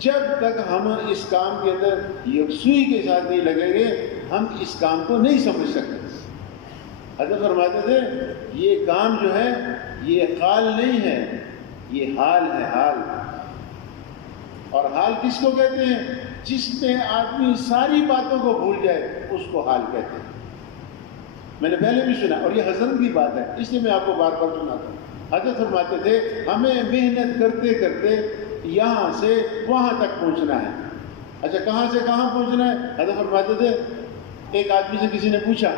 جب تک ہم اس کام کے اندر یکسوئی کے ساتھ نہیں لگیں گے ہم اس کام کو نہیں سمجھ سکتے۔ حضرت فرماتے تھے یہ کام جو ہے یہ قال نہیں ہے، یہ حال ہے، حال۔ اور حال کس کو کہتے ہیں؟ جس میں آدمی ساری باتوں کو بھول جائے اس کو حال کہتے ہیں۔ میں نے پہلے بھی سنا اور یہ حضرت کی بات ہے، اس لیے میں آپ کو بار بار سناتا ہوں۔ حضرت فرماتے تھے ہمیں محنت کرتے کرتے یہاں سے وہاں تک پہنچنا ہے۔ اچھا کہاں سے کہاں پہنچنا ہے؟ حضرت فرماتے تھے ایک آدمی سے کسی نے پوچھا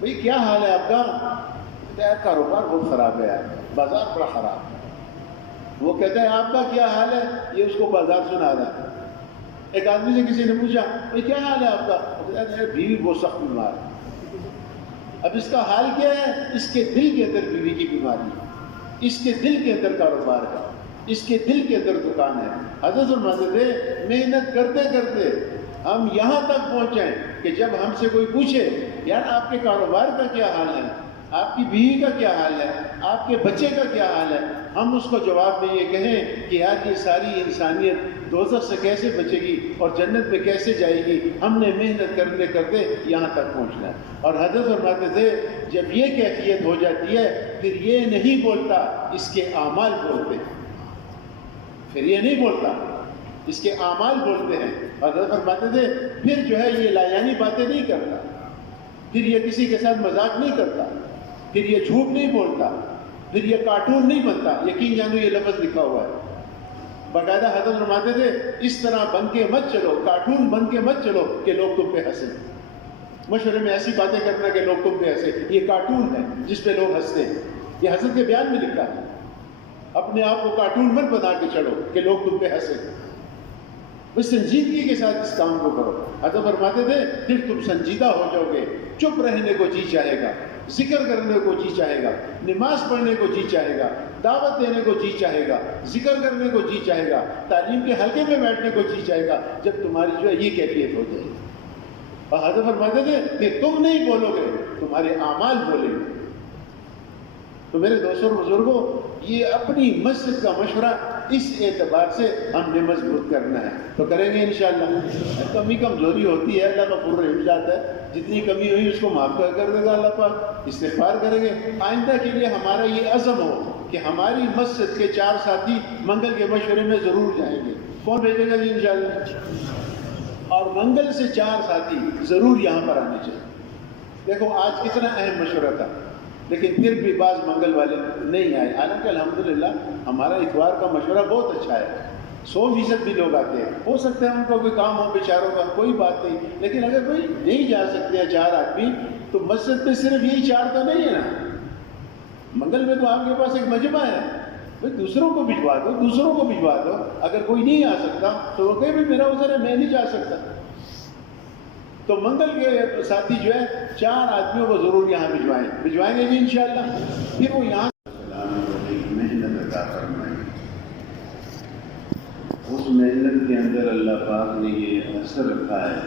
بھئی کیا حال ہے آپ کا؟ کہتا ہے کاروبار بہت خراب ہے یار، بازار بڑا خراب ہے۔ وہ کہتا ہے آپ کا کیا حال ہے؟ یہ اس کو بازار سنا رہا ہے۔ ایک آدمی سے کسی نے پوچھا بھئی کیا حال ہے آپ کا؟ کہتا ہے بیوی بہت سخت بیمار ہے۔ اب اس کا حال کیا ہے؟ اس کے دل کے اندر بیوی کی بیماری ہے، اس کے دل کے اندر کاروبار ہے، اس کے دل کے اندر دکان ہے۔ حضرت فرماتے تھے محنت کرتے کرتے ہم یہاں تک پہنچیں کہ جب ہم سے کوئی پوچھے یار آپ کے کاروبار کا کیا حال ہے، آپ کی بیوی کا کیا حال ہے، آپ کے بچے کا کیا حال ہے، ہم اس کو جواب میں یہ کہیں کہ یار یہ ساری انسانیت دوزخ سے کیسے بچے گی اور جنت میں کیسے جائے گی، ہم نے محنت کرتے کرتے یہاں تک پہنچنا ہے۔ اور حضرت فرماتے تھے جب یہ کیفیت ہو جاتی ہے پھر یہ نہیں بولتا، اس کے اعمال بولتے ہیں۔ پھر یہ نہیں بولتا، اس کے اعمال بولتے ہیں۔ حضرت فرماتے تھے پھر جو ہے یہ لایانی باتیں نہیں کرتا، پھر یہ کسی کے ساتھ مذاق نہیں کرتا، پھر یہ جھوٹ نہیں بولتا، پھر یہ کارٹون نہیں بنتا۔ یقین جانو یہ لفظ لکھا ہوا ہے باقاعدہ۔ حضرت فرماتے تھے اس طرح بن کے مت چلو، کارٹون بن کے مت چلو کہ لوگ تم پہ ہنسیں۔ مشورے میں ایسی باتیں کرنا کہ لوگ تم پہ ہنسیں، یہ کارٹون ہے جس پہ لوگ ہنستے ہیں۔ یہ حضرت کے بیان میں لکھا ہے، اپنے آپ کو کارٹون مت بنا کے چلو کہ لوگ تم پہ ہنسیں، بس سنجیدگی کے ساتھ اس کام کو کرو۔ حضرت فرماتے تھے پھر تم سنجیدہ ہو جاؤ گے، چپ رہنے کو جی چاہے گا، ذکر کرنے کو جی چاہے گا، نماز پڑھنے کو جی چاہے گا، دعوت دینے کو جی چاہے گا، ذکر کرنے کو جی چاہے گا، تعلیم کے حلقے میں بیٹھنے کو جی چاہے گا، جب تمہاری جو ہے یہ کیفیت ہو جائے گی۔ اور حضرت فرماتے تھے کہ تم نہیں بولو گے، تمہارے اعمال بولیں گے۔ تو میرے دوستوں اور بزرگوں یہ اپنی مسجد کا مشورہ اس اعتبار سے ہم نے مضبوط کرنا ہے، تو کریں گے انشاءاللہ۔ کمی کمزوری ہوتی ہے، اللہ غفور رحیم جاتا ہے، جتنی کمی ہوئی اس کو معاف کر دے گا اللہ پاک، استغفار کریں گے۔ آئندہ کے لیے ہمارا یہ عزم ہو کہ ہماری مسجد کے 4 ساتھی منگل کے مشورے میں ضرور جائیں گے۔ کون بھیجے گا جی انشاءاللہ؟ اور منگل سے 4 ساتھی ضرور یہاں پر آنے چاہیے۔ دیکھو آج کتنا اہم مشورہ تھا لیکن پھر بھی بعض منگل والے نہیں آئے، حالانکہ الحمدللہ ہمارا اتوار کا مشورہ بہت اچھا ہے، 100% بھی لوگ آتے ہیں۔ ہو سکتا ہے ان کو کوئی کام ہو بیچاروں کا، کوئی بات نہیں، لیکن اگر کوئی نہیں جا سکتے ہیں 4 آدمی تو مسجد میں صرف یہی 4 تو نہیں ہے نا، منگل میں تو آپ کے پاس ایک مجمع ہے، بھائی دوسروں کو بھجوا دو، دوسروں کو بھجوا دو۔ اگر کوئی نہیں آ سکتا تو وہ کہے بھی میرا عذر ہے میں نہیں جا سکتا، تو منگل کے ساتھی جو ہے 4 آدمیوں کو ضرور یہاں بھجوائیں گے جی انشاءاللہ۔ پھر وہ یہاں محنت عطا فرمائیں، اس محنت کے اندر اللہ پاک نے یہ اثر رکھا ہے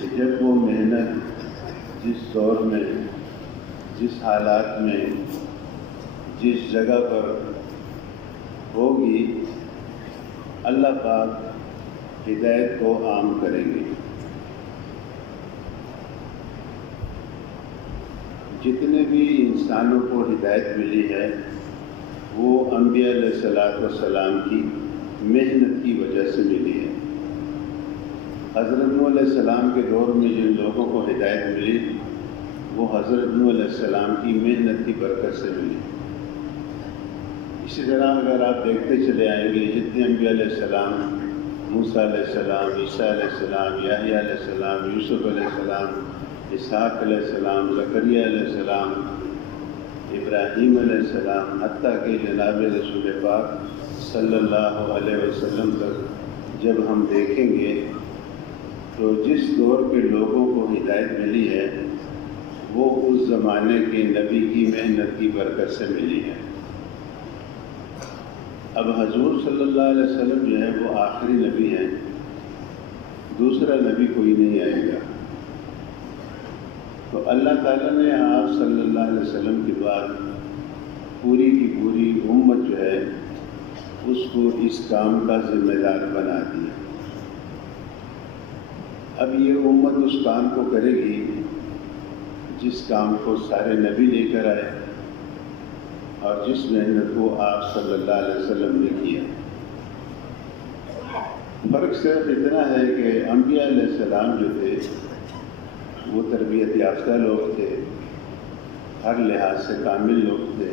کہ جب وہ محنت جس دور میں، جس حالات میں، جس جگہ پر ہوگی، اللہ پاک ہدایت کو عام کریں گے۔ جتنے بھی انسانوں کو ہدایت ملی ہے وہ انبیاء علیہ السلام کی محنت کی وجہ سے ملی ہے۔ حضرت نوح علیہ السلام کے دور میں جن لوگوں کو ہدایت ملی وہ حضرت نوح علیہ السلام کی محنت کی برکت سے ملی۔ اسی طرح اگر آپ دیکھتے چلے آئیں گے جتنے انبیاء علیہ السلام، موسیٰ علیہ السلام، عیسیٰ علیہ السلام، یحییٰ علیہ السلام، یوسف علیہ السلام، اسحاق علیہ السلام، زکریا علیہ السلام، ابراہیم علیہ السلام، حتیٰ کہ جناب رسول پاک صلی اللہ علیہ وسلم تک جب ہم دیکھیں گے تو جس دور کے لوگوں کو ہدایت ملی ہے وہ اس زمانے کے نبی کی محنت کی برکت سے ملی ہے۔ اب حضور صلی اللہ علیہ وسلم جو ہے وہ آخری نبی ہیں، دوسرا نبی کوئی نہیں آئے گا، تو اللہ تعالیٰ نے آپ صلی اللہ علیہ وسلم کے بعد پوری کی پوری امت جو ہے اس کو اس کام کا ذمہ دار بنا دیا۔ اب یہ امت اس کام کو کرے گی جس کام کو سارے نبی لے کر آئے اور جس محنت کو آپ صلی اللہ علیہ وسلم نے کیا۔ فرق صرف اتنا ہے کہ انبیاء علیہ السلام جو تھے وہ تربیت یافتہ لوگ تھے، ہر لحاظ سے کامل لوگ تھے۔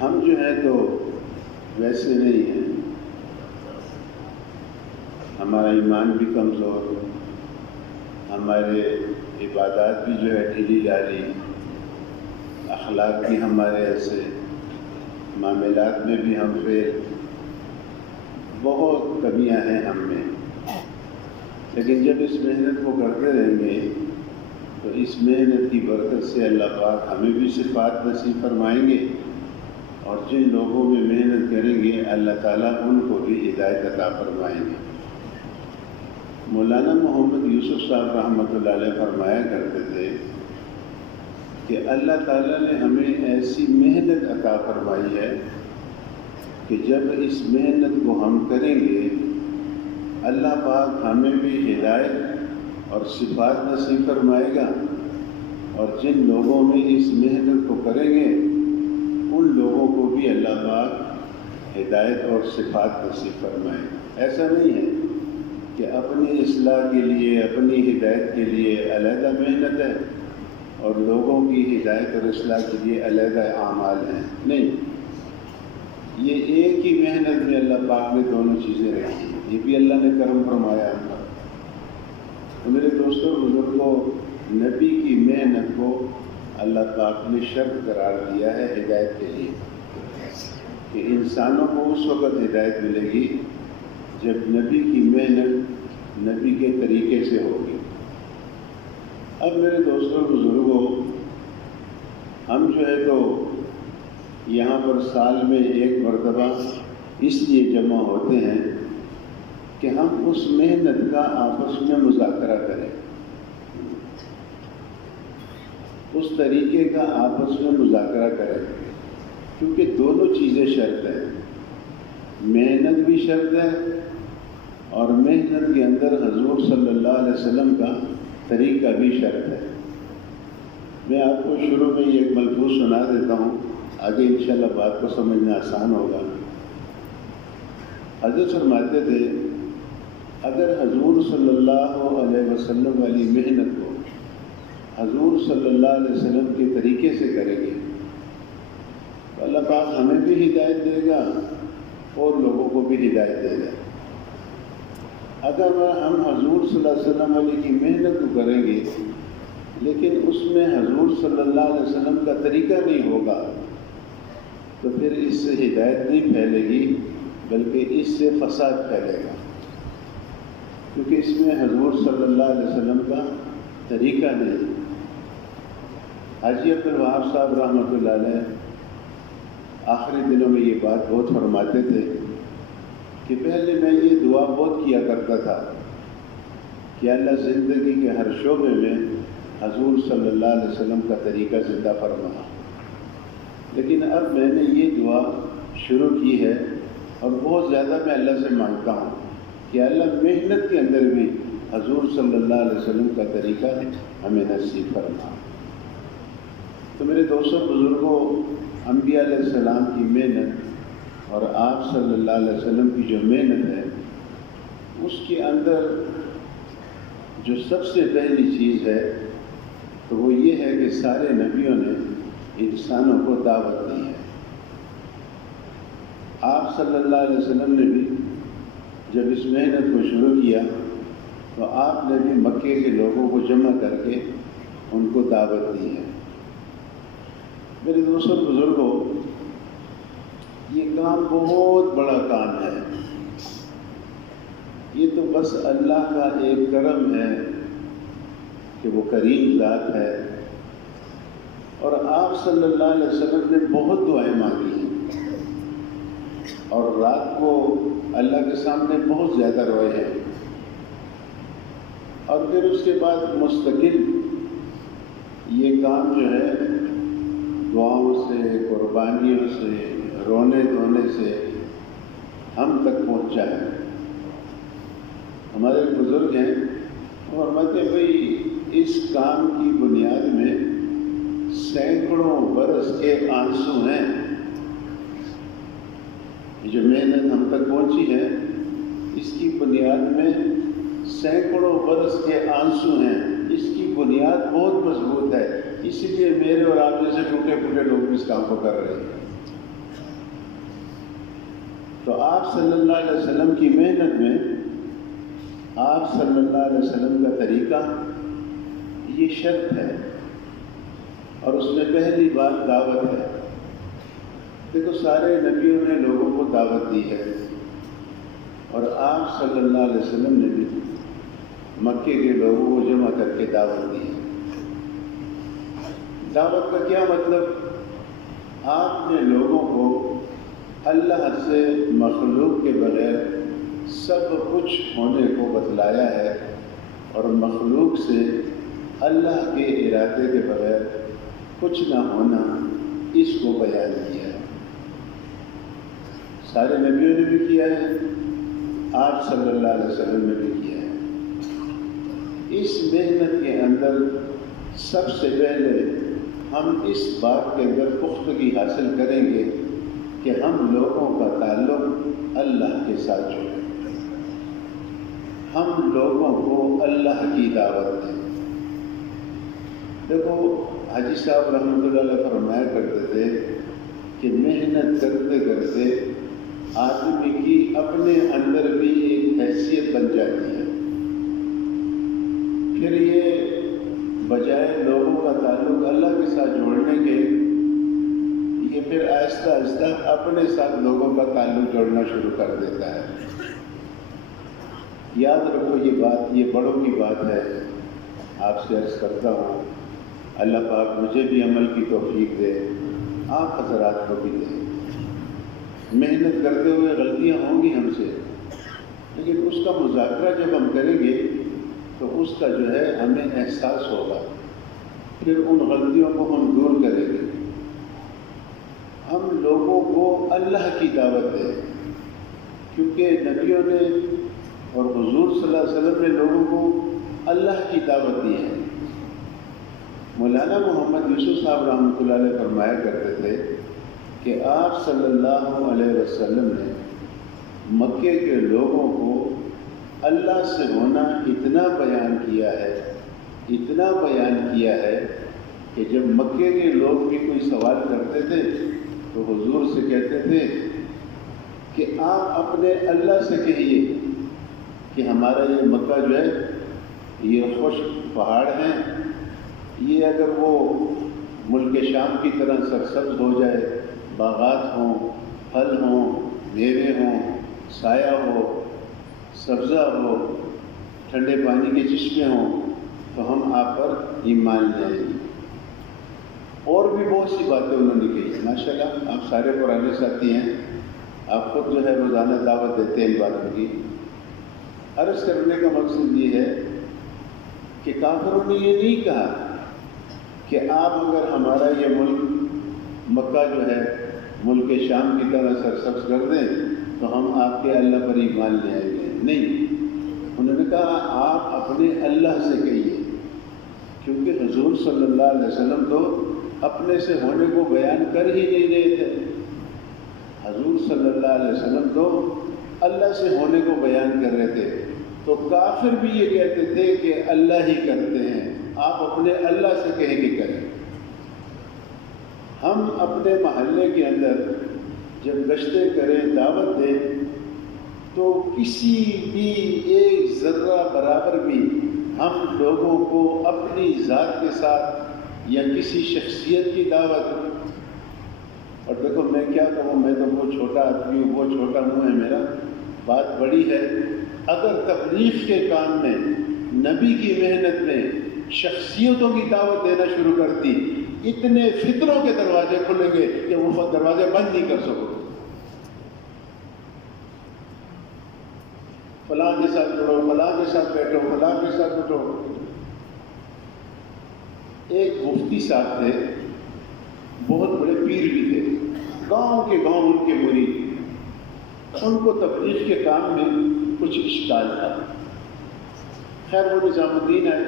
ہم جو ہیں تو ویسے نہیں ہیں، ہمارا ایمان بھی کمزور، ہمارے عبادات بھی جو ہے ڈھیلی ڈالی، اخلاق بھی ہمارے ایسے، معاملات میں بھی ہم فیل، بہت کمیاں ہیں ہم میں۔ لیکن جب اس محنت کو کرتے رہیں گے تو اس محنت کی برکت سے اللہ پاک ہمیں بھی صفات نصیب فرمائیں گے، اور جن لوگوں میں محنت کریں گے اللہ تعالیٰ ان کو بھی ہدایت عطا فرمائیں گے۔ مولانا محمد یوسف صاحب رحمۃ اللہ علیہ فرمایا کرتے تھے کہ اللہ تعالیٰ نے ہمیں ایسی محنت عطا فرمائی ہے کہ جب اس محنت کو ہم کریں گے اللہ پاک ہمیں بھی ہدایت اور صفات نصیب فرمائے گا، اور جن لوگوں میں اس محنت کو کریں گے ان لوگوں کو بھی اللہ پاک ہدایت اور صفات نصیب فرمائے گا۔ ایسا نہیں ہے کہ اپنی اصلاح کے لیے، اپنی ہدایت کے لیے علیحدہ محنت ہے اور لوگوں کی ہدایت اور اصلاح کے لیے علیحدہ اعمال ہیں، نہیں، یہ ایک ہی محنت میں اللہ پاک نے دونوں چیزیں رکھی، یہ بھی اللہ نے کرم فرمایا ہے۔ تو میرے دوستوں بزرگوں، نبی کی محنت کو اللہ پاک نے شرط قرار دیا ہے ہدایت کے لیے، کہ انسانوں کو اس وقت ہدایت ملے گی جب نبی کی محنت نبی کے طریقے سے ہوگی۔ اب میرے دوستوں بزرگوں، ہم جو ہے تو یہاں پر سال میں ایک مرتبہ اس لیے جمع ہوتے ہیں کہ ہم اس محنت کا آپس میں مذاکرہ کریں، اس طریقے کا آپس میں مذاکرہ کریں، کیونکہ دونوں چیزیں شرط ہیں، محنت بھی شرط ہے اور محنت کے اندر حضور صلی اللہ علیہ وسلم کا طریقہ بھی شرط ہے۔ میں آپ کو شروع میں یہ ایک ملفوظ سنا دیتا ہوں، آگے انشاءاللہ بات کو سمجھنا آسان ہوگا۔ حضرت فرماتے تھے اگر حضور صلی اللہ علیہ وسلم والی محنت کو حضور صلی اللہ علیہ وسلم کے طریقے سے کریں گے تو اللہ پاک ہمیں بھی ہدایت دے گا اور لوگوں کو بھی ہدایت دے گا۔ اگر ہم حضور صلی اللہ علیہ وسلم والی کی محنت کو کریں گے لیکن اس میں حضور صلی اللہ علیہ وسلم کا طریقہ نہیں ہوگا تو پھر اس سے ہدایت نہیں پھیلے گی بلکہ اس سے فساد پھیلے گا، کیونکہ اس میں حضور صلی اللہ علیہ وسلم کا طریقہ نہیں۔ حاجی عبدالوہاب صاحب رحمۃ اللہ علیہ آخری دنوں میں یہ بات بہت فرماتے تھے کہ پہلے میں یہ دعا بہت کیا کرتا تھا کہ اللہ زندگی کے ہر شعبے میں حضور صلی اللہ علیہ وسلم کا طریقہ زندہ فرما، لیکن اب میں نے یہ دعا شروع کی ہے اور بہت زیادہ میں اللہ سے مانگتا ہوں کہ اللہ محنت کے اندر بھی حضور صلی اللہ علیہ وسلم کا طریقہ ہمیں نصیب فرما۔ تو میرے دوستوں بزرگوں، انبیاء علیہ السلام کی محنت اور آپ صلی اللہ علیہ وسلم کی جو محنت ہے اس کے اندر جو سب سے پہلی چیز ہے تو وہ یہ ہے کہ سارے نبیوں نے انسانوں کو دعوت دی ہے۔ آپ صلی اللہ علیہ وسلم نے بھی جب اس محنت کو شروع کیا تو آپ نے بھی مکے کے لوگوں کو جمع کر کے ان کو دعوت دی ہے۔ میرے دوستوں بزرگوں، یہ کام بہت بڑا کام ہے، یہ تو بس اللہ کا ایک کرم ہے کہ وہ کریم ذات ہے، اور آپ صلی اللہ علیہ وسلم نے بہت دعائیں مانگی ہیں اور رات کو اللہ کے سامنے بہت زیادہ روئے ہیں، اور پھر اس کے بعد مستقل یہ کام جو ہے دعاؤں سے، قربانیوں سے، رونے دھونے سے ہم تک پہنچا ہے۔ ہمارے بزرگ ہیں وہ فرماتے ہیں بھائی اس کام کی بنیاد میں سینکڑوں برس کے آنسو ہیں۔ جو محنت ہم تک پہنچی ہے اس کی بنیاد میں سینکڑوں برس کے آنسو ہیں۔ اس کی بنیاد بہت مضبوط ہے، اس لیے میرے اور آپ جیسے ٹوٹے پھوٹے لوگ بھی اس کام کو کر رہے ہیں۔ تو آپ صلی اللہ علیہ وسلم کی محنت میں، آپ صلی اللہ علیہ وسلم کا طریقہ یہ شرط ہے، اور اس میں پہلی بات دعوت ہے۔ دیکھو سارے نبیوں نے لوگوں کو دعوت دی ہے، اور آپ صلی اللہ علیہ وسلم نے بھی مکے کے لوگوں کو جمع کر کے دعوت دی ہے۔ دعوت کا کیا مطلب؟ آپ نے لوگوں کو اللہ سے مخلوق کے بغیر سب کچھ ہونے کو بتلایا ہے، اور مخلوق سے اللہ کے ارادے کے بغیر کچھ نہ ہونا اس کو بیان کیا ہے۔ سارے نبیوں نے بھی کیا ہے، آپ صلی اللہ علیہ وسلم نے بھی کیا ہے۔ اس محنت کے اندر سب سے پہلے ہم اس بات کے اندر پختگی حاصل کریں گے کہ ہم لوگوں کا تعلق اللہ کے ساتھ جوڑیں، ہم لوگوں کو اللہ کی دعوت دیں۔ دیکھو حاجی صاحب رحمۃ اللہ علیہ فرمایا کرتے تھے کہ محنت کرتے کرتے آدمی کی اپنے اندر بھی ایک حیثیت بن جاتی ہے، پھر یہ بجائے لوگوں کا تعلق اللہ کے ساتھ جوڑنے کے، یہ پھر آہستہ آہستہ اپنے ساتھ لوگوں کا تعلق جوڑنا شروع کر دیتا ہے۔ یاد رکھو یہ بات، یہ بڑوں کی بات ہے، آپ سے عرض کرتا ہوں اللہ پاک مجھے بھی عمل کی توفیق دے، آپ حضرات کو بھی دے۔ محنت کرتے ہوئے غلطیاں ہوں گی ہم سے، لیکن اس کا مذاکرہ جب ہم کریں گے تو اس کا جو ہے ہمیں احساس ہوگا، پھر ان غلطیوں کو ہم دور کریں گے۔ ہم لوگوں کو اللہ کی دعوت دیں، کیونکہ نبیوں نے اور حضور صلی اللہ علیہ وسلم نے لوگوں کو اللہ کی دعوت دی ہے۔ مولانا محمد یوسف صاحب رحمۃ اللہ علیہ فرمایا کرتے تھے کہ آپ صلی اللہ علیہ وسلم نے مکے کے لوگوں کو اللہ سے ہونا اتنا بیان کیا ہے، اتنا بیان کیا ہے کہ جب مکے کے لوگ بھی کوئی سوال کرتے تھے تو حضور سے کہتے تھے کہ آپ اپنے اللہ سے کہیے کہ ہمارا یہ مکہ جو ہے یہ خشک پہاڑ ہیں، یہ اگر وہ ملک شام کی طرح سرسبز ہو جائے، باغات ہوں، پھل ہوں، میوے ہوں، سایہ ہو، سبزہ ہو، ٹھنڈے پانی کے چشمے ہوں، تو ہم آپ پر ایمان لے آئیں گے۔ اور بھی بہت سی باتیں انہوں نے کہی۔ ماشاءاللہ آپ سارے پرانے ساتھی ہیں، آپ خود جو ہے روزانہ دعوت دیتے ہیں ان باتوں کی۔ عرض کرنے کا مقصد یہ ہے کہ کافروں نے یہ نہیں کہا کہ آپ اگر ہمارا یہ ملک مکہ جو ہے ملک شام کی طرح سرسبز کر دیں تو ہم آپ کے اللہ پر ایمان لے آئیں گے، نہیں۔ انہوں نے کہا آپ اپنے اللہ سے کہیے، کیونکہ حضور صلی اللہ علیہ وسلم تو اپنے سے ہونے کو بیان کر ہی نہیں رہے تھے۔ حضور صلی اللہ علیہ وسلم تو اللہ سے ہونے کو بیان کر رہے تھے، تو کافر بھی یہ کہتے تھے کہ اللہ ہی کرتے ہیں، آپ اپنے اللہ سے کہیں کہ کریں۔ ہم اپنے محلے کے اندر جب گشتیں کریں، دعوت دیں، تو کسی بھی ایک ذرہ برابر بھی ہم لوگوں کو اپنی ذات کے ساتھ یا کسی شخصیت کی دعوت، اور دیکھو میں کیا کہوں، میں تو وہ چھوٹا آدمی ہوں، وہ چھوٹا منہ ہے میرا، بات بڑی ہے۔ اگر تبلیغ کے کام میں، نبی کی محنت میں شخصیتوں کی دعوت دینا شروع کرتی، اتنے فطروں کے دروازے کھلیں گے کہ وہ دروازے بند نہیں کر سکو۔ فلاں کے ساتھ جڑو، فلاں کے ساتھ بیٹھو، فلاں کے ساتھ اٹھو۔ ایک مفتی صاحب تھے، بہت بڑے پیر بھی تھے، گاؤں کے گاؤں ان کے مرید، ان کو تبلیغ کے کام میں کچھ اشکال تھا۔ خیر وہ نظام الدین آئے،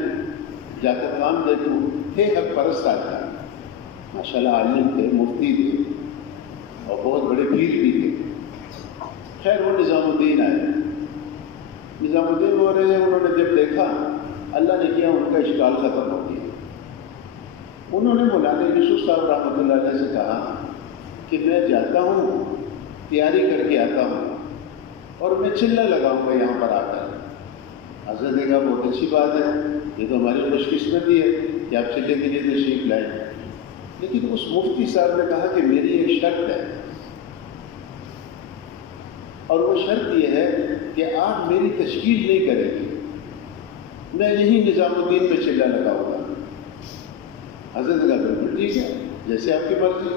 جا کر کام دیکھوں، تھے حق پرست آدمی، ماشاءاللہ عالم تھے، مفتی تھے اور بہت بڑے پیر بھی تھے۔ خیر وہ نظام الدین آئے، نظام الدین ہو رہے ہیں، انہوں نے جب دیکھا اللہ نے کیا ان کا اشکال ختم ہو گیا۔ انہوں نے مولانا یوسف صاحب رحمۃ اللہ علیہ سے کہا کہ میں جاتا ہوں، تیاری کر کے آتا ہوں اور میں چلہ لگاؤں گا یہاں پر آ کر۔ حضرت نے کہا بہت اچھی بات ہے، یہ تو ہماری خوش قسمتی ہے کہ آپ چلے کے لیے تشریف لائیں، لیکن اس مفتی صاحب نے کہا کہ میری ایک شرط ہے، اور وہ شرط یہ ہے کہ آپ میری تشکیل نہیں کریں گے، میں یہی نظام الدین میں چلہ لگاؤں گا۔ حضرت نے کہا بالکل ٹھیک ہے، جیسے آپ کی مرضی۔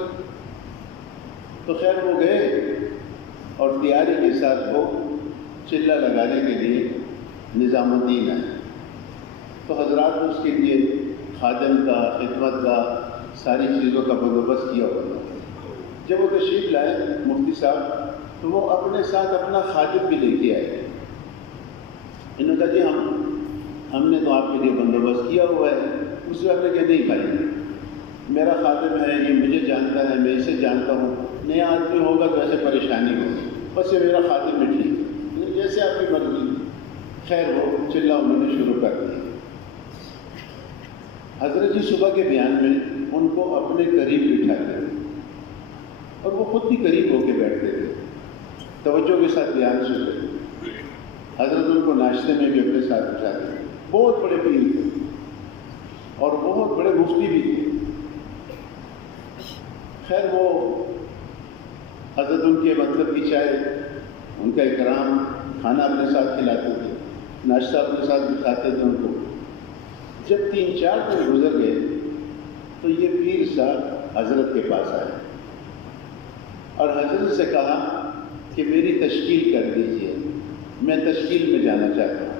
تو خیر وہ گئے اور تیاری کے ساتھ وہ چلہ لگانے کے لیے نظام الدین آئے۔ تو حضرات نے اس کے لیے خادم کا، خدمت کا، ساری چیزوں کا بندوبست کیا ہوا تھا۔ جب وہ تشریف لائے مفتی صاحب تو وہ اپنے ساتھ اپنا خادم بھی لے کے آئے۔ انہوں نے کہا جی ہم نے تو آپ کے لیے بندوبست کیا ہوا ہے۔ اس وقت نے کہا نہیں بھائی، میرا خادم ہے، یہ مجھے جانتا ہے، میں اسے جانتا ہوں، نیا آدمی ہوگا تو ایسے پریشانی ہوگی، بس یہ میرا خادم بھی ٹھیک ہے، جیسے آپ کی مرضی۔ خیر وہ چلہ انہوں نے شروع کر دیا۔ حضرت جی صبح کے بیان میں ان کو اپنے قریب بٹھاتے تھے اور وہ خود بھی قریب ہو کے بیٹھتے تھے، توجہ کے ساتھ بیان سنتے تھے۔ حضرت ان کو ناشتے میں بھی اپنے ساتھ بٹھاتے تھے۔ بہت بڑے پیر تھے اور بہت بڑے مفتی بھی تھے۔ خیر وہ حضرت ان کے مطلب کی چائے، ان کا اکرام، کھانا اپنے ساتھ کھلاتے تھے، ناشتہ اپنے ساتھ بٹھاتے تھے ان کو۔ جب 3-4 دن گزر گئے تو یہ پیر صاحب حضرت کے پاس آئے اور حضرت سے کہا کہ میری تشکیل کر دیجیے، میں تشکیل میں جانا چاہتا ہوں۔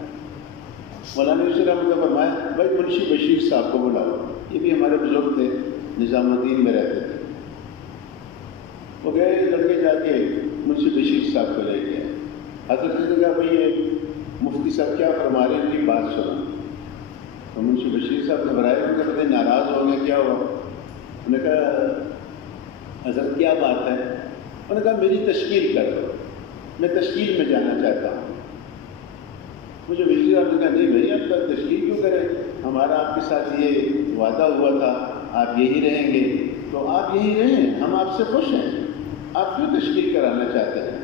مولانا یوسف رحمۃ اللہ فرمایا بھائی منشی بشیر صاحب کو بلاؤ، یہ بھی ہمارے بزرگ تھے، نظام الدین میں رہتے تھے۔ وہ گئے لڑکے جا کے منشی بشیر صاحب کو لے گئے۔ حضرت نے کہا بھائی یہ مفتی صاحب کیا فرما رہے ہیں، ان کی بات سنو۔ تو منشی بشیر صاحب گھبرائے، ان کا پتہ ناراض ہو گئے، کیا ہوا؟ انہوں نے کہا حضرت کیا بات ہے؟ انہوں نے کہا میری تشکیل کر دو، میں تشکیل میں جانا چاہتا ہوں۔ مجھے بشیر صاحب نے کہا نہیں بھائی آپ کا تشکیل کیوں کریں، ہمارا آپ کے ساتھ یہ وعدہ ہوا تھا آپ یہی رہیں گے، تو آپ یہی رہیں، ہم آپ سے خوش ہیں، آپ کیوں تشکیل کرانا چاہتے ہیں؟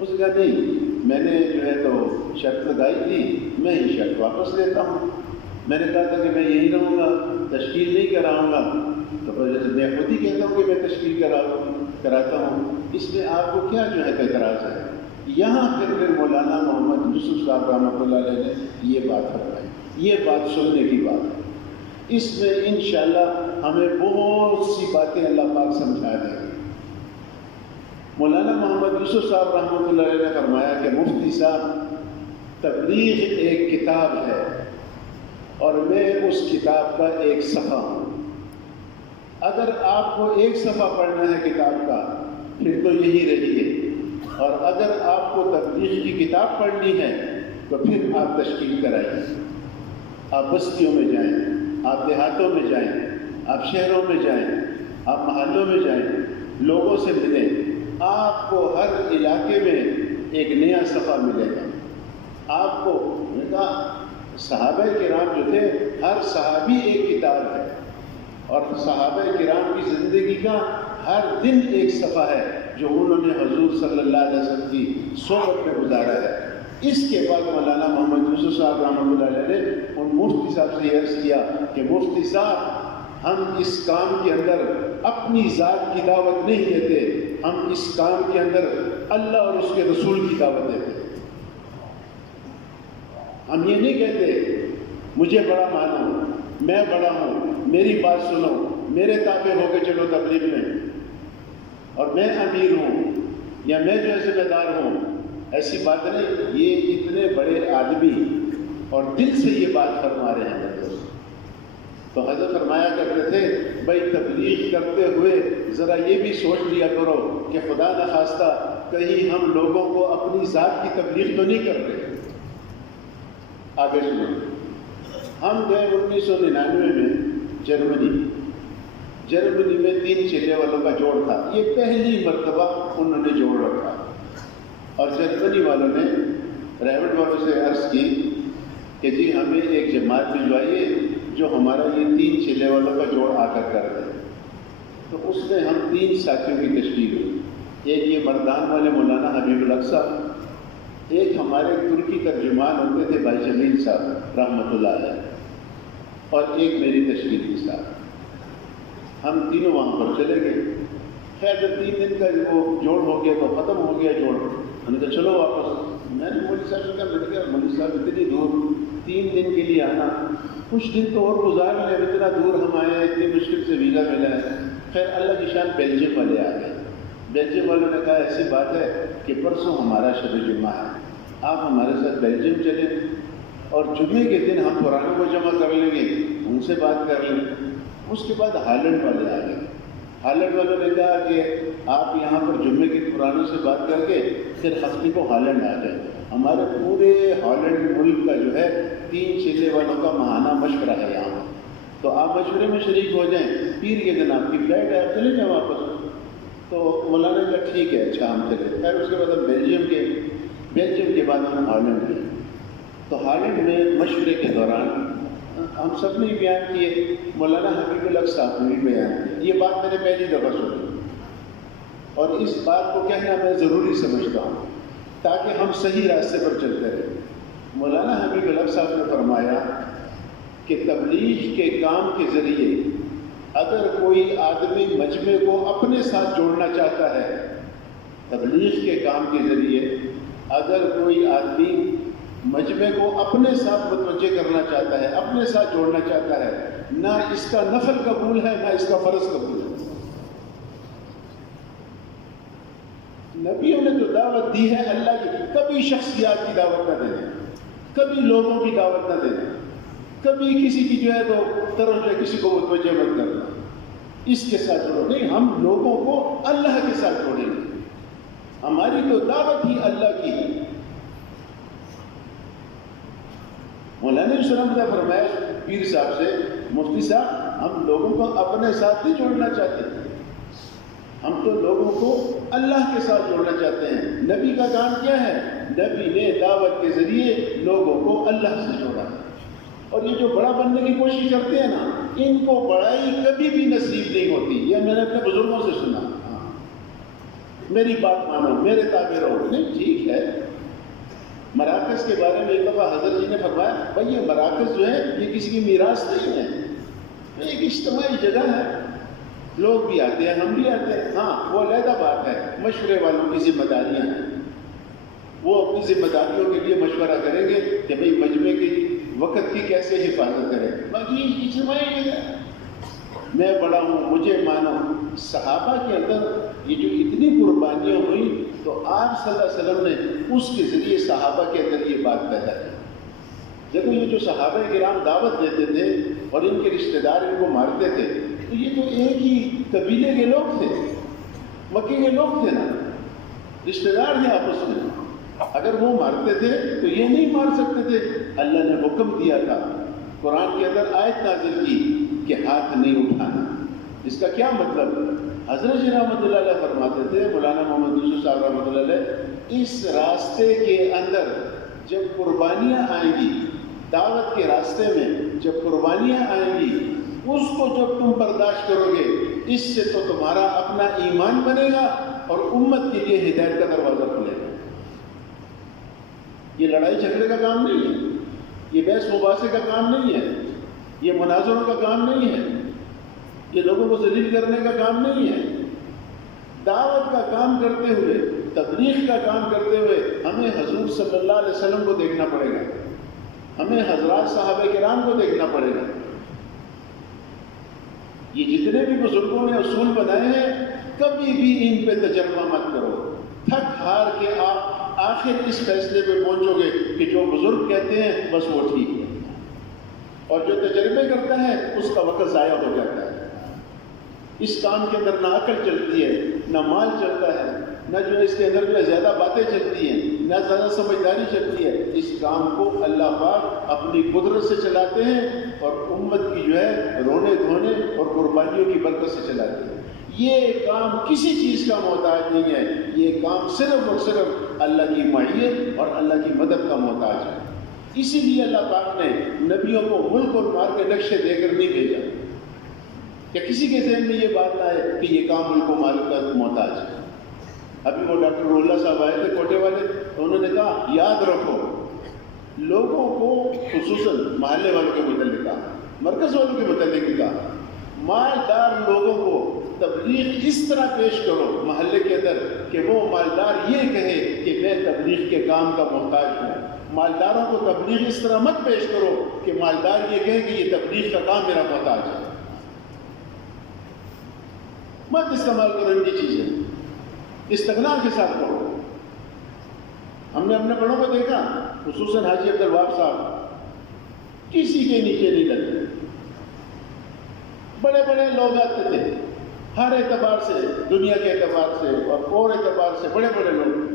اس نے کہا نہیں میں نے جو ہے تو شرط لگائی تھی، میں یہ شرط واپس لیتا ہوں، میں نے کہا تھا کہ میں یہی رہوں گا، تشکیل نہیں کراؤں گا، تو میں خود ہی کہتا ہوں کہ میں تشکیل کراتا ہوں، اس میں آپ کو کیا جو ہے اعتراض ہے؟ یہاں پھر مولانا محمد یوسف صاحب رحمۃ اللہ علیہ نے یہ بات فرمائی، یہ بات سننے کی بات ہے، اس میں انشاءاللہ ہمیں بہت سی باتیں اللہ پاک سمجھا دیں گے۔ مولانا محمد یوسف صاحب رحمۃ اللہ علیہ نے فرمایا کہ مفتی صاحب تبلیغ ایک کتاب ہے اور میں اس کتاب کا ایک صفحہ ہوں، اگر آپ کو ایک صفحہ پڑھنا ہے کتاب کا پھر تو یہی رہیے، اور اگر آپ کو تبلیغ کی کتاب پڑھنی ہے تو پھر آپ تشکیل کرائیے، آپ بستیوں میں جائیں، آپ دیہاتوں میں جائیں، آپ شہروں میں جائیں، آپ محلوں میں جائیں، لوگوں سے ملیں، آپ کو ہر علاقے میں ایک نیا صفحہ ملے گا۔ آپ کو صحابہ کرام جو تھے، ہر صحابی ایک کتاب ہے، اور صحابہ کرام کی زندگی کا ہر دن ایک صفحہ ہے جو انہوں نے حضور صلی اللہ علیہ وسلم کی صحبت میں گزارا ہے۔ اس کے بعد مولانا محمد یوسف صاحب رحمۃ اللہ علیہ نے ان مفتی صاحب سے عرض کیا کہ مفتی صاحب ہم اس کام کے اندر اپنی ذات کی دعوت نہیں دیتے، ہم اس کام کے اندر اللہ اور اس کے رسول کی دعوت دیتے۔ ہم یہ نہیں کہتے مجھے بڑا مانو، میں بڑا ہوں، میری بات سنو، میرے تابع ہو کے چلو تبلیغ میں، اور میں امیر ہوں یا میں جو ہے ذمہ دار ہوں، ایسی بات نہیں۔ یہ اتنے بڑے آدمی اور دل سے یہ بات فرما رہے ہیں دوست، تو حضرت فرمایا کرتے تھے بھائی تبلیغ کرتے ہوئے ذرا یہ بھی سوچ لیا کرو کہ خدا نخواستہ کہیں ہم لوگوں کو اپنی ذات کی تبلیغ تو نہیں کر رہے۔ آگے سنو، ہم گئے 1999 میں جرمنی میں 3 چیلے والوں کا جوڑ تھا، یہ پہلی مرتبہ انہوں نے جوڑ رکھا، اور جرمنی والوں نے ریوٹ والوں سے عرض کی کہ جی ہمیں ایک جماعت بھجوائیے جو ہمارا یہ 3 چیلے والوں کا جوڑ آ کر دے۔ تو اس میں ہم 3 ساتھیوں کی تشکیل ہوئی، ایک یہ مردان والے مولانا حبیب الحق صاحب، ایک ہمارے ترکی ترجمان ہوتے تھے بھائی جمیل صاحب رحمۃ اللہ علیہ، اور ایک میری تشکیل کے ساتھ ہم تینوں وہاں پر چلے گئے۔ خیر جب 3 دن کا وہ جوڑ ہو گیا تو ختم ہو گیا جوڑ، ہم نے کہا چلو واپس۔ میں نے مولوی صاحب سے کہا، میں نے کہا مولوی صاحب اتنی دور 3 دن کے لیے آنا، کچھ دن تو اور گزار لیں، اتنا دور ہم آئے ہیں، اتنی مشکل سے ویزا ملا ہے۔ خیر اللہ کی شان بیلجیم والے آ گئے۔ بیلجیم والوں نے کہا ایسی بات ہے کہ پرسوں ہمارا شب جمعہ ہے، آپ ہمارے ساتھ بیلجیم چلیں اور جمعے کے دن ہم پرانوں کو جمع کر لیں گے، ان سے بات کر لیں۔ اس کے بعد ہالینڈ والے آ گئے۔ ہالینڈ والوں نے کہا کہ آپ یہاں پر جمعے کے پرانوں سے بات کر کے پھر ہفتے کو ہالینڈ آ جائیں۔ ہمارے پورے ہالینڈ ملک کا جو ہے 3 چیلے والوں کا ماہانہ مشورہ ہے یہاں، تو آپ مشورے میں شریک ہو جائیں، پیر کے دن آپ کی فلائٹ ہے، آپ چلے جائیں واپس۔ تو مولانا نے کہا ٹھیک ہے، اچھا ہم چلے۔ خیر اس کے بعد ہم بیلجیم کے بعد ہم ہالینڈ گئے۔ تو ہالینڈ میں مشورے کے دوران ہم سب نے بیان کیے، مولانا حبیب الحق صاحب نے بھی بیان کیا۔ یہ بات میں نے پہلی دفعہ سنی، اور اس بات کو کہنا میں ضروری سمجھتا ہوں تاکہ ہم صحیح راستے پر چلتے رہیں۔ مولانا حبیب الحق صاحب نے فرمایا کہ تبلیغ کے کام کے ذریعے اگر کوئی آدمی مجمع کو اپنے ساتھ جوڑنا چاہتا ہے، تبلیغ کے کام کے ذریعے اگر کوئی آدمی مجمع کو اپنے ساتھ متوجہ کرنا چاہتا ہے، اپنے ساتھ جوڑنا چاہتا ہے، نہ اس کا نفل قبول ہے نہ اس کا فرض قبول ہے۔ نبیوں نے جو دعوت دی ہے اللہ کی، کبھی شخصیات کی دعوت نہ دینا، کبھی لوگوں کی دعوت نہ دینا، کبھی کسی کی جو ہے تو طرف جو کسی کو متوجہ مت کرنا، اس کے ساتھ جوڑو نہیں، ہم لوگوں کو اللہ کے ساتھ جوڑیں گے، ہماری تو دعوت ہی اللہ کی ہے۔ مولانا السلام نے فرمایا پیر صاحب سے، مفتی صاحب ہم لوگوں کو اپنے ساتھ نہیں جوڑنا چاہتے، ہم تو لوگوں کو اللہ کے ساتھ جوڑنا چاہتے ہیں۔ نبی کا کام کیا ہے؟ نبی نے دعوت کے ذریعے لوگوں کو اللہ سے جوڑا، اور یہ جو بڑا بننے کی کوشش کرتے ہیں نا، ان کو بڑائی کبھی بھی نصیب نہیں ہوتی۔ یہ میں نے اپنے بزرگوں سے سنا، میری بات مانو، میرے تابع رہو۔ نہیں ٹھیک ہے، مراکز کے بارے میں ایک دفعہ حضرت جی نے فرمایا بھائی یہ مراکز جو ہے یہ کسی کی میراث نہیں ہے، ایک اجتماعی جگہ ہے، لوگ بھی آتے ہیں، ہم بھی آتے ہیں۔ ہاں وہ علیحدہ بات ہے، مشورے والوں کی ذمہ داریاں ہیں، وہ اپنی ذمہ داریوں کے لیے مشورہ کریں گے کہ بھئی مجمع کے وقت کی کیسے حفاظت کریں۔ باقی اجتماعی جگہ ہے، میں بڑا ہوں، مجھے مانو۔ صحابہ کے اندر یہ جو اتنی قربانیاں ہوئی تو آپ صلی اللہ علیہ وسلم نے اس کے ذریعے صحابہ کے اندر یہ بات پیدا کی۔ دیکھو یہ جو صحابہ کرام دعوت دیتے تھے اور ان کے رشتہ دار ان کو مارتے تھے، تو یہ تو ایک ہی قبیلے کے لوگ تھے، مکے کے لوگ تھے نا، رشتہ دار تھے آپس میں، اگر وہ مارتے تھے تو یہ نہیں مار سکتے تھے۔ اللہ نے حکم دیا تھا، قرآن کے اندر آیت نازل کی کہ ہاتھ نہیں اٹھانا۔ اس کا کیا مطلب؟ حضرت جی رحمۃ اللہ علیہ فرماتے تھے، مولانا محمد یوسف صاحب رحمۃ اللہ علیہ، اس راستے کے اندر جب قربانیاں آئیں گی، دعوت کے راستے میں جب قربانیاں آئیں گی، اس کو جب تم برداشت کرو گے، اس سے تو تمہارا اپنا ایمان بنے گا اور امت کے لیے ہدایت کا دروازہ کھلے گا۔ یہ لڑائی جھگڑے کا کام نہیں ہے، یہ بحث مباحثے کا کام نہیں ہے، یہ مناظروں کا کام نہیں ہے، یہ لوگوں کو ذلیل کرنے کا کام نہیں ہے۔ دعوت کا کام کرتے ہوئے، تبلیغ کا کام کرتے ہوئے ہمیں حضور صلی اللہ علیہ وسلم کو دیکھنا پڑے گا، ہمیں حضرات صحابہ کرام کو دیکھنا پڑے گا۔ یہ جتنے بھی بزرگوں نے اصول بنائے ہیں، کبھی بھی ان پہ تجربہ مت کرو، تھک ہار کے آپ آخر اس فیصلے پہ پہنچو گے کہ جو بزرگ کہتے ہیں بس وہ ٹھیک ہے۔ اور جو تجربے کرتا ہے اس کا وقت ضائع ہو جاتا ہے۔ اس کام کے اندر نہ عقل چلتی ہے، نہ مال چلتا ہے، نہ جو اس کے اندر جو ہے زیادہ باتیں چلتی ہیں، نہ زیادہ سمجھداری چلتی ہے۔ اس کام کو اللہ پاک اپنی قدرت سے چلاتے ہیں اور امت کی جو ہے رونے دھونے اور قربانیوں کی برکت سے چلاتے ہیں۔ یہ کام کسی چیز کا محتاج نہیں ہے، یہ کام صرف اور صرف اللہ کی معیت اور اللہ کی مدد کا محتاج ہے۔ اسی لیے اللہ پاک نے نبیوں کو ملک اور مار کے نقشے دے کر نہیں بھیجا کہ کسی کے ذہن میں یہ بات نہ آئے کہ یہ کام ملک و مال کا محتاج ہے۔ ابھی وہ ڈاکٹر رولہ صاحب آئے تھے کوٹے والے، تو انہوں نے کہا یاد رکھو، لوگوں کو خصوصاً محلے والوں کے متعلق کہا، مرکز والوں کے متعلق کہا، مالدار لوگوں کو تبلیغ اس طرح پیش کرو محلے کے اندر کہ وہ مالدار یہ کہے کہ میں تبلیغ کے کام کا محتاج ہوں۔ مالداروں کو تبلیغ اس طرح مت پیش کرو کہ مالدار یہ کہے کہ یہ تبلیغ کا کام میرا محتاج ہے۔ مت استعمال کرو ان کی چیزیں، استغنا کے ساتھ پڑھو۔ ہم نے اپنے بڑوں کو دیکھا، خصوصاً حاجی عبدالوہاب صاحب کسی کے نیچے نہیں لگتے، بڑے بڑے لوگ آتے تھے ہر اعتبار سے، دنیا کے اعتبار سے اور اعتبار سے، بڑے بڑے لوگ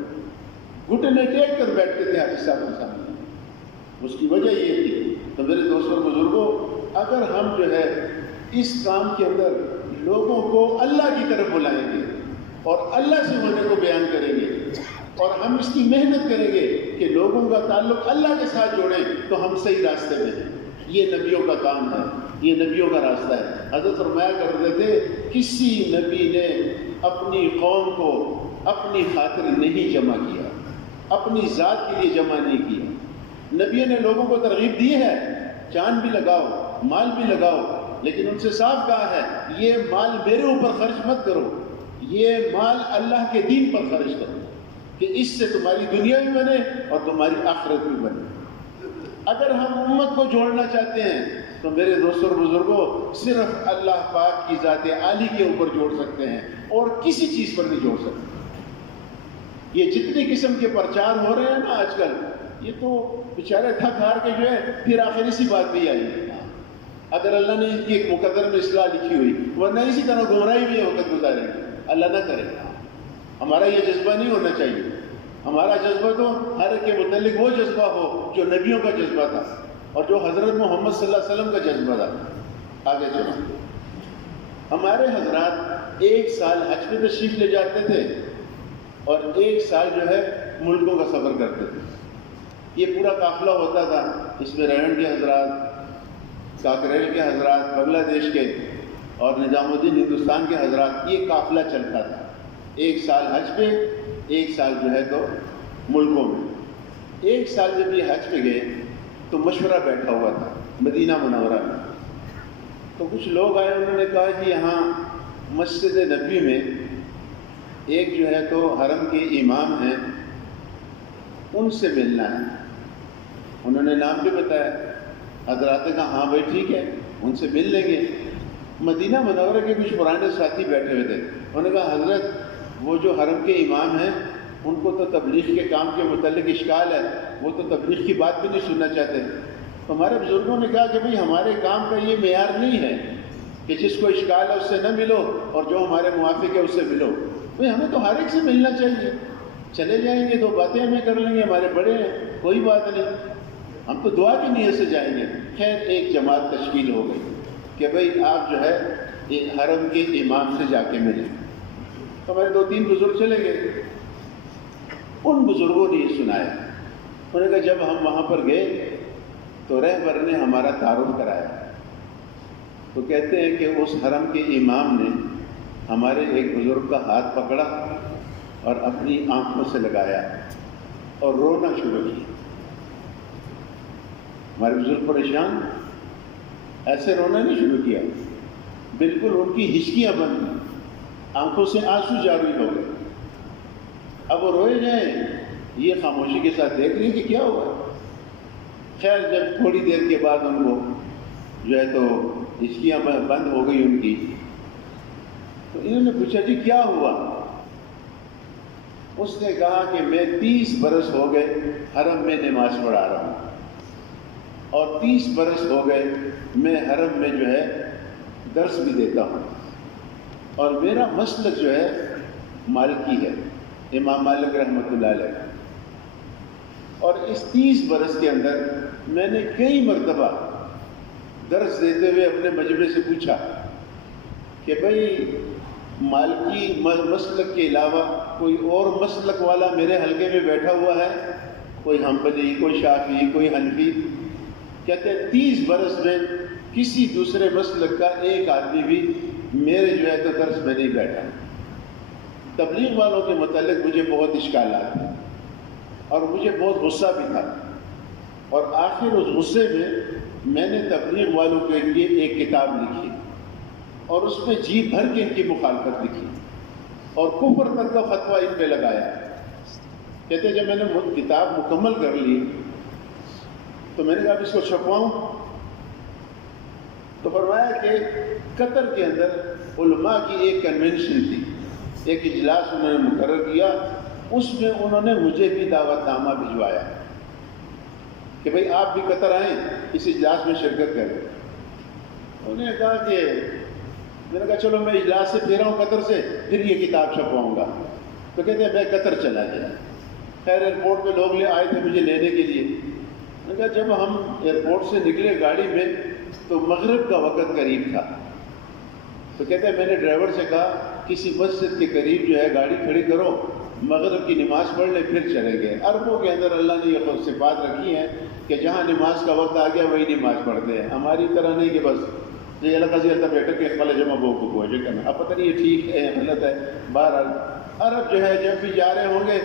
گھٹنے ٹیک کر بیٹھتے تھے حاجی صاحب کے سامنے۔ اس کی وجہ یہ تھی۔ تو میرے دوستوں بزرگوں، اگر ہم جو ہے اس کام کے اندر لوگوں کو اللہ کی طرف بلائیں گے اور اللہ سے ہونے کو بیان کریں گے اور ہم اس کی محنت کریں گے کہ لوگوں کا تعلق اللہ کے ساتھ جوڑیں، تو ہم صحیح راستے میں ہیں۔ یہ نبیوں کا کام ہے، یہ نبیوں کا راستہ ہے۔ حضرت فرمایا کرتے تھے کسی نبی نے اپنی قوم کو اپنی خاطر نہیں جمع کیا، اپنی ذات کے لیے جمع نہیں کیا۔ نبیوں نے لوگوں کو ترغیب دی ہے، جان بھی لگاؤ، مال بھی لگاؤ، لیکن ان سے صاف کہا ہے یہ مال میرے اوپر خرچ مت کرو، یہ مال اللہ کے دین پر خرچ کرو کہ اس سے تمہاری دنیا بھی بنے اور تمہاری آخرت بھی بنے۔ اگر ہم امت کو جوڑنا چاہتے ہیں تو میرے دوستوں اور بزرگوں صرف اللہ پاک کی ذات عالی کے اوپر جوڑ سکتے ہیں اور کسی چیز پر نہیں جوڑ سکتے۔ یہ جتنی قسم کے پرچار ہو رہے ہیں نا آج کل، یہ تو بیچارے تھک ہار کے جو ہے پھر آخر اسی بات پہ ہی آئی ہے۔ اگر اللہ نے ان کی ایک مقدر میں اصلاح لکھی ہوئی، ورنہ اسی طرح گمراہی بھی وقت گزاریں گے۔ اللہ نہ کرے، ہمارا یہ جذبہ نہیں ہونا چاہیے۔ ہمارا جذبہ تو ہر ایک کے متعلق وہ جذبہ ہو جو نبیوں کا جذبہ تھا اور جو حضرت محمد صلی اللہ علیہ وسلم کا جذبہ تھا۔ آگے چلو، ہمارے حضرات ایک سال حج پہ تشریف لے جاتے تھے اور ایک سال جو ہے ملکوں کا سفر کرتے تھے۔ یہ پورا قافلہ ہوتا تھا، اس میں ریونڈ کے حضرات، کاکریل کے حضرات، بنگلہ دیش کے اور نظام الدین ہندوستان کے حضرات، یہ قافلہ چلتا تھا۔ ایک سال حج پہ، ایک سال جو ہے تو ملکوں میں۔ ایک سال جب یہ حج پہ گئے تو مشورہ بیٹھا ہوا تھا مدینہ منورہ میں۔ تو کچھ لوگ آئے، انہوں نے کہا کہ یہاں مسجد نبوی میں ایک جو ہے تو حرم کے امام ہیں، ان سے ملنا ہے۔ انہوں نے نام بھی بتایا۔ حضرات نے کہا ہاں بھائی ٹھیک ہے، ان سے مل لیں گے۔ مدینہ منورہ کے کچھ پرانے ساتھی بیٹھے ہوئے تھے، انہوں نے کہا حضرت وہ جو حرم کے امام ہیں ان کو تو تبلیغ کے کام کے متعلق اشکال ہے، وہ تو تبلیغ کی بات بھی نہیں سننا چاہتے۔ تو ہمارے بزرگوں نے کہا کہ بھئی ہمارے کام کا یہ معیار نہیں ہے کہ جس کو اشکال ہے اس سے نہ ملو اور جو ہمارے موافق ہے اس سے ملو۔ بھئی ہمیں تو ہر ایک سے ملنا چاہیے، چلے جائیں گے، 2 باتیں ہمیں کر لیں گے، ہمارے بڑے ہیں، کوئی بات نہیں، ہم تو دعا کی نیت سے جائیں گے۔ خیر ایک جماعت تشکیل ہو گئی کہ بھئی آپ جو ہے حرم کے امام سے جا کے ملیں۔ تو ہمارے 2-3 بزرگ چلے گئے۔ ان بزرگوں نے یہ سنایا، انہوں نے کہا جب ہم وہاں پر گئے تو رہبر نے ہمارا تعارف کرایا، تو کہتے ہیں کہ اس حرم کے امام نے ہمارے ایک بزرگ کا ہاتھ پکڑا اور اپنی آنکھوں سے لگایا اور رونا شروع کیا۔ ہمارے بزرگ پریشان، ایسے رونا نہیں شروع کیا، بالکل ان کی ہچکیاں بند ہیں، آنکھوں سے آنسو جاری ہو گئے۔ اب وہ روئے جائیں، یہ خاموشی کے ساتھ دیکھ رہی کہ کیا ہوا۔ خیر جب تھوڑی دیر کے بعد ان کو جو ہے تو ہچکیاں بند ہو گئی ان کی، تو انہوں نے پوچھا جی کیا ہوا؟ اس نے کہا کہ میں 30 برس ہو گئے حرم میں نماز پڑھا رہا ہوں، اور 30 برس ہو گئے میں حرم میں جو ہے درس بھی دیتا ہوں، اور میرا مسلک جو ہے مالکی ہے، امام مالک رحمۃ اللہ علیہ۔ اور اس 30 برس کے اندر میں نے کئی مرتبہ درس دیتے ہوئے اپنے مجمع سے پوچھا کہ بھائی مالکی مسلک کے علاوہ کوئی اور مسلک والا میرے حلقے میں بیٹھا ہوا ہے، کوئی حنبلی، کوئی شافعی، کوئی حنفی؟ کہتے ہیں 30 برس میں کسی دوسرے مسلک کا ایک آدمی بھی میرے جو ہے تو درس میں نہیں بیٹھا۔ تبلیغ والوں کے متعلق مجھے بہت اشکالات تھے اور مجھے بہت غصہ بھی تھا، اور آخر اس غصے میں نے تبلیغ والوں کے لیے ایک کتاب لکھی اور اس میں جی بھر کے ان کی مخالفت لکھی اور کفر تک کا فتویٰ ان پہ لگایا۔ کہتے جب میں نے کتاب مکمل کر لی تو میں نے کہا اس کو چھپواؤں، تو فرمایا کہ قطر کے اندر علماء کی ایک کنونشن تھی، ایک اجلاس انہوں نے مقرر کیا، اس میں انہوں نے مجھے بھی دعوت نامہ بھجوایا کہ بھئی آپ بھی قطر آئیں، اس اجلاس میں شرکت کریں۔ انہوں نے کہا کہ میں نے کہا چلو میں اجلاس سے پھر آؤں قطر سے، پھر یہ کتاب چھپواؤں گا۔ تو کہتے ہیں میں قطر چلا گیا۔ خیر ایئرپورٹ پہ لوگ لے آئے تھے مجھے لینے کے لیے۔ میں نے کہا جب ہم ایئرپورٹ سے نکلے گاڑی میں تو مغرب کا وقت قریب تھا، تو کہتے ہیں میں نے ڈرائیور سے کہا کسی مسجد کے قریب جو ہے گاڑی کھڑی کرو، مغرب کی نماز پڑھ لیں پھر چلے گئے۔ عربوں کے اندر اللہ نے یہ خود صفات رکھی ہیں کہ جہاں نماز کا وقت آ گیا وہی نماز پڑھتے ہیں، ہماری طرح نہیں کہ بس یہ اللہ قضی اللہ بیٹھے کہ اقبال جمع بو کو بوجھے کرنا، اب پتہ نہیں یہ ٹھیک ہے غلط ہے۔ بہرحال عرب جو ہے جب بھی جا رہے ہوں گے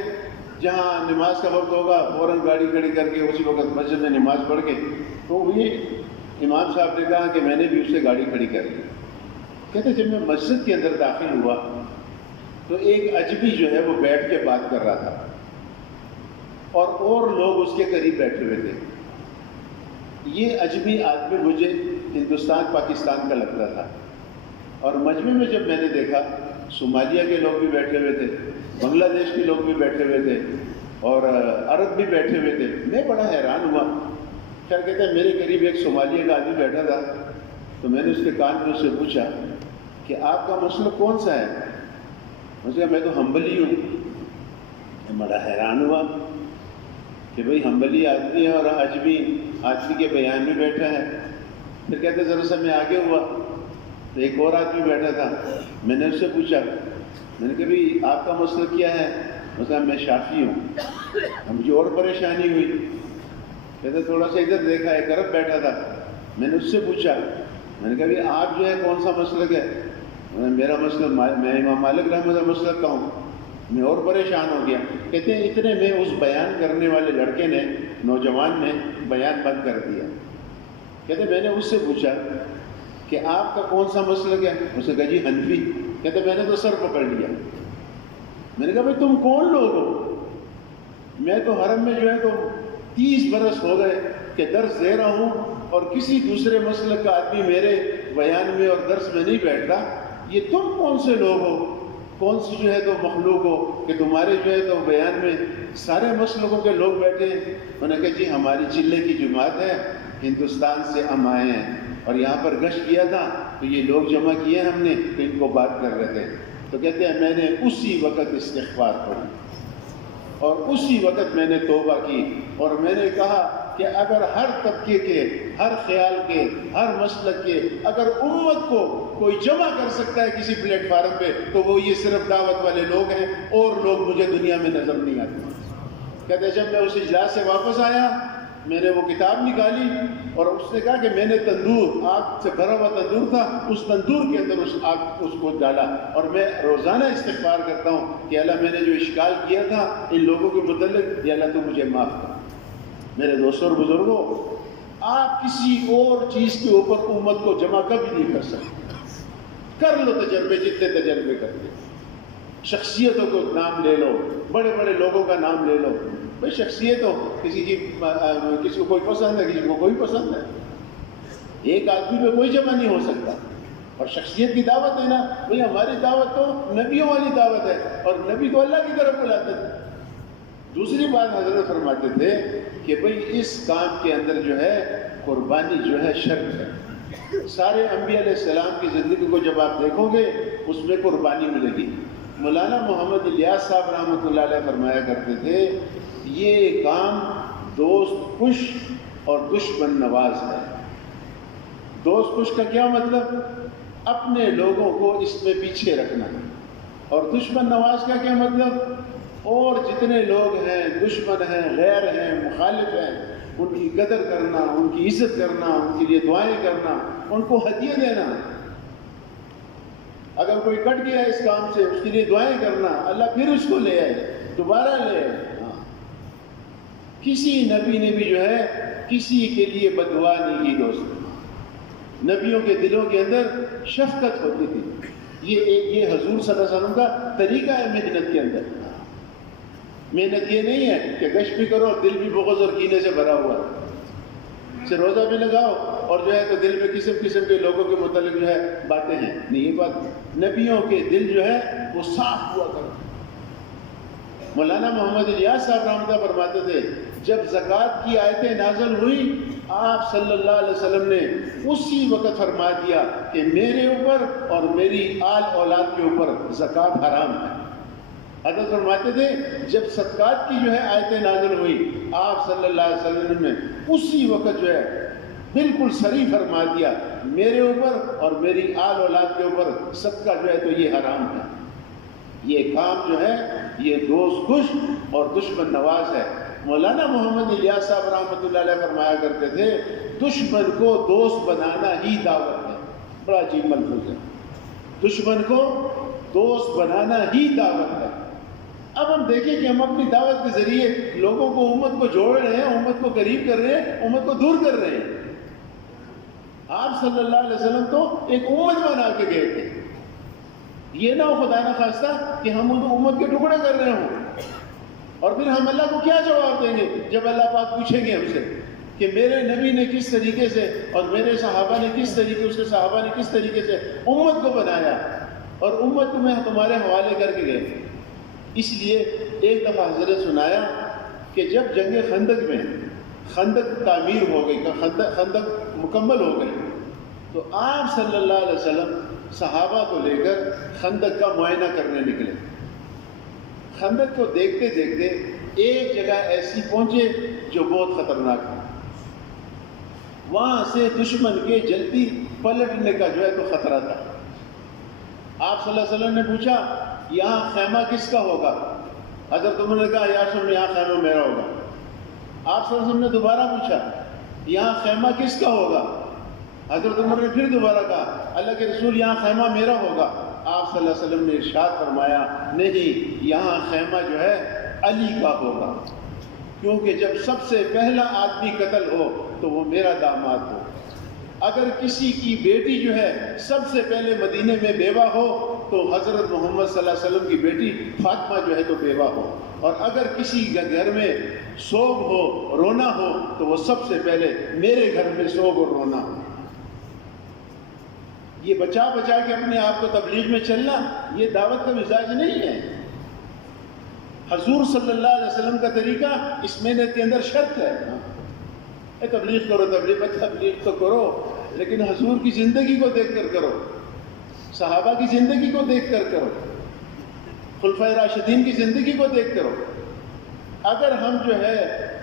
جہاں نماز کا وقت ہوگا فوراً گاڑی کھڑی کر کے اسی وقت مسجد میں نماز پڑھ کے، تو یہ امام صاحب نے کہا کہ میں نے بھی اس سے گاڑی کھڑی کر لی۔ کہتے جب میں مسجد کے اندر داخل ہوا تو ایک اجمی جو ہے وہ بیٹھ کے بات کر رہا تھا اور لوگ اس کے قریب بیٹھے ہوئے تھے۔ یہ اجمی آدمی مجھے ہندوستان پاکستان کا لگتا تھا، اور مجمع میں جب میں نے دیکھا صومالیہ کے لوگ بھی بیٹھے ہوئے تھے، بنگلہ دیش کے لوگ بھی بیٹھے ہوئے تھے اور عرب بھی بیٹھے ہوئے تھے، میں بڑا حیران ہوا۔ خیر کہتے ہیں میرے قریب ایک صومالیہ کا آدمی بیٹھا تھا، تو میں نے اس کے کان میں اس سے پوچھا کہ آپ کا مسلک کون سا ہے؟ اس نے کہا میں تو حنبلی ہوں۔ میں بڑا حیران ہوا کہ بھئی حنبلی آدمی ہے اور اجمی آدمی کے بیان میں بیٹھا ہے۔ پھر کہتے ذرا سا میں آگے ہوا تو ایک اور آدمی بیٹھا تھا، میں نے اس سے پوچھا، میں نے کہا بھئی آپ کا مسلک کیا ہے؟ اس نے کہا میں شافعی ہوں۔ مجھے اور پریشانی ہوئی، کہتے تھوڑا سا ادھر دیکھا، ایک عرب بیٹھا تھا، میں نے اس سے پوچھا، میں نے کہا بھئی آپ جو ہے کون سا مسلک ہے؟ میرا مسلک میں امام مالک رحمۃ اللہ مسلک کا ہوں۔ میں اور پریشان ہو گیا۔ کہتے ہیں اتنے میں اس بیان کرنے والے لڑکے نے، نوجوان نے بیان بند کر دیا۔ کہتے میں نے اس سے پوچھا کہ آپ کا کون سا مسلک ہے؟ اس نے کہا جی حنفی۔ کہتے میں نے تو سر پکڑ لیا۔ میں نے کہا بھائی تم کون لوگ ہو؟ میں تو حرم میں جو ہے تو 30 برس ہو گئے کہ درس دے رہا ہوں اور کسی دوسرے مسلک کا آدمی میرے بیان میں اور درس میں نہیں بیٹھتا، یہ تم کون سے لوگ ہو؟ کون سی جو ہے تو مخلوق ہو کہ تمہارے جو ہے تو بیان میں سارے مسلکوں کے لوگ بیٹھے ہیں؟ انہوں نے کہا جی ہماری چلے کی جماعت ہے، ہندوستان سے ہم آئے ہیں اور یہاں پر گشت کیا تھا تو یہ لوگ جمع کیے ہم نے تو ان کو بات کر رہے تھے۔ تو کہتے ہیں میں نے اسی وقت استغفار پڑھی اور اسی وقت میں نے توبہ کی اور میں نے کہا کہ اگر ہر طبقے کے، ہر خیال کے، ہر مسلک کے اگر امت کو کوئی جمع کر سکتا ہے کسی پلیٹ فارم پہ تو وہ یہ صرف دعوت والے لوگ ہیں، اور لوگ مجھے دنیا میں نظر نہیں آتے۔ کہتے ہیں جب میں اس اجلاس سے واپس آیا میں نے وہ کتاب نکالی اور اس نے کہا کہ میں نے تندور، آگ سے بھرا ہوا تندور تھا، اس تندور کے اندر اس کو ڈالا اور میں روزانہ استغفار کرتا ہوں کہ اللہ میں نے جو اشکال کیا تھا ان لوگوں کے متعلق، یا اللہ تو مجھے معاف کر۔ میرے دوستوں اور بزرگوں، آپ کسی اور چیز کے اوپر امت کو جمع کبھی نہیں کر سکتے۔ کر لو تجربے جتنے تجربے کرتے، شخصیتوں کو نام لے لو، بڑے بڑے لوگوں کا نام لے لو۔ بھائی شخصیت ہو، کسی کو کوئی پسند ہے، کسی کو کوئی پسند ہے، ایک آدمی پہ کوئی جمع نہیں ہو سکتا۔ اور شخصیت کی دعوت ہے نا، بھائی ہماری دعوت تو نبیوں والی دعوت ہے اور نبی تو اللہ کی طرف بلاتے تھے۔ دوسری بات حضرت فرماتے تھے کہ بھئی اس کام کے اندر جو ہے قربانی جو ہے شرط ہے۔ سارے انبیاء علیہ السلام کی زندگی کو جب آپ دیکھو گے اس میں قربانی ملے گی۔ مولانا محمد الیاس صاحب رحمۃ اللہ علیہ فرمایا کرتے تھے یہ کام دوست کش اور دشمن نواز ہے۔ دوست کش کا کیا مطلب؟ اپنے لوگوں کو اس میں پیچھے رکھنا، اور دشمن نواز کا کیا مطلب؟ اور جتنے لوگ ہیں، دشمن ہیں، غیر ہیں، مخالف ہیں، ان کی قدر کرنا، ان کی عزت کرنا، ان کے لیے دعائیں کرنا، ان کو ہدیہ دینا۔ اگر کوئی کٹ گیا اس کام سے اس کے لیے دعائیں کرنا، اللہ پھر اس کو لے آئے، دوبارہ لے آئے۔ کسی نبی نے بھی جو ہے کسی کے لیے بد دعا نہیں کی دوست۔ نبیوں کے دلوں کے اندر شفقت ہوتی تھی۔ یہ حضور صلی اللہ علیہ وسلم کا طریقہ ہے محنت کے اندر۔ محنت یہ نہیں ہے کہ گشت بھی کرو دل بھی بغض اور کینے سے بھرا ہوا ہے، سے روزہ بھی لگاؤ اور جو ہے تو دل میں قسم قسم کے لوگوں کے متعلق جو ہے باتیں ہیں، نہیں یہ بات۔ نبیوں کے دل جو ہے وہ صاف ہوا کرتے۔ مولانا محمد الیاس صاحب رحمۃ اللہ فرماتے تھے جب زکوٰۃ کی آیتیں نازل ہوئی آپ صلی اللہ علیہ وسلم نے اسی وقت فرما دیا کہ میرے اوپر اور میری آل اولاد کے اوپر زکوٰۃ حرام ہے۔ حضرت فرماتے تھے جب صدقات کی جو ہے آیتیں نازل ہوئی آپ صلی اللہ علیہ وسلم نے اسی وقت جو ہے بالکل صریح فرما دیا میرے اوپر اور میری آل اولاد کے اوپر صدقہ جو ہے تو یہ حرام ہے۔ یہ کام جو ہے یہ دوست کش اور دشمن نواز ہے۔ مولانا محمد الیاس صاحب رحمۃ اللہ علیہ فرمایا کرتے تھے دشمن کو دوست بنانا ہی دعوت ہے۔ بڑا عجیب ملفوظ ہے، دشمن کو دوست بنانا ہی دعوت ہے۔ اب ہم دیکھیں کہ ہم اپنی دعوت کے ذریعے لوگوں کو امت کو جوڑ رہے ہیں، امت کو قریب کر رہے ہیں، امت کو دور کر رہے ہیں۔ آپ صلی اللہ علیہ وسلم تو ایک امت بنا کے گئے تھے، یہ نہ ہو خدا نہ خواستہ کہ ہم ان امت کے ٹکڑے کر رہے ہوں، اور پھر ہم اللہ کو کیا جواب دیں گے جب اللہ پاک پوچھیں گے ہم سے کہ میرے نبی نے کس طریقے سے اور میرے صحابہ نے کس طریقے، اس کے صحابہ نے کس طریقے سے امت کو بنایا اور امت کو میں تمہارے حوالے کر کے گئے۔ اس لیے ایک دفعہ حضرت سنایا کہ جب جنگ خندق میں خندق تعمیر ہو گئی، خندق مکمل ہو گئی، تو آپ صلی اللہ علیہ وسلم صحابہ کو لے کر خندق کا معائنہ کرنے نکلے۔ خندق کو دیکھتے دیکھتے ایک جگہ ایسی پہنچے جو بہت خطرناک ہے، وہاں سے دشمن کے جلدی پلٹنے کا جو ہے تو خطرہ تھا۔ آپ صلی اللہ علیہ وسلم نے پوچھا یہاں خیمہ کس کا ہوگا؟ حضرت عمر نے کہا یا رسول اللہ یہاں خیمہ میرا ہوگا۔ آپ صلی اللہ علیہ وسلم نے دوبارہ پوچھا یہاں خیمہ کس کا ہوگا؟ حضرت عمر نے پھر دوبارہ کہا اللہ کے رسول یہاں خیمہ میرا ہوگا۔ آپ صلی اللہ علیہ وسلم نے ارشاد فرمایا نہیں، یہاں خیمہ جو ہے علی کا ہوگا، کیونکہ جب سب سے پہلا آدمی قتل ہو تو وہ میرا داماد ہو۔ اگر کسی کی بیٹی جو ہے سب سے پہلے مدینے میں بیوہ ہو تو حضرت محمد صلی اللہ علیہ وسلم کی بیٹی فاطمہ جو ہے تو بیوہ ہو، اور اگر کسی گھر میں سوگ ہو، رونا ہو، تو وہ سب سے پہلے میرے گھر میں سوگ اور رونا ہو۔ یہ بچا بچا کے اپنے آپ کو تبلیغ میں چلنا یہ دعوت کا مزاج نہیں ہے۔ حضور صلی اللہ علیہ وسلم کا طریقہ اس محنت کے اندر شرط ہے، تبلیغ کرو، تبلیغ تو کرو، لیکن حضور کی زندگی کو دیکھ کر کرو، صحابہ کی زندگی کو دیکھ کر کرو، خلفائے راشدین کی زندگی کو دیکھ کرو۔ اگر ہم جو ہے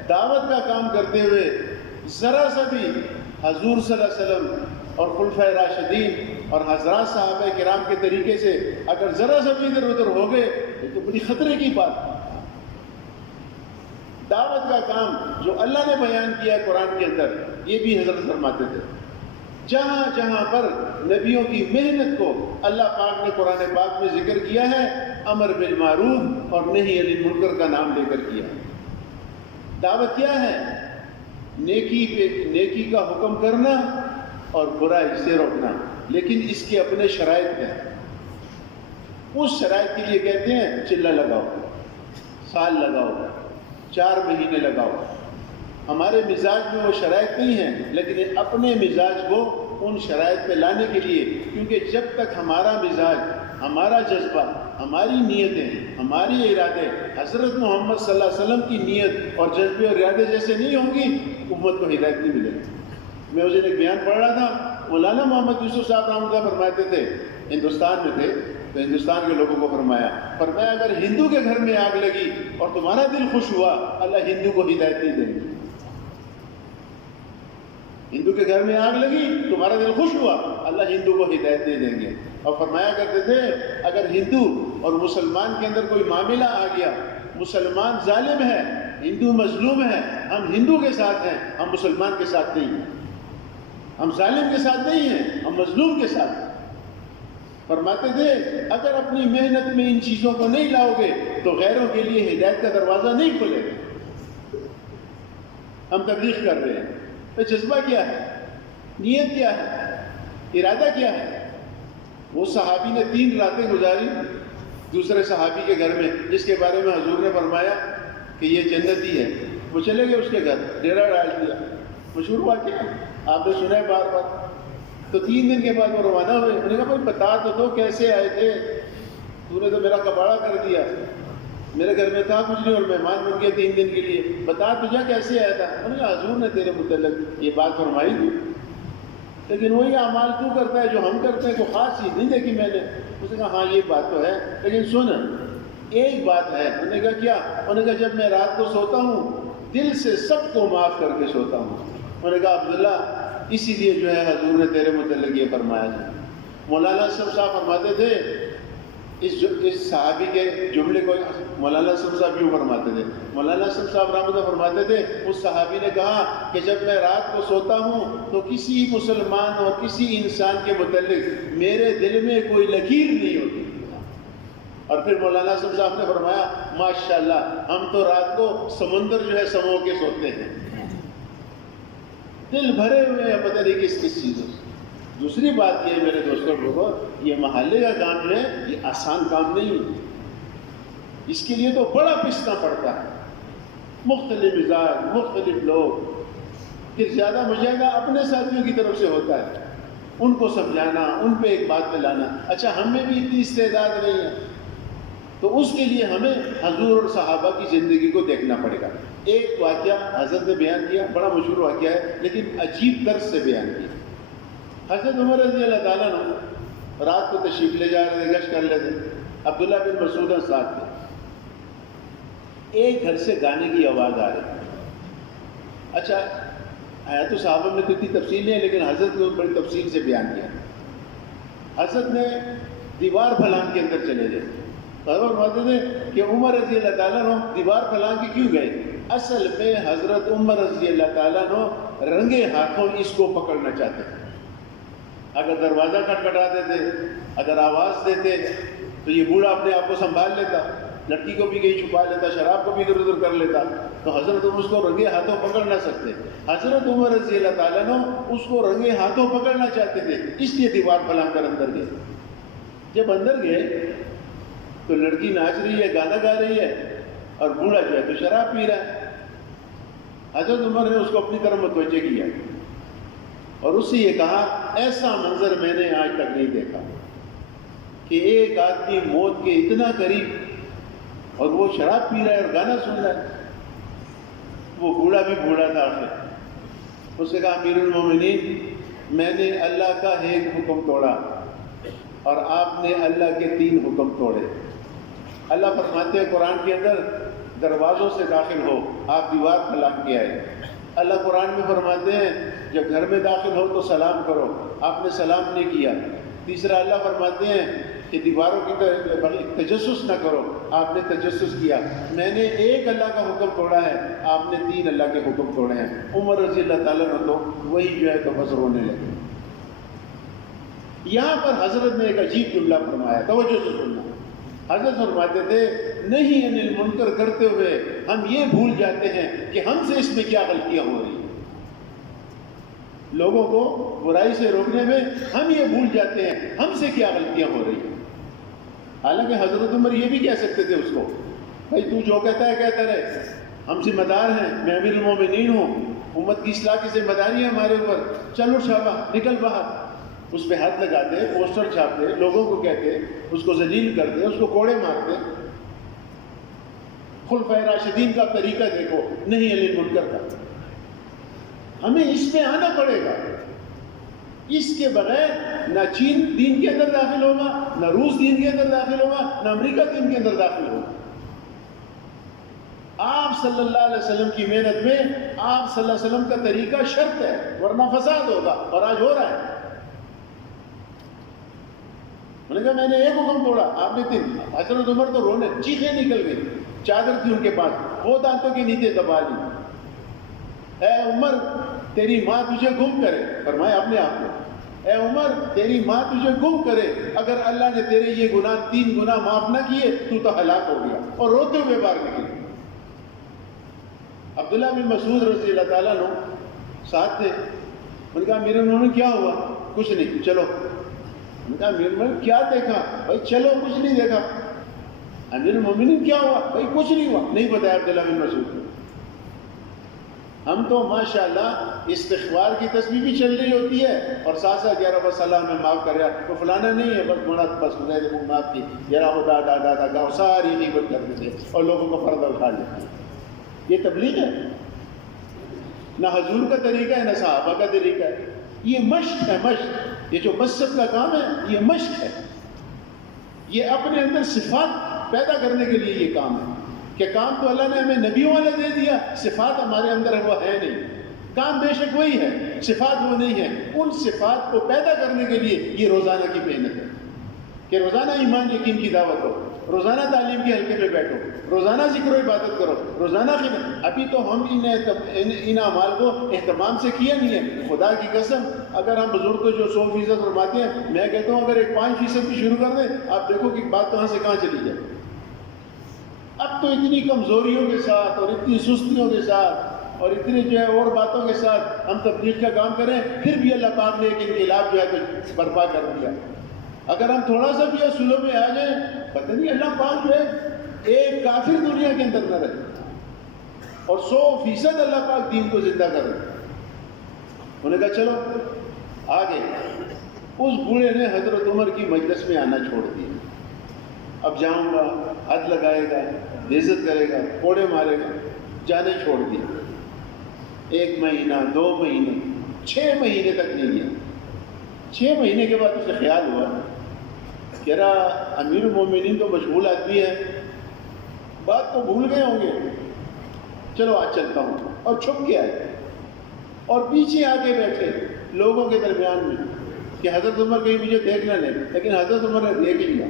دعوت کا کام کرتے ہوئے ذرا سا بھی حضور صلی اللہ علیہ وسلم اور خلفائے راشدین اور حضرات صحابہ کرام کے طریقے سے اگر ذرا سا بھی ادھر ادھر ہو گئے تو بڑی خطرے کی بات ہے۔ دعوت کا کام جو اللہ نے بیان کیا ہے قرآن کے اندر، یہ بھی حضرت فرماتے تھے جہاں جہاں پر نبیوں کی محنت کو اللہ پاک نے قرآن پاک میں ذکر کیا ہے، امر بالمعروف اور نہی عن المنکر کا نام لے کر کیا۔ دعوت کیا ہے؟ نیکی کا حکم کرنا اور برائی سے روکنا، لیکن اس کے اپنے شرائط ہیں۔ اس شرائط کے لیے کہتے ہیں چلہ لگاؤ، سال لگاؤ، 4 مہینے لگاؤ۔ ہمارے مزاج میں وہ شرائط نہیں ہیں، لیکن اپنے مزاج کو ان شرائط پہ لانے کے لیے، کیونکہ جب تک ہمارا مزاج، ہمارا جذبہ، ہماری نیتیں، ہماری ارادے حضرت محمد صلی اللہ علیہ وسلم کی نیت اور جذبے اور ارادے جیسے نہیں ہوں گی، امت کو ہدایت نہیں ملے گی۔ میں اس دن ایک بیان پڑھ رہا تھا، مولانا محمد یوسف صاحب رحمۃ اللہ فرماتے تھے، ہندوستان میں تھے تو ہندوستان کے لوگوں کو فرمایا اگر ہندو کے گھر میں آگ لگی اور تمہارا دل خوش ہوا، اللہ ہندو کو ہدایت نہیں دیں گے۔ ہندو کے گھر میں آگ لگی، تمہارا دل خوش ہوا، اللہ ہندو کو ہدایت نہیں دیں گے۔ اور فرمایا کرتے تھے اگر ہندو اور مسلمان کے اندر کوئی معاملہ آ گیا، مسلمان ظالم ہے، ہندو مظلوم ہے، ہم ہندو کے ساتھ ہیں، ہم مسلمان کے ساتھ نہیں ہیں، ہم ظالم کے ساتھ نہیں ہیں، ہم مظلوم کے ساتھ ہیں۔ فرماتے تھے اگر اپنی محنت میں ان چیزوں کو نہیں لاؤ گے تو غیروں کے لیے ہدایت کا دروازہ نہیں کھلے گا۔ ہم تبلیغ کر رہے ہیں تو جذبہ کیا ہے، نیت کیا ہے، ارادہ کیا ہے؟ وہ صحابی نے 3 راتیں گزاری دوسرے صحابی کے گھر میں، جس کے بارے میں حضور نے فرمایا کہ یہ جنتی ہے۔ وہ چلے گئے اس کے گھر، ڈیرا ڈال دیا، مشہور واقعہ آپ نے سنا ہے بار بار۔ تو 3 دن کے بعد وہ روانہ ہوئے۔ انہوں نے کہا بھائی بتا تو دو کیسے آئے تھے، تو نے تو میرا کباڑا کر دیا، میرے گھر میں تھا کچھ نہیں اور مہمان بن گیا 3 دن کے لیے، بتا تجھے کیسے آیا تھا؟ انہوں نے کہا حضور نے تیرے متعلق یہ بات فرمائی تھی، لیکن وہی اعمال تو کرتا ہے جو ہم کرتے ہیں، کوئی خاص چیز نہیں دیکھی میں نے۔ اس نے کہا ہاں یہ بات تو ہے، لیکن سن ایک بات ہے۔ انہوں نے کہا کیا؟ انہوں نے کہا جب میں رات کو سوتا ہوں دل سے سب کو معاف کر کے سوتا ہوں۔ انہوں نے کہا عبداللہ اسی لیے جو ہے حضور نے تیرے متعلق یہ فرمایا تھا۔ مولانا اسلم صاحب فرماتے تھے اس صحابی کے جملے کو مولانا اسلم صاحب یوں فرماتے تھے، مولانا اسلم صاحب رحمۃ اللہ فرماتے تھے اس صحابی نے کہا کہ جب میں رات کو سوتا ہوں تو کسی مسلمان اور کسی انسان کے متعلق میرے دل میں کوئی لکیر نہیں ہوتی۔ اور پھر مولانا اسلم صاحب نے فرمایا ماشاءاللہ ہم تو رات کو سمندر جو ہے سمو کے سوتے ہیں، دل بھرے ہوئے ہیں پتہ نہیں کس چیزوں سے۔ دوسری بات یہ ہے میرے دوستوں لوگوں، یہ محلے کا کام جو ہے یہ آسان کام نہیں ہے، اس کے لیے تو بڑا پسنا پڑتا ہے، مختلف مزاج، مختلف لوگ، پھر زیادہ مجاہدہ اپنے ساتھیوں کی طرف سے ہوتا ہے، ان کو سمجھانا، ان پہ ایک بات پہ لانا۔ اچھا ہم میں بھی اتنی استعداد نہیں ہے تو اس کے لیے ہمیں حضور اور صحابہ کی زندگی کو دیکھنا پڑے گا۔ ایک واقعہ حضرت نے بیان کیا، بڑا مشہور واقعہ ہے لیکن عجیب طرز سے بیان کیا۔ حضرت عمر رضی اللہ تعالیٰ عنہ رات کو تشریف لے جا رہے تھے، گشت کر لیتے، عبداللہ بن مسعود ساتھ تھے۔ ایک گھر سے گانے کی آواز آ رہی۔ اچھا آیا تو صحابہ میں تو اتنی تفصیل نہیں ہے لیکن حضرت نے بڑی تفصیل سے بیان کیا۔ حضرت نے دیوار پھلانگ کے اندر چلے گئے۔ خبر فرماتے تھے کہ عمر رضی اللہ تعالیٰ عنہ دیوار پھلانگ کے کیوں گئے؟ اصل میں حضرت عمر رضی اللہ تعالیٰ عنہ رنگے ہاتھوں اس کو پکڑنا چاہتے تھے۔ اگر دروازہ کھٹکھٹا دیتے، اگر آواز دیتے تو یہ بوڑھا اپنے آپ کو سنبھال لیتا، لڑکی کو بھی کہیں چھپا لیتا، شراب کو بھی ادھر ادھر کر لیتا، تو حضرت عمر اس کو رنگے ہاتھوں پکڑ نہ سکتے۔ حضرت عمر رضی اللہ تعالیٰ عنہ اس کو رنگے ہاتھوں پکڑنا چاہتے تھے، اس لیے دیوار پھلانگ کر اندر گئے۔ جب اندر گئے تو لڑکی ناچ رہی ہے، گانا گا رہی ہے، اور بوڑھا جو ہے تو شراب پی رہا ہے۔ حضرت عمر نے اس کو اپنی طرف متوجہ کیا اور اس سے یہ کہا ایسا منظر میں نے آج تک نہیں دیکھا کہ ایک آدمی موت کے اتنا قریب اور وہ شراب پی رہا ہے اور گانا سن رہا ہے۔ وہ بوڑھا بھی بوڑھا تھا آخر۔ اس نے کہا امیر المومنین میں نے اللہ کا ایک حکم توڑا اور آپ نے اللہ کے 3 حکم توڑے۔ اللہ فرماتے ہیں قرآن کے اندر دروازوں سے داخل ہو، آپ دیوار پھلانگ کے آئے۔ اللہ قرآن میں فرماتے ہیں جب گھر میں داخل ہو تو سلام کرو، آپ نے سلام نہیں کیا۔ تیسرا اللہ فرماتے ہیں کہ دیواروں کی تجسس نہ کرو، آپ نے تجسس کیا۔ میں نے ایک اللہ کا حکم توڑا ہے، آپ نے 3 اللہ کے حکم توڑے ہیں۔ عمر رضی اللہ تعالیٰ عنہ تو وہی جو ہے تو بس رونے لگے۔ یہاں پر حضرت نے ایک عجیب جملہ فرمایا، توجہ سے سننا۔ حضرت فرماتے تھے نہیں انل منکر کرتے ہوئے ہم یہ بھول جاتے ہیں کہ ہم سے اس میں کیا غلطیاں ہو رہی ہیں۔ لوگوں کو برائی سے روکنے میں ہم یہ بھول جاتے ہیں ہم سے کیا غلطیاں ہو رہی ہیں۔ حالانکہ حضرت عمر یہ بھی کہہ سکتے تھے اس کو، بھائی تو جو کہتا ہے کہتا رہے، ہم ذمہ دار ہیں، میں امیر المومنین ہوں، امت کی اصلاح کی ذمہ داری ہے ہمارے اوپر، چلو شابہ نکل باہر۔ اس پہ ہاتھ لگاتے، پوسٹر چھاپتے، لوگوں کو کہتے، اس کو ذلیل کرتے، اس کو کوڑے مارتے۔ خلفائے راشدین کا طریقہ دیکھو، نہیں علی منکر کا۔ ہمیں اس پہ آنا پڑے گا. اس کے بغیر نہ چین دین کے اندر داخل ہوگا، نہ روس دین کے اندر داخل ہوگا، نہ امریکہ دین کے اندر داخل ہوگا. آپ صلی اللہ علیہ وسلم کی محنت میں آپ صلی اللہ علیہ وسلم کا طریقہ شرط ہے، ورنہ فساد ہوگا، اور آج ہو رہا ہے. میں نے کہا میں نے ایک حکم توڑا، آپ نے 3. حضرت عمر تو رونے، چیخیں نکل گئی. چادر تھی ان کے پاس، وہ دانتوں کے نیچے دبا لی. اے عمر تیری ماں تجھے گم کرے. فرمایا اپنے آپ کو، اے عمر تیری ماں تجھے گم کرے، اگر اللہ نے تیرے یہ گناہ 3 گناہ معاف نہ کیے تو ہلاک ہو گیا. اور روتے ہوئے باہر نکلے. عبداللہ بن مسعود رضی اللہ تعالیٰ عنہ ساتھ تھے. میں نے کہا امیر المومنین کیا ہوا؟ کچھ نہیں، چلو. میں نے کہا امیر المومنین کیا دیکھا؟ بھائی چلو کچھ نہیں دیکھا. امیر المومنین کیا ہوا؟ بھائی کچھ نہیں ہوا. نہیں بتایا عبداللہ بن مسعود. ہم تو ماشاءاللہ استغفار کی تسبیح بھی چل رہی ہوتی ہے اور ساتھ ساتھ یا رب صلی اللہ ہمیں معاف کر رہا، تو فلانا نہیں ہے بس بڑا بس خدا نے معاف کی، یا رب دا گاؤں ساری غیبت کرتے تھے اور لوگوں کو پردہ اٹھا لیتے. یہ تبلیغ ہے؟ نہ حضور کا طریقہ ہے نہ صحابہ کا طریقہ ہے. یہ مشق ہے، مشق. یہ جو مسجد کا کام ہے یہ مشق ہے. یہ اپنے اندر صفات پیدا کرنے کے لیے یہ کام ہے کہ کام تو اللہ نے ہمیں نبیوں والا دے دیا، صفات ہمارے اندر ہے وہ ہے نہیں. کام بے شک وہی ہے، صفات وہ نہیں ہے. ان صفات کو پیدا کرنے کے لیے یہ روزانہ کی محنت ہے کہ روزانہ ایمان یقین کی دعوت ہو، روزانہ تعلیم کے حلقے پہ بیٹھو، روزانہ ذکر و عبادت کرو، روزانہ خدمت. ابھی تو ہم ان اعمال کو اہتمام سے کیا نہیں ہے. خدا کی قسم اگر ہم بزرگ کو جو 100% فرماتے ہیں، میں کہتا ہوں اگر ایک 5% بھی شروع کر دیں، آپ دیکھو کہ بات کہاں سے کہاں چلی جائے. اب تو اتنی کمزوریوں کے ساتھ اور اتنی سستیوں کے ساتھ اور اتنی جو ہے اور باتوں کے ساتھ ہم تبلیغ کا کام کریں، پھر بھی اللہ پاک نے ایک انقلاب جو ہے برپا کر دیا. اگر ہم تھوڑا سا بھی اصولوں میں آ جائیں، پتہ نہیں اللہ پاک جو ہے ایک کافر دنیا کے اندر نہ رہے اور 100% اللہ پاک دین کو زندہ کر رہے. انہوں نے کہا چلو آگے. اس بوڑھے نے حضرت عمر کی مجلس میں آنا چھوڑ دیا. اب جاؤں گا، ہاتھ لگائے گا، بےعزت کرے گا، کوڑے مارے گا، جانے چھوڑ دیا. 1 مہینہ 2 مہینے 6 مہینے تک نہیں گیا. 6 مہینے کے بعد اسے خیال ہوا کہ امیر المومنین تو مشغول آدمی ہے، بات تو بھول گئے ہوں گے، چلو آج چلتا ہوں. اور چھپ کے آئے اور پیچھے آ کے بیٹھے لوگوں کے درمیان میں کہ حضرت عمر کہیں مجھے دیکھ نہ لے. لیکن حضرت عمر نے دیکھ لیا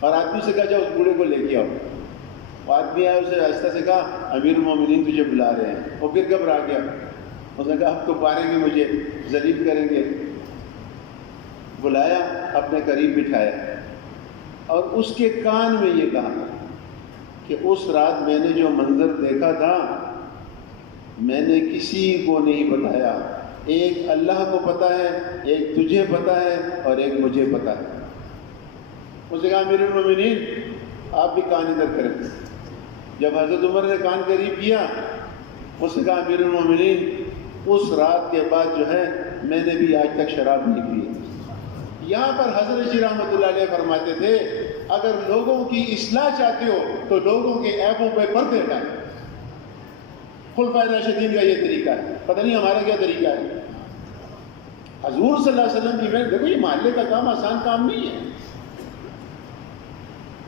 اور آدمی سے کہا جاؤ اس بوڑھے کو لے کے آؤ. آدمی آیا، اسے آہستہ سے کہا امیر المومنین تجھے بلا رہے ہیں. وہ پھر گھبرا گیا. اس نے کہا اب تو ماریں گے مجھے، ذلیل کریں گے. بلایا، اپنے قریب بٹھایا اور اس کے کان میں یہ کہا کہ اس رات میں نے جو منظر دیکھا تھا میں نے کسی کو نہیں بتایا. ایک اللہ کو پتہ ہے، ایک تجھے پتہ ہے اور ایک مجھے پتہ ہے. اس نے کہا امیر المومنین آپ بھی کان ادھر کریں. جب حضرت عمر نے کان قریب کیا، اس نے کہا امیر المومنین اس رات کے بعد جو ہے میں نے بھی آج تک شراب نہیں پی. یہاں پر حضرت جی رحمۃ اللہ علیہ فرماتے تھے اگر لوگوں کی اصلاح چاہتے ہو تو لوگوں کے عیبوں پہ پردے ڈالیں. خلفائے راشدین کا یہ طریقہ ہے. پتہ نہیں ہمارا کیا طریقہ ہے. حضور صلی اللہ علیہ وسلم کی محنت. دیکھو یہ محلے کا کام آسان کام نہیں ہے.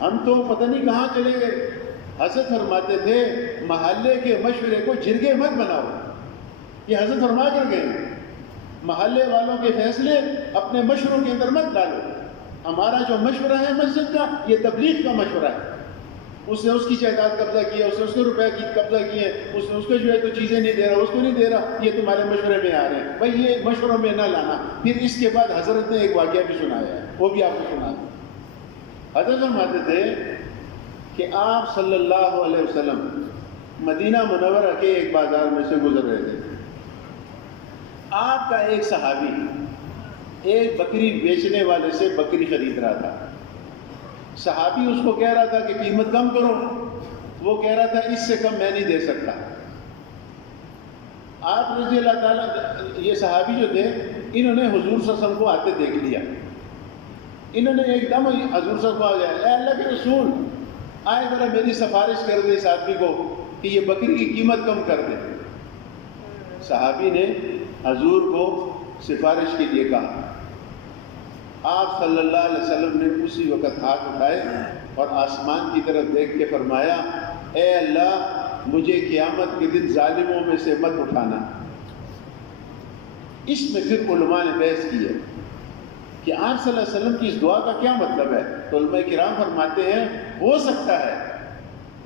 ہم تو پتہ نہیں کہاں چلے گئے. حضرت فرماتے تھے محلے کے مشورے کو جرگے مت بناؤ. یہ حضرت فرما کر گئے محلے والوں کے فیصلے اپنے مشوروں کے اندر مت ڈالو. ہمارا جو مشورہ ہے مسجد کا یہ تبلیغ کا مشورہ ہے. اس نے اس کی جائیداد قبضہ کیا، اس نے اس کے روپے کی قبضہ کیے، اس نے اس کو جو ہے تو چیزیں نہیں دے رہا، اس کو نہیں دے رہا، یہ تمہارے مشورے میں آ رہے ہیں. بھائی یہ مشوروں میں نہ لانا. پھر اس کے بعد حضرت نے ایک واقعہ بھی سنایا ہے، وہ بھی آپ کو سنا دیں. حضرت فرماتے تھے کہ آپ صلی اللہ علیہ وسلم مدینہ منورہ کے ایک بازار میں سے گزر رہے تھے. آپ کا ایک صحابی ایک بکری بیچنے والے سے بکری خرید رہا تھا. صحابی اس کو کہہ رہا تھا کہ قیمت کم کرو. وہ کہہ رہا تھا اس سے کم میں نہیں دے سکتا. آپ رضی اللہ تعالیٰ یہ صحابی جو تھے انہوں نے حضور صلی اللہ علیہ وسلم کو آتے دیکھ لیا. انہوں نے ایک دم حضور صلی اللہ علیہ وسلم کو آ گیا، اے اللہ کے رسول آئے ذرا میری سفارش کر دے اس آدمی کو کہ یہ بکری کی قیمت کم کر دے. صحابی نے حضور کو سفارش کے لیے کہا. آپ صلی اللہ علیہ وسلم نے اسی وقت ہاتھ اٹھائے اور آسمان کی طرف دیکھ کے فرمایا اے اللہ مجھے قیامت کے دن ظالموں میں سے مت اٹھانا. اس میں پھر علماء نے بحث کی ہے کہ آپ صلی اللہ علیہ وسلم کی اس دعا کا کیا مطلب ہے. تو علماء کرام فرماتے ہیں ہو سکتا ہے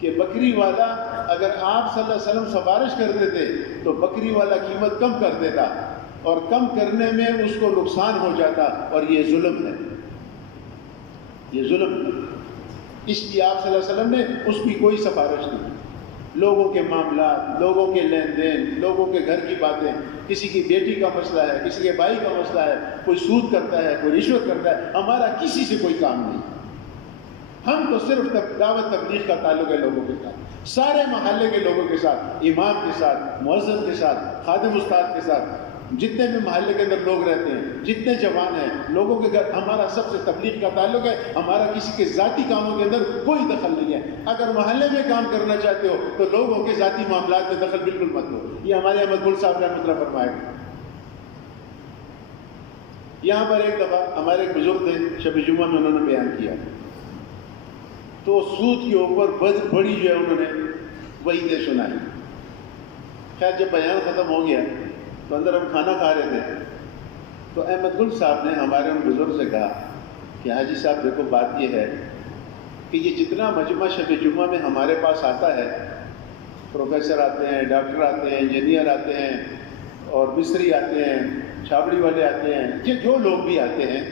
کہ بکری والا اگر آپ صلی اللہ علیہ وسلم سفارش کر دیتے تو بکری والا قیمت کم کر دیتا اور کم کرنے میں اس کو نقصان ہو جاتا اور یہ ظلم ہے. یہ ظلم ہے. اس لیے آپ صلی اللہ علیہ وسلم نے اس کی کوئی سفارش نہیں. لوگوں کے معاملات, لوگوں کے لین دین, لوگوں کے گھر کی باتیں, کسی کی بیٹی کا مسئلہ ہے, کسی کے بھائی کا مسئلہ ہے, کوئی سود کرتا ہے, کوئی رشوت کرتا ہے, ہمارا کسی سے کوئی کام نہیں. ہم تو صرف دعوت تبلیغ کا تعلق ہے لوگوں کے ساتھ, سارے محلے کے لوگوں کے ساتھ, امام کے ساتھ, مؤذن کے ساتھ, خادم استاد کے ساتھ, جتنے بھی محلے کے اندر لوگ رہتے ہیں, جتنے جوان ہیں, لوگوں کے گھر, ہمارا سب سے تبلیغ کا تعلق ہے. ہمارا کسی کے ذاتی کاموں کے اندر کوئی دخل نہیں ہے. اگر محلے میں کام کرنا چاہتے ہو تو لوگوں کے ذاتی معاملات میں دخل بالکل مت دو. یہ ہمارے احمد گل صاحب رحمۃ اللہ فرمائے گا. یہاں پر ایک دفعہ ہمارے ایک بزرگ تھے, شب جمعہ میں انہوں نے بیان کیا تو سود کے اوپر بڑی جو ہے انہوں نے وعیدیں سنائی. خیر جب بیان ختم ہو گیا تو اندر ہم کھانا کھا رہے تھے تو احمد گل صاحب نے ہمارے ان بزرگ سے کہا کہ حاجی صاحب دیکھو بات یہ ہے کہ یہ جتنا مجمع شب جمعہ میں ہمارے پاس آتا ہے, پروفیسر آتے ہیں, ڈاکٹر آتے ہیں, انجینئر آتے ہیں اور مستری آتے ہیں, چھاپڑی والے آتے ہیں, یہ جو لوگ بھی آتے ہیں,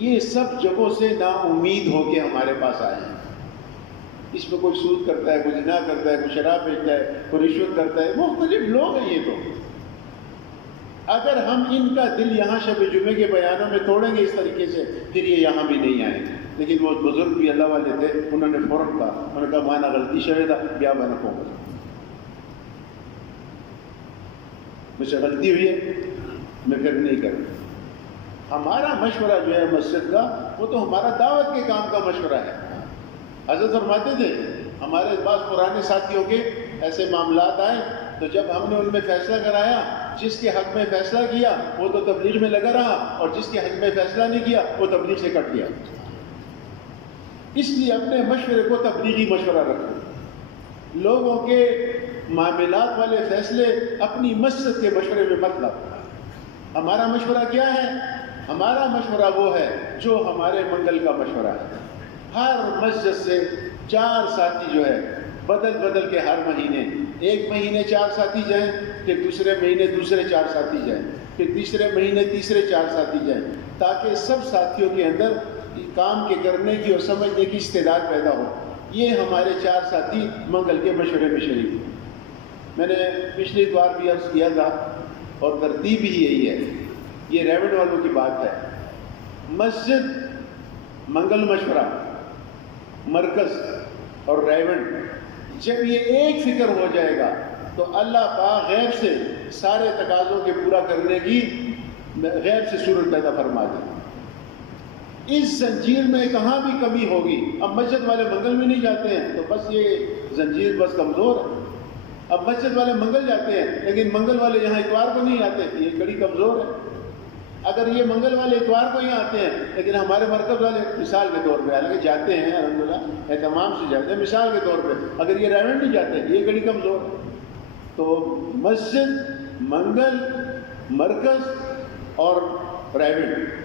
یہ سب جگہوں سے نا امید ہو کے ہمارے پاس آئے ہیں. اس میں کوئی سود کرتا ہے, کوئی زنا کرتا ہے, کوئی شراب بیچتا ہے, کوئی رشوت کرتا ہے, مختلف لوگ ہیں. یہ تو اگر ہم ان کا دل یہاں شب جمعے کے بیانوں میں توڑیں گے اس طریقے سے پھر یہ یہاں بھی نہیں آئیں گے. لیکن وہ بزرگ بھی اللہ والے تھے, انہوں نے فوراً کہا, انہوں نے کہا مانا غلطی شوے تھا بیا بنا کو مجھ سے غلطی ہوئی ہے, میں پھر نہیں کروں. ہمارا مشورہ جو ہے مسجد کا وہ تو ہمارا دعوت کے کام کا مشورہ ہے. حضرت فرماتے تھے ہمارے پاس پرانے ساتھیوں کے ایسے معاملات آئے تو جب ہم نے ان میں فیصلہ کرایا, جس کے حق میں فیصلہ کیا وہ تو تبلیغ میں لگا رہا اور جس کے حق میں فیصلہ نہیں کیا وہ تبلیغ سے کٹ گیا. اس لیے اپنے مشورے کو تبلیغی مشورہ رکھو. لوگوں کے معاملات والے فیصلے اپنی مسجد کے مشورے میں مت لاؤ. ہمارا مشورہ کیا ہے؟ ہمارا مشورہ وہ ہے جو ہمارے منگل کا مشورہ ہے. ہر مسجد سے 4 ساتھی جو ہے بدل بدل کے ہر مہینے, ایک مہینے 4 ساتھی جائیں, پھر دوسرے مہینے دوسرے 4 ساتھی جائیں, پھر تیسرے مہینے تیسرے 4 ساتھی جائیں, تاکہ سب ساتھیوں کے اندر کام کے کرنے کی اور سمجھنے کی استعداد پیدا ہو. یہ ہمارے 4 ساتھی منگل کے مشورے میں شریک ہیں. میں نے پچھلی بار بھی عرض کیا تھا اور ترتیب ہی یہی ہے. یہ ریونڈ والوں کی بات ہے. مسجد, منگل مشورہ, مرکز اور ریونڈ, جب یہ ایک فکر ہو جائے گا تو اللہ پاک غیب سے سارے تقاضوں کے پورا کرنے کی غیب سے صورت پیدا فرما دے. اس زنجیر میں کہاں بھی کمی ہوگی. اب مسجد والے منگل میں نہیں جاتے ہیں تو بس یہ زنجیر بس کمزور ہے. اب مسجد والے منگل جاتے ہیں لیکن منگل والے یہاں اتوار کو نہیں آتے, یہ کڑی کمزور ہے. اگر یہ منگل والے اتوار کو یہاں آتے ہیں لیکن ہمارے مرکز والے مثال کے طور پہ حالانکہ جاتے ہیں الحمدللہ اہتمام سے جاتے ہیں, مثال کے طور پہ اگر یہ ریونڈ نہیں جاتے یہ کڑی کمزور ہے. تو مسجد, منگل, مرکز اور ریونڈ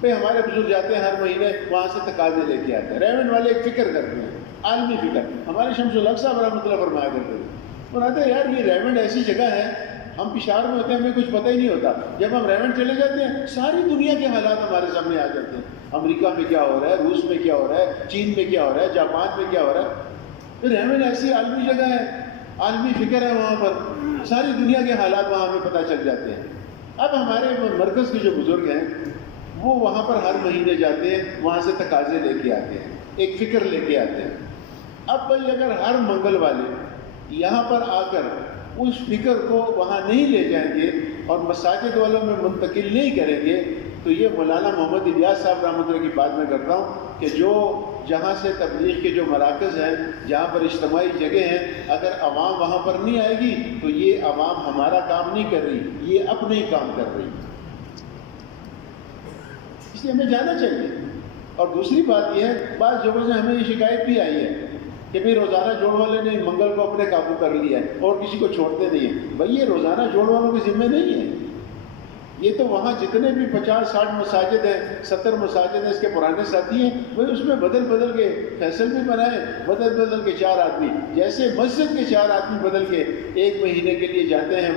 پہ ہمارے بزرگ جاتے ہیں ہر مہینے, وہاں سے تقاضے لے کے آتے ہیں. ریونڈ والے ایک فکر کرتے ہیں, عالمی فکر. ہمارے شمس الحق صاحب رحمۃ اللہ فرمایا کرتے تھے, بناتے ہیں یار یہ ریونڈ ایسی جگہ ہے, ہم پشاور میں ہوتے ہیں ہمیں کچھ پتہ ہی نہیں ہوتا. جب ہم ریونڈ چلے جاتے ہیں ساری دنیا کے حالات ہمارے سامنے آ جاتے ہیں. امریکہ میں کیا ہو رہا ہے, روس میں کیا ہو رہا ہے, چین میں کیا ہو رہا ہے, جاپان میں کیا ہو رہا ہے. ریونڈ ایسی عالمی جگہ ہے, عالمی فکر ہے, وہاں پر ساری دنیا کے حالات وہاں ہمیں پتہ چل جاتے ہیں. اب ہمارے مرکز کے جو بزرگ ہیں وہ وہاں پر ہر مہینے جاتے ہیں, وہاں سے تقاضے لے کے آتے ہیں, ایک فکر لے کے آتے ہیں. اب بھائی اگر ہر منگل والے یہاں پر آ کر اس فکر کو وہاں نہیں لے جائیں گے اور مساجد والوں میں منتقل نہیں کریں گے تو یہ مولانا محمد الیاس صاحب رحمۃ اللہ کی بات میں کرتا ہوں کہ جو جہاں سے تبلیغ کے جو مراکز ہیں، جہاں پر اجتماعی جگہ ہیں، اگر عوام وہاں پر نہیں آئے گی تو یہ عوام ہمارا کام نہیں کر رہی، یہ اپنے ہی کام کر رہی، اس لیے ہمیں جانا چاہیے۔ اور دوسری بات یہ ہے، بعض جگہوں سے ہمیں یہ شکایت بھی آئی ہے کہ بھئی روزانہ جوڑ والے نے منگل کو اپنے قابو کر لیا ہے اور کسی کو چھوڑتے نہیں ہیں۔ بھئی یہ روزانہ جوڑ والوں کے ذمہ نہیں ہے، یہ تو وہاں جتنے بھی 50-60 مساجد ہیں، 70 مساجد ہیں، اس کے پرانے ساتھی ہیں، وہ اس میں بدل بدل کے فیصل بھی بنائے، بدل بدل کے 4 آدمی، جیسے مسجد کے 4 آدمی بدل کے 1 مہینے کے لیے جاتے ہیں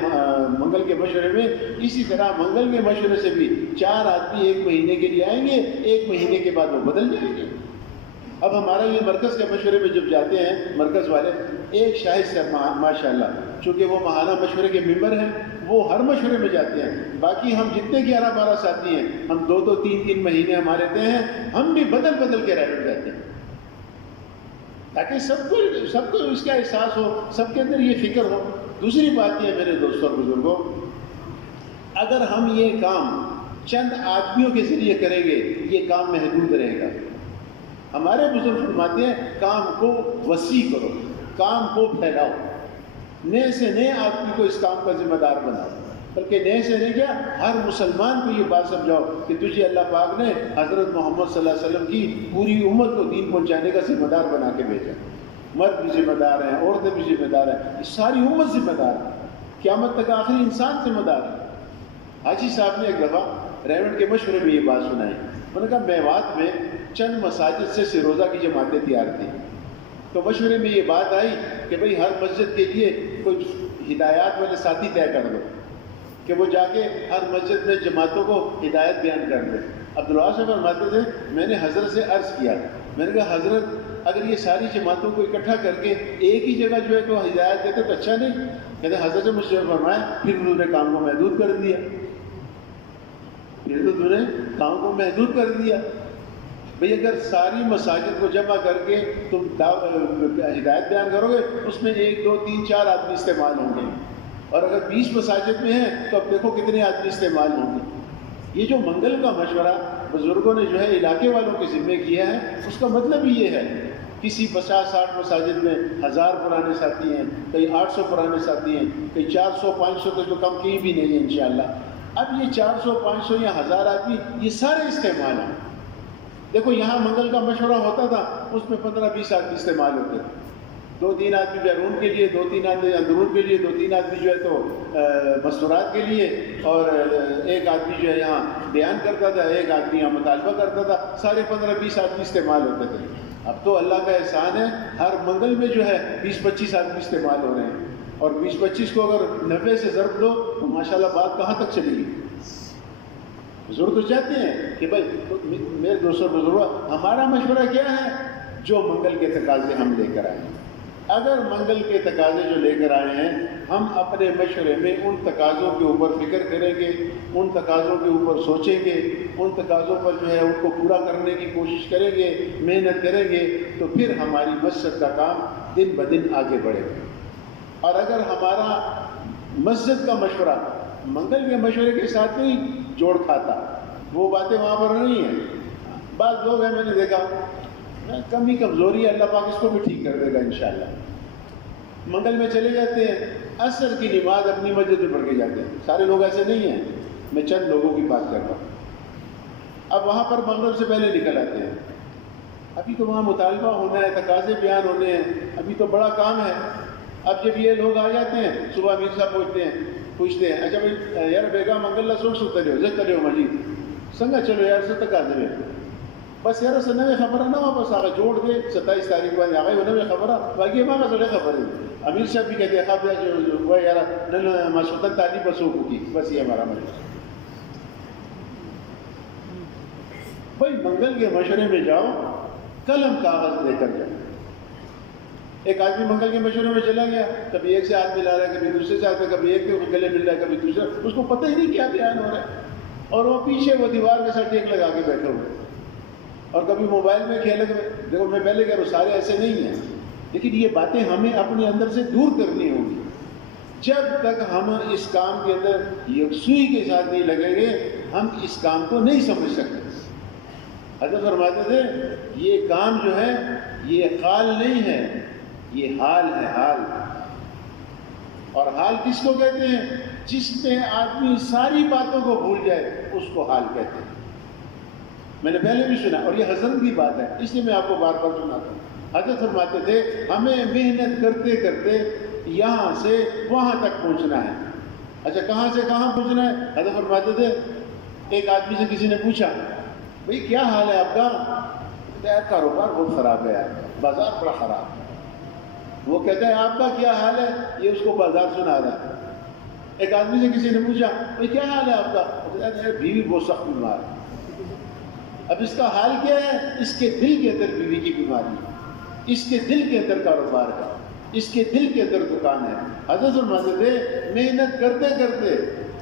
منگل کے مشورے میں، اسی طرح منگل کے مشورے سے بھی 4 آدمی 1 مہینے کے لیے آئیں گے، 1 مہینے کے بعد وہ بدل جائیں گے۔ اب ہمارا یہ مرکز کے مشورے میں جب جاتے ہیں مرکز والے، ایک شاہد صاحب ماشاءاللہ، چونکہ وہ ماہانہ مشورے کے ممبر ہیں، وہ ہر مشورے میں جاتے ہیں، باقی ہم جتنے 11-12 ساتھی ہیں، ہم 2-2 3-3 مہینے ہمارے طے ہیں، ہم بھی بدل بدل کے ریڈ جاتے ہیں تاکہ سب کو اس کا احساس ہو، سب کے اندر یہ فکر ہو۔ دوسری بات یہ ہے میرے دوستوں اور بزرگوں، اگر ہم یہ کام چند آدمیوں کے ذریعے کریں گے یہ کام محدود رہے گا۔ ہمارے بزرگ فرماتے ہیں کام کو وسیع کرو، کام کو پھیلاؤ، نئے سے نئے آدمی کو اس کام کا ذمہ دار بناؤ، بلکہ نئے سے نئے کیا، ہر مسلمان کو یہ بات سمجھاؤ کہ تجھے اللہ پاک نے حضرت محمد صلی اللہ علیہ وسلم کی پوری امت کو دین پہنچانے کا ذمہ دار بنا کے بھیجا۔ مرد بھی ذمہ دار ہیں، عورتیں بھی ذمہ دار ہیں، ساری امت ذمہ دار ہے، قیامت تک آخری انسان ذمہ دار ہے۔ حاجی صاحب نے ایک دفعہ ریونڈ کے مشورے میں یہ بات سنائی، انہوں نے کہا میوات میں چند مساجد سے سروزہ کی جماعتیں تیار تھیں، تو مشورے میں یہ بات آئی کہ بھئی ہر مسجد کے لیے کوئی ہدایات والے ساتھی طے کر دو کہ وہ جا کے ہر مسجد میں جماعتوں کو ہدایت بیان کر دیں۔ عبداللہ صاحب فرماتے تھے میں نے حضرت سے عرض کیا، میں نے کہا حضرت اگر یہ ساری جماعتوں کو اکٹھا کر کے ایک ہی جگہ جو ہے تو ہدایت دیتے تو اچھا نہیں؟ کہتے حضرت سے مجھ سے فرمایا پھر انہوں نے کام کو محدود کر دیا، پھر تو انہوں نے کام کو محدود کر دیا۔ بھئی اگر ساری مساجد کو جمع کر کے تم ہدایت بیان کرو گے اس میں 1 2 3 4 آدمی استعمال ہوں گے، اور اگر 20 مساجد میں ہیں تو اب دیکھو کتنے آدمی استعمال ہوں گے۔ یہ جو منگل کا مشورہ بزرگوں نے جو ہے علاقے والوں کے ذمے کیا ہے، اس کا مطلب یہ ہے کسی 50-60 مساجد میں 1000 پرانے ساتھی ہیں، کئی 800 پرانے ساتھی ہیں، کئی 400-500 تو کم کہیں بھی نہیں ہے انشاءاللہ۔ اب یہ 400-500 یا 1000 آدمی یہ سارے استعمال ہیں۔ دیکھو یہاں منگل کا مشورہ ہوتا تھا، اس میں 15-20 آدمی استعمال ہوتے تھے، 2-3 آدمی بیرون کے لیے، 2-3 آدمی اندرون کے لیے، 2-3 آدمی جو ہے تو مستورات کے لیے، اور 1 آدمی جو ہے یہاں بیان کرتا تھا، 1 آدمی یہاں مطالبہ کرتا تھا، سارے 15-20 آدمی استعمال ہوتے تھے۔ اب تو اللہ کا احسان ہے ہر منگل میں جو ہے 20-25 آدمی استعمال ہو رہے ہیں، اور 20-25 کو اگر 90 سے ضرب دو تو ماشاءاللہ بات کہاں تک چلے گی۔ بزرگ تو چاہتے ہیں کہ بھائی میرے دوستوں بزرگوں ہمارا مشورہ کیا ہے، جو منگل کے تقاضے ہم لے کر آئے ہیں، اگر منگل کے تقاضے جو لے کر آئے ہیں ہم اپنے مشورے میں ان تقاضوں کے اوپر فکر کریں گے، ان تقاضوں کے اوپر سوچیں گے، ان تقاضوں پر جو ہے ان کو پورا کرنے کی کوشش کریں گے، محنت کریں گے، تو پھر ہماری مسجد کا کام دن بدن آگے بڑھے گا۔ اور اگر ہمارا مسجد کا مشورہ منگل کے مشورے کے ساتھ نہیں جوڑ کھاتا، وہ باتیں وہاں پر نہیں ہیں۔ بعض لوگ ہیں میں نے دیکھا کمی کمزوری ہے، اللہ پاک اس کو بھی ٹھیک کر دے گا انشاءاللہ، منگل میں چلے جاتے ہیں، عصر کی نماز اپنی مسجد میں پڑھ کے جاتے ہیں، سارے لوگ ایسے نہیں ہیں، میں چند لوگوں کی بات کر رہا ہوں۔ اب وہاں پر مغرب سے پہلے نکل آتے ہیں، ابھی تو وہاں مطالبہ ہونا ہے، تقاضے بیان ہونے ہیں، ابھی تو بڑا کام ہے۔ اب جب یہ لوگ آ جاتے ہیں صبح امیر صاحب پوچھتے ہیں اچھا بھائی یار بیگا منگل سوچ سکتے ہو جب کرے ہو مجید سنگا چلو یار سے تقاضے میں بس یار سے نوے خبر نہ واپس آگا جوڑ دے 27 تاریخ بعد آگے نوے خبر باقی ماں سڑے خبر ہے۔ امیر صاحب بھی کہتے ہیں خواب وہ یار مسعودن تعلیم بسوں کی بس یہ ہمارا مجلس۔ بھائی منگل کے مشورے میں جاؤ، قلم کاغذ لے کر جاؤ۔ ایک آدمی منگل کے مشورے میں چلا گیا، کبھی ایک سے ہاتھ ملا رہا ہے، کبھی دوسرے سے ہاتھ میں، کبھی ایک کے گلے مل رہا ہے، کبھی دوسرا، اس کو پتہ ہی نہیں کیا بیان ہو رہا ہے، اور وہ پیچھے وہ دیوار کے ساتھ ٹیک لگا کے بیٹھے ہوئے، اور کبھی موبائل میں کھیلے ہوئے۔ دیکھو میں پہلے کہہ رہا ہوں سارے ایسے نہیں ہیں، لیکن یہ باتیں ہمیں اپنے اندر سے دور کرنی ہوں گی۔ جب تک ہم اس کام کے اندر یکسوئی کے ساتھ نہیں لگیں گے ہم اس کام کو نہیں سمجھ سکتے۔ حضرت فرماتے تھے یہ کام جو ہے یہ قال نہیں ہے، یہ حال ہے، حال۔ اور حال کس کو کہتے ہیں؟ جس میں آدمی ساری باتوں کو بھول جائے اس کو حال کہتے ہیں۔ میں نے پہلے بھی سنا، اور یہ حضرت کی بات ہے، اس لیے میں آپ کو بار بار سناتا ہوں۔ حضرت فرماتے تھے ہمیں محنت کرتے کرتے یہاں سے وہاں تک پہنچنا ہے۔ اچھا کہاں سے کہاں پہنچنا ہے؟ حضرت فرماتے تھے ایک آدمی سے کسی نے پوچھا بھئی کیا حال ہے آپ کا؟ یار کاروبار بہت خراب ہے یار، بازار بڑا خراب ہے۔ وہ کہتا ہے آپ کا کیا حال ہے؟ یہ اس کو بازار سنا رہا ہے۔ ایک آدمی سے کسی نے پوچھا بھئی کیا حال ہے آپ کا؟ وہ کہتا ہے بیوی بہت سخت بیمار ہے۔ اب اس کا حال کیا ہے؟ اس کے دل کے اندر بیوی کی بیماری ہے، اس کے دل کے اندر کاروبار ہے، اس کے دل کے اندر دکان ہے۔ حضرت فرماتے تھے محنت کرتے کرتے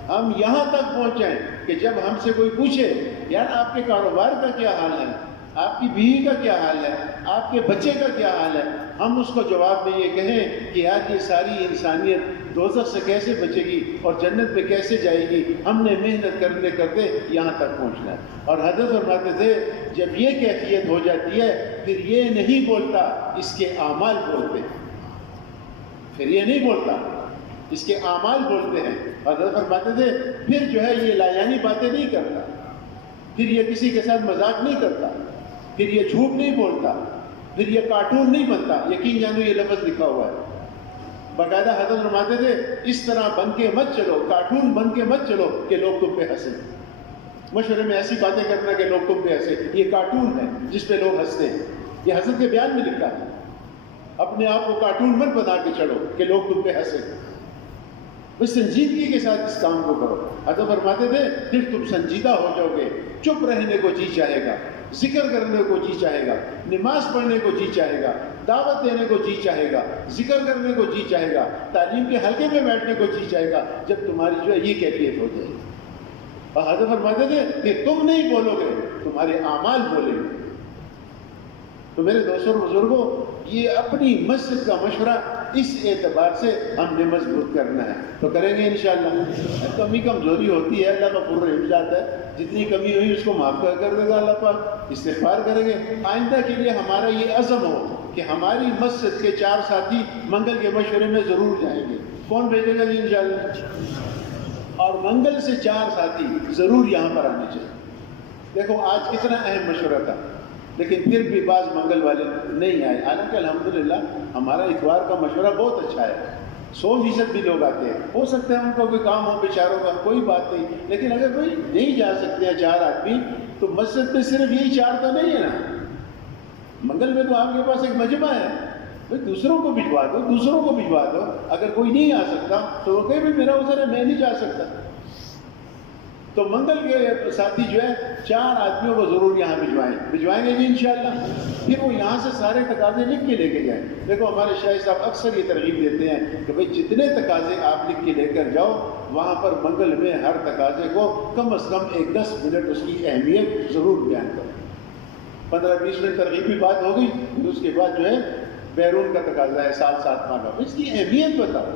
ہم یہاں تک پہنچیں کہ جب ہم سے کوئی پوچھے یار آپ کے کاروبار کا کیا حال ہے، آپ کی بیوی کا کیا حال ہے، آپ کے بچے کا کیا حال ہے، ہم اس کو جواب میں یہ کہیں کہ یار یہ ساری انسانیت دوزخ سے کیسے بچے گی اور جنت پہ کیسے جائے گی، ہم نے محنت کرتے کرتے یہاں تک پہنچنا ہے۔ اور حضرت فرماتے تھے جب یہ کیفیت ہو جاتی ہے پھر یہ نہیں بولتا، اس کے اعمال بولتے ہیں، پھر یہ نہیں بولتا، اس کے اعمال بولتے ہیں۔ حضرت فرماتے تھے پھر جو ہے یہ لایانی باتیں نہیں کرتا، پھر یہ کسی کے ساتھ مذاق نہیں کرتا، پھر یہ جھوٹ نہیں بولتا، پھر یہ کارٹون نہیں بنتا۔ یقین جانو یہ لفظ لکھا ہوا ہے باقاعدہ۔ حضرت فرماتے تھے اس طرح بن کے مت چلو، کارٹون بن کے مت چلو کہ لوگ تم پہ ہنسیں، مشورے میں ایسی باتیں کرنا کہ لوگ تم پہ ہنسیں، یہ کارٹون ہے جس پہ لوگ ہنستے ہیں۔ یہ حضرت کے بیان میں لکھا ہے، اپنے آپ کو کارٹون مت بنا کے چلو کہ لوگ تم پہ ہنسیں، بس سنجیدگی کے ساتھ اس کام کو کرو۔ حضرت فرماتے تھے پھر تم سنجیدہ ہو جاؤ گے، چپ رہنے کو جی چاہے گا، ذکر کرنے کو جی چاہے گا، نماز پڑھنے کو جی چاہے گا، دعوت دینے کو جی چاہے گا، ذکر کرنے کو جی چاہے گا، تعلیم کے حلقے میں بیٹھنے کو جی چاہے گا، جب تمہاری جو ہے یہ کیفیت ہو جائے گی۔ اور حضرت فرماتے تھے کہ تم نہیں بولو گے، تمہارے اعمال بولیں گے۔ تو میرے دوستوں بزرگوں، یہ اپنی مسجد کا مشورہ اس اعتبار سے ہم نے مضبوط کرنا ہے، تو کریں گے انشاءاللہ۔ کمی کمزوری ہوتی ہے، اللہ غفور رحیم ذات ہے، جتنی کمی ہوئی اس کو معاف کر دے گا اللہ پاک، استغفار کریں گے۔ آئندہ کے لیے ہمارا یہ عزم ہو کہ ہماری مسجد کے 4 ساتھی منگل کے مشورے میں ضرور جائیں گے۔ کون بھیجے گا جی انشاءاللہ؟ اور منگل سے 4 ساتھی ضرور یہاں پر آنے چاہیے۔ دیکھو آج کتنا اہم مشورہ تھا، لیکن پھر بھی بعض منگل والے نہیں آئے، حالانکہ الحمدللہ ہمارا اتوار کا مشورہ بہت اچھا ہے، 100% بھی لوگ آتے ہیں۔ ہو سکتا ہے ان کو کوئی کام ہو بیچاروں کا، کوئی بات نہیں، لیکن اگر کوئی نہیں جا سکتے ہیں 4 آدمی تو مسجد میں صرف یہی 4 تو نہیں ہے نا، منگل میں تو آپ کے پاس ایک مجمع ہے، دوسروں کو بھجوا دو، دوسروں کو بھجوا دو۔ اگر کوئی نہیں آ سکتا تو وہ کہے بھی میرا عذر ہے، میں نہیں جا سکتا۔ تو منگل کے ساتھی جو ہے 4 آدمیوں کو ضرور یہاں بھجوائیں گے جی انشاءاللہ۔ پھر وہ یہاں سے سارے تقاضے لکھ کے لے کے جائیں۔ دیکھو ہمارے شاہد صاحب اکثر یہ ترغیب دیتے ہیں کہ بھئی جتنے تقاضے آپ لکھ کے لے کر جاؤ، وہاں پر منگل میں ہر تقاضے کو کم از کم 10 منٹ اس کی اہمیت ضرور بیان کرو۔ 15-20 منٹ ترغیبی بات ہو گئی، پھر اس کے بعد جو ہے بیرون کا تقاضا ہے 7 ماہ کا، اس کی اہمیت بتاؤ۔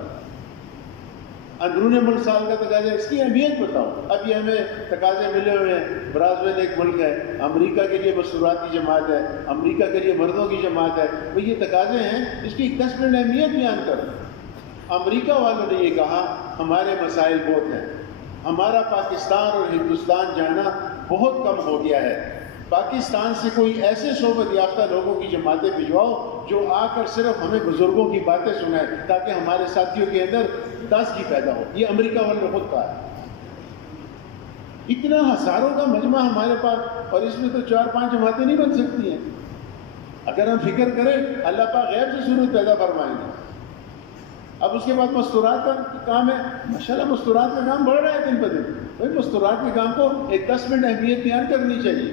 اندرون ملک سال کا تقاضا ہے، اس کی اہمیت بتاؤ۔ اب یہ ہمیں تقاضے ملے ہوئے ہیں، برازیل ایک ملک ہے، امریکہ کے لیے مستورات کی جماعت ہے، امریکہ کے لیے مردوں کی جماعت ہے، وہ یہ تقاضے ہیں، اس کی 10 منٹ اہمیت بیان کرو۔ امریکہ والوں نے یہ کہا ہمارے مسائل بہت ہیں، ہمارا پاکستان اور ہندوستان جانا بہت کم ہو گیا ہے، پاکستان سے کوئی ایسے صحبت یافتہ لوگوں کی جماعتیں بھجواؤ جو آ کر صرف ہمیں بزرگوں کی باتیں سنائیں تاکہ ہمارے ساتھیوں کے اندر تازگی پیدا ہو۔ یہ امریکہ والوں نے خود کہا ہے۔ اتنا ہزاروں کا مجمع ہمارے پاس، اور اس میں تو 4-5 جماعتیں نہیں بن سکتی ہیں۔ اگر ہم فکر کریں اللہ پاک غیب سے صورت پیدا فرمائیں گے۔ اب اس کے بعد مستورات کا کام ہے، ماشاءاللہ مستورات کا کام بڑھ رہا ہے دن بدن۔ بھائی مستورات کے کام کو 10 منٹ اہمیت بیان کرنی چاہیے۔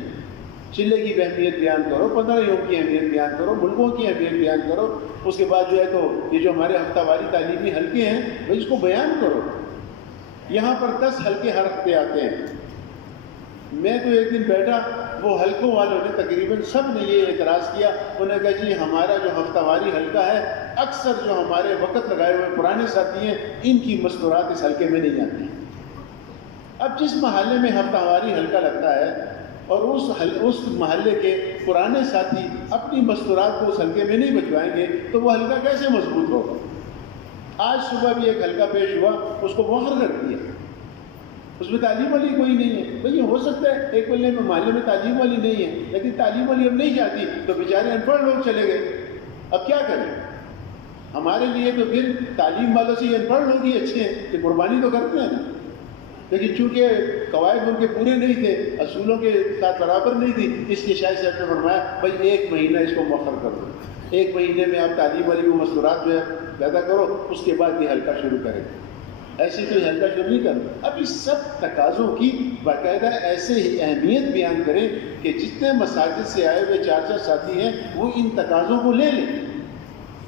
چلے کی اہمیت بیان کرو، 15 یوم کی اہمیت بیان کرو، ملکوں کی اہمیت بیان کرو۔ اس کے بعد جو ہے تو یہ جو ہمارے ہفتہ واری تعلیمی حلقے ہیں بھائی اس کو بیان کرو۔ یہاں پر 10 حلقے ہر ہفتے آتے ہیں۔ میں تو ایک دن بیٹھا، وہ حلقوں والوں نے تقریباً سب نے یہ اعتراض کیا، انہوں نے کہا جی ہمارا جو ہفتہ واری حلقہ ہے، اکثر جو ہمارے وقت لگائے ہوئے پرانے ساتھی ہیں ان کی مستورات اس حلقے میں نہیں آتی۔ اب جس محلے میں ہفتہ واری حلقہ لگتا ہے اور اس محلے کے پرانے ساتھی اپنی مستورات کو اس حلقے میں نہیں بچوائیں گے تو وہ حلقہ کیسے مضبوط ہوگا؟ آج صبح بھی ایک حلقہ پیش ہوا، اس کو مؤخر کر دیا، اس میں تعلیم والی کوئی نہیں ہے۔ بھئی ہو سکتا ہے ایک محلے میں تعلیم والی نہیں ہے، لیکن تعلیم والی اب نہیں جاتی تو بیچارے ان پڑھ لوگ چلے گئے، اب کیا کریں؟ ہمارے لیے تو پھر تعلیم والوں سے یہ ان پڑھ لوگ ہی اچھے ہیں کہ قربانی تو کرتے ہیں نا، لیکن چونکہ قواعد ان کے پورے نہیں تھے، اصولوں کے ساتھ برابر نہیں تھی، اس لیے شاہ صاحب نے فرمایا بھائی 1 مہینہ اس کو مؤخر کر دو، 1 مہینے میں آپ تعلیم والی کو مستورات جو ہے پیدا کرو، اس کے بعد یہ حلقہ شروع کریں۔ ایسے تو یہ حلقہ شروع نہیں کرنا۔ اب اس سب تقاضوں کی باقاعدہ ایسے ہی اہمیت بیان کریں کہ جتنے مساجد سے آئے ہوئے 4 ساتھی ہیں وہ ان تقاضوں کو لے لیں،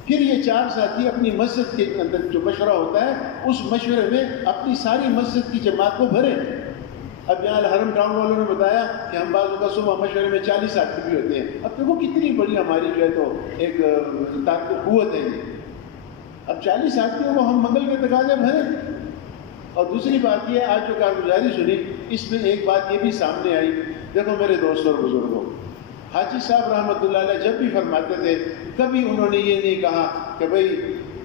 پھر یہ 4 ساتھی اپنی مسجد کے اندر جو مشورہ ہوتا ہے اس مشورے میں اپنی ساری مسجد کی جماعت کو بھریں۔ اب یہاں الحرم ٹاؤن والوں نے بتایا کہ ہم بعض اوقات صبح مشورے میں 40 ساتھی بھی ہوتے ہیں، اب دیکھو کتنی بڑی ہماری جو ہے تو ایک قوت ہے یہ، اب 40 ساتھیوں کو ہم منگل کے تقاضے بھریں۔ اور دوسری بات یہ آج جو کارگزاری سنی اس میں ایک بات یہ بھی سامنے آئی، دیکھو میرے دوستوں اور بزرگوں، حاجی صاحب رحمۃ اللہ علیہ جب بھی فرماتے تھے کبھی انہوں نے یہ نہیں کہا کہ بھئی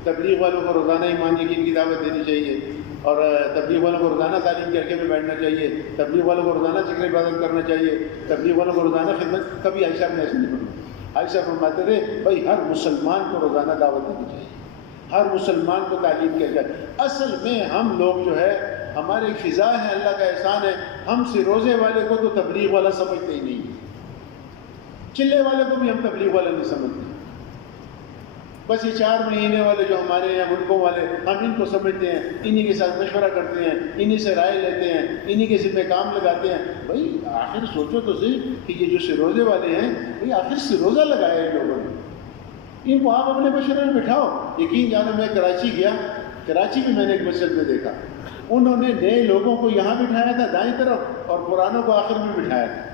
تبلیغ والوں کو روزانہ ایمان یقین کی دعوت دینی چاہیے اور تبلیغ والوں کو روزانہ تعلیم کے حلقے میں بیٹھنا چاہیے، تبلیغ والوں کو روزانہ ذکر عبادت کرنا چاہیے، تبلیغ والوں کو روزانہ خدمت، کبھی حاجی صاحب نے ایسے نہیں فرمایا۔ حاجی صاحب فرماتے تھے بھئی ہر مسلمان کو روزانہ دعوت دینی چاہیے، ہر مسلمان کو تعلیم کیا جائے۔ اصل میں ہم لوگ جو ہے ہماری فضا ہے، اللہ کا احسان ہے، ہم سے روزے والے کو تو تبلیغ والا سمجھتے ہی نہیں، چلے والے کو بھی ہم تبلیغ والا نہیں سمجھتے، بس یہ 4 مہینے والے جو ہمارے ہیں ملکوں والے ہم ان کو سمجھتے ہیں، انہی کے ساتھ مشورہ کرتے ہیں، انہی سے رائے لیتے ہیں، انہی کے ذمہ کام لگاتے ہیں۔ بھائی آخر سوچو تو صحیح کہ یہ جو سروزے والے ہیں بھائی آخر سروزہ لگایا ہے لوگوں نے، ان کو آپ اپنے مشورے میں بٹھاؤ۔ یقین جانا میں کراچی گیا، کراچی میں نے ایک مسجد میں دیکھا انہوں نے نئے لوگوں کو یہاں بٹھایا تھا دائیں طرف اور پرانوں کو آخر میں بٹھایا تھا،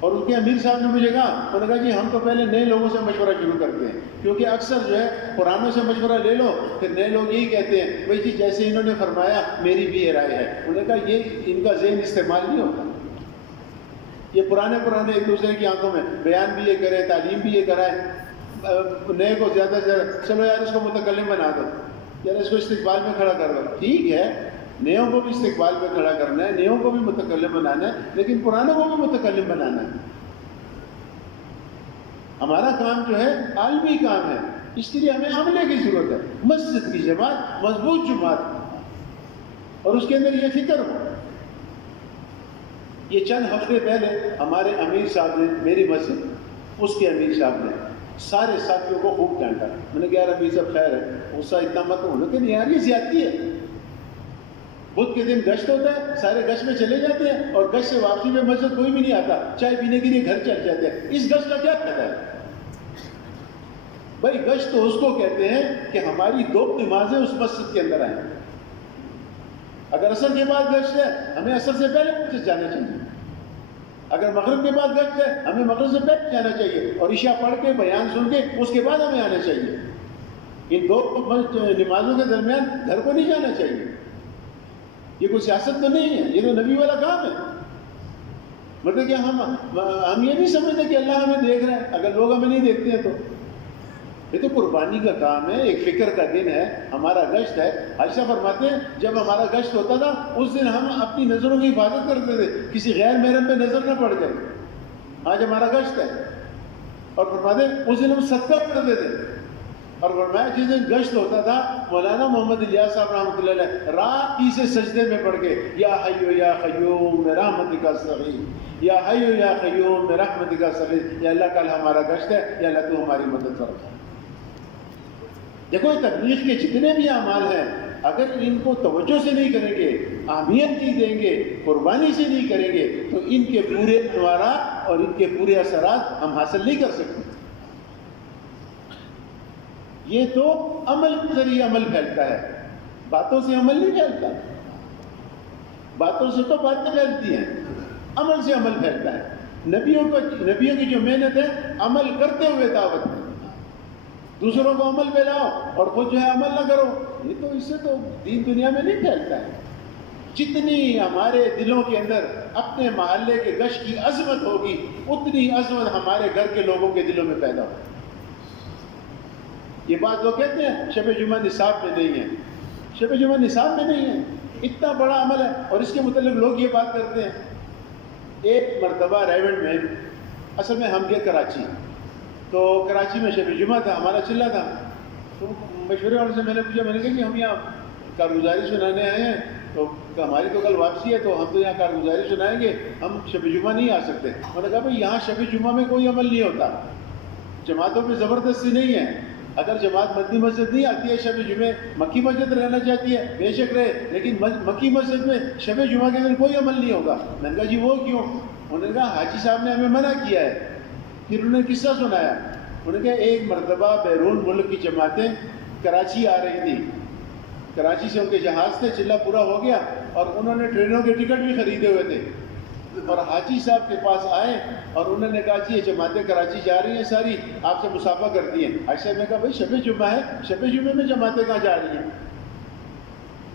اور ان کے امیر صاحب نے مجھے کہا، انہوں نے کہا جی ہم تو پہلے نئے لوگوں سے مشورہ شروع کرتے ہیں، کیونکہ اکثر جو ہے پرانوں سے مشورہ لے لو پھر نئے لوگ یہی کہتے ہیں بھائی جی جیسے انہوں نے فرمایا میری بھی یہ رائے ہے۔ انہوں نے کہا یہ ان کا ذہن استعمال نہیں ہوتا، یہ پرانے ایک دوسرے کی آنکھوں میں بیان بھی یہ کریں، تعلیم بھی یہ کرائیں، نئے کو زیادہ سے زیادہ چلو یار اس کو متکلم بنا دو، یار اس کو استقبال میں کھڑا کر دو۔ ٹھیک ہے نیوں کو بھی استقبال میں کھڑا کرنا ہے، نیوں کو بھی متکلم بنانا ہے، لیکن پرانوں کو بھی متکلم بنانا ہے۔ ہمارا کام جو ہے عالمی کام ہے، اس کے لیے ہمیں عملے کی ضرورت ہے، مسجد کی جماعت مضبوط جماعت اور اس کے اندر یہ فکر ہو۔ یہ چند ہفتے پہلے ہمارے امیر صاحب نے میری مسجد اس کے امیر صاحب نے سارے ساتھیوں کو خوب ڈانٹا۔ میں نے کہا یار امیر صاحب خیر ہے غصہ اتنا مت ہو، لیکن یار یہ زیادتی ہے، بدھ کے دن گشت ہوتا ہے سارے گشت میں چلے جاتے ہیں اور گشت سے واپسی میں مسجد کوئی بھی نہیں آتا، چائے پینے کے لیے گھر چل جاتے ہیں، اس گشت کا کیا فائدہ ہے؟ بھائی گشت تو اس کو کہتے ہیں کہ ہماری 2 نمازیں اس مسجد کے اندر آئیں۔ اگر عصر کے بعد گشت ہے ہمیں عصر سے پہلے مسجد جانا چاہیے، اگر مغرب کے بعد گشت ہے ہمیں مغرب سے پہلے جانا چاہیے اور عشاء پڑھ کے بیان سن کے اس کے بعد ہمیں آنا چاہیے۔ ان 2 نمازوں کے درمیان گھر کو نہیں جانا چاہیے۔ یہ کوئی سیاست تو نہیں ہے، یہ تو نبی والا کام ہے۔ مطلب کہ ہم یہ نہیں سمجھتے کہ اللہ ہمیں دیکھ رہا ہے، اگر لوگ ہمیں نہیں دیکھتے ہیں تو یہ تو قربانی کا کام ہے، ایک فکر کا دن ہے، ہمارا گشت ہے۔ عائشہ فرماتے ہیں جب ہمارا گشت ہوتا تھا اس دن ہم اپنی نظروں کی حفاظت کرتے تھے، کسی غیر محرم پہ نظر نہ پڑ جائے۔ آج ہمارا گشت ہے اور فرماتے ہیں اس دن ہم صدقہ کرتے تھے، اور فرمایا جس دن گشت ہوتا تھا مولانا محمد الیاس صاحب رحمۃ اللہ علیہ رات کی سے سجدے میں پڑھ کے یا حیو یا قیوم برحمتک استغیث، یا حیو یا قیوم برحمتک استغیث، یا اللہ کل ہمارا گشت ہے، یا اللہ تو ہماری مدد فرما۔ دیکھو تبلیغ کے جتنے بھی اعمال ہیں اگر ان کو توجہ سے نہیں کریں گے، اہمیت نہیں دیں گے، قربانی سے نہیں کریں گے تو ان کے پورے انوارات اور ان کے پورے اثرات ہم حاصل نہیں کر سکتے۔ یہ تو عمل کے ذریعے عمل پھیلتا ہے، باتوں سے عمل نہیں پھیلتا، باتوں سے تو باتیں پھیلتی ہیں، عمل سے عمل پھیلتا ہے۔ نبیوں کی جو محنت ہے عمل کرتے ہوئے دعوت ہے، دوسروں کو عمل پہ لاؤ اور خود جو ہے عمل نہ کرو، یہ تو اس سے تو دین دنیا میں نہیں پھیلتا ہے۔ جتنی ہمارے دلوں کے اندر اپنے محلے کے گشت کی عظمت ہوگی اتنی عظمت ہمارے گھر کے لوگوں کے دلوں میں پیدا ہوگی۔ یہ بات لوگ کہتے ہیں شب جمعہ نصاب میں نہیں ہے، شب جمعہ نصاب میں نہیں ہے، اتنا بڑا عمل ہے، اور اس کے متعلق لوگ یہ بات کرتے ہیں۔ ایک مرتبہ ریونڈ میں، اصل میں ہم گئے کراچی، تو کراچی میں شب جمعہ تھا، ہمارا چلا تھا، تو مشورے والے سے میں نے پوچھا، میں نے کہا کہ ہم یہاں کارگزاری سنانے آئے ہیں، تو ہماری تو کل واپسی ہے، تو ہم تو یہاں کارگزاری سنائیں گے، ہم شب جمعہ نہیں آ سکتے۔ میں نے کہا بھائی یہاں شب جمعہ میں کوئی عمل نہیں ہوتا، جماعتوں پہ زبردستی نہیں ہے، اگر جماعت مدنی مسجد نہیں آتی ہے شب جمعے، مکی مسجد رہنا چاہتی ہے بے شک رہے، لیکن مکی مسجد میں شب جمعہ کے دن کوئی عمل نہیں ہوگا۔ میں نے کہا جی وہ کیوں؟ انہوں نے کہا حاجی صاحب نے ہمیں منع کیا ہے۔ پھر انہوں نے قصہ سنایا، انہوں نے کہا ایک مرتبہ بیرون ملک کی جماعتیں کراچی آ رہی تھی، کراچی سے ان کے جہاز تھے، چلا پورا ہو گیا اور انہوں نے ٹرینوں کے ٹکٹ بھی خریدے ہوئے تھے، اور حاجی صاحب کے پاس آئے اور انہوں نے کہا جی یہ جماعتیں کراچی جا رہی ہیں ساری، آپ سے مصافحہ کرتی ہیں۔ حاجی صاحب نے کہا بھائی شب جمعہ ہے، شب جمعے میں جماعتیں کہاں جا رہی ہیں؟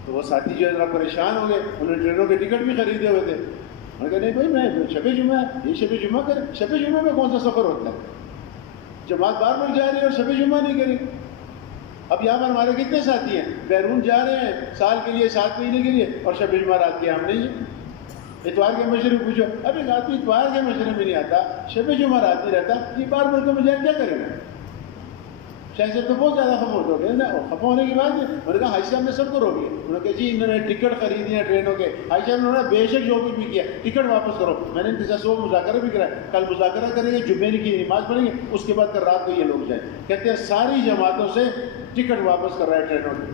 تو وہ ساتھی جو ہے ذرا پریشان ہو گئے، انہوں نے ٹرینوں کے ٹکٹ بھی خریدے ہوئے تھے، انہوں نے کہا نہیں بھائی میں شب جمعہ ہے، یہ شب جمعہ کرے، شب جمعہ میں کون سا سفر ہوتا ہے؟ جماعت بار بار جا رہی ہے اور شب جمعہ نہیں کرے۔ اب یہاں پر ہمارے کتنے ساتھی ہیں بیرون جا رہے ہیں سال کے لیے، 7 مہینے کے لیے، اور شب جمعہ رات کے ہم نہیں ہیں۔ اتوار کے مشورے پوچھو، اب ایک آدمی اتوار کے مشورے میں نہیں آتا، شب جمعہ رات نہیں رہتا، یہ بار ملکوں میں جائے کیا کرے گا؟ شاید صاحب تو بہت زیادہ خفا ہو گئے نا، خفا ہونے کی بات ہے۔ میں نے کہا حاجی صاحب نے سب کو روک لیا، انہوں نے کہا جی انہوں نے ٹکٹ خریدی ہیں ٹرینوں کے، حاجی صاحب نے بے شک جو کچھ بھی کیا ٹکٹ واپس کرو۔ میں نے ان کے ساتھ صبح مذاکرہ بھی کرایا، کل مذاکرہ کریں گے، جمعے کی نماز پڑھیں گے، اس کے بعد کل رات کو یہ لوگ جائیں۔ کہتے ہیں ساری جماعتوں سے ٹکٹ واپس کر رہا ہے ٹرینوں کے،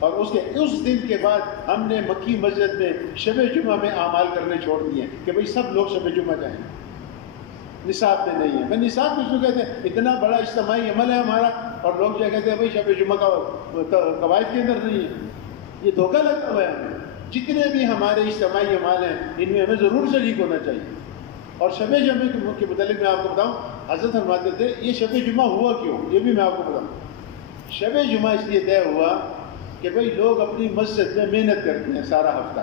اور اس دن کے بعد ہم نے مکی مسجد میں شب جمعہ میں اعمال کرنے چھوڑ دیے کہ بھئی سب لوگ شب جمعہ جائیں، نصاب میں نہیں ہے۔ میں نصاب کچھ کو کہتے ہیں، اتنا بڑا اجتماعی عمل ہے ہمارا، اور لوگ جو کہتے ہیں بھئی شب جمعہ کا قواعد کے اندر نہیں ہے، یہ دھوکہ لگتا ہوا ہے ہمیں۔ جتنے بھی ہمارے اجتماعی اعمال ہیں ان میں ہمیں ضرور شریک ہونا چاہیے۔ اور شب جمعہ کے متعلق میں آپ کو بتاؤں، حضرت فرماتے تھے یہ شب جمعہ ہوا کیوں، یہ بھی میں آپ کو بتاؤں۔ شب جمعہ اس لیے طے ہوا کہ بھئی لوگ اپنی مسجد میں محنت کرتے ہیں سارا ہفتہ،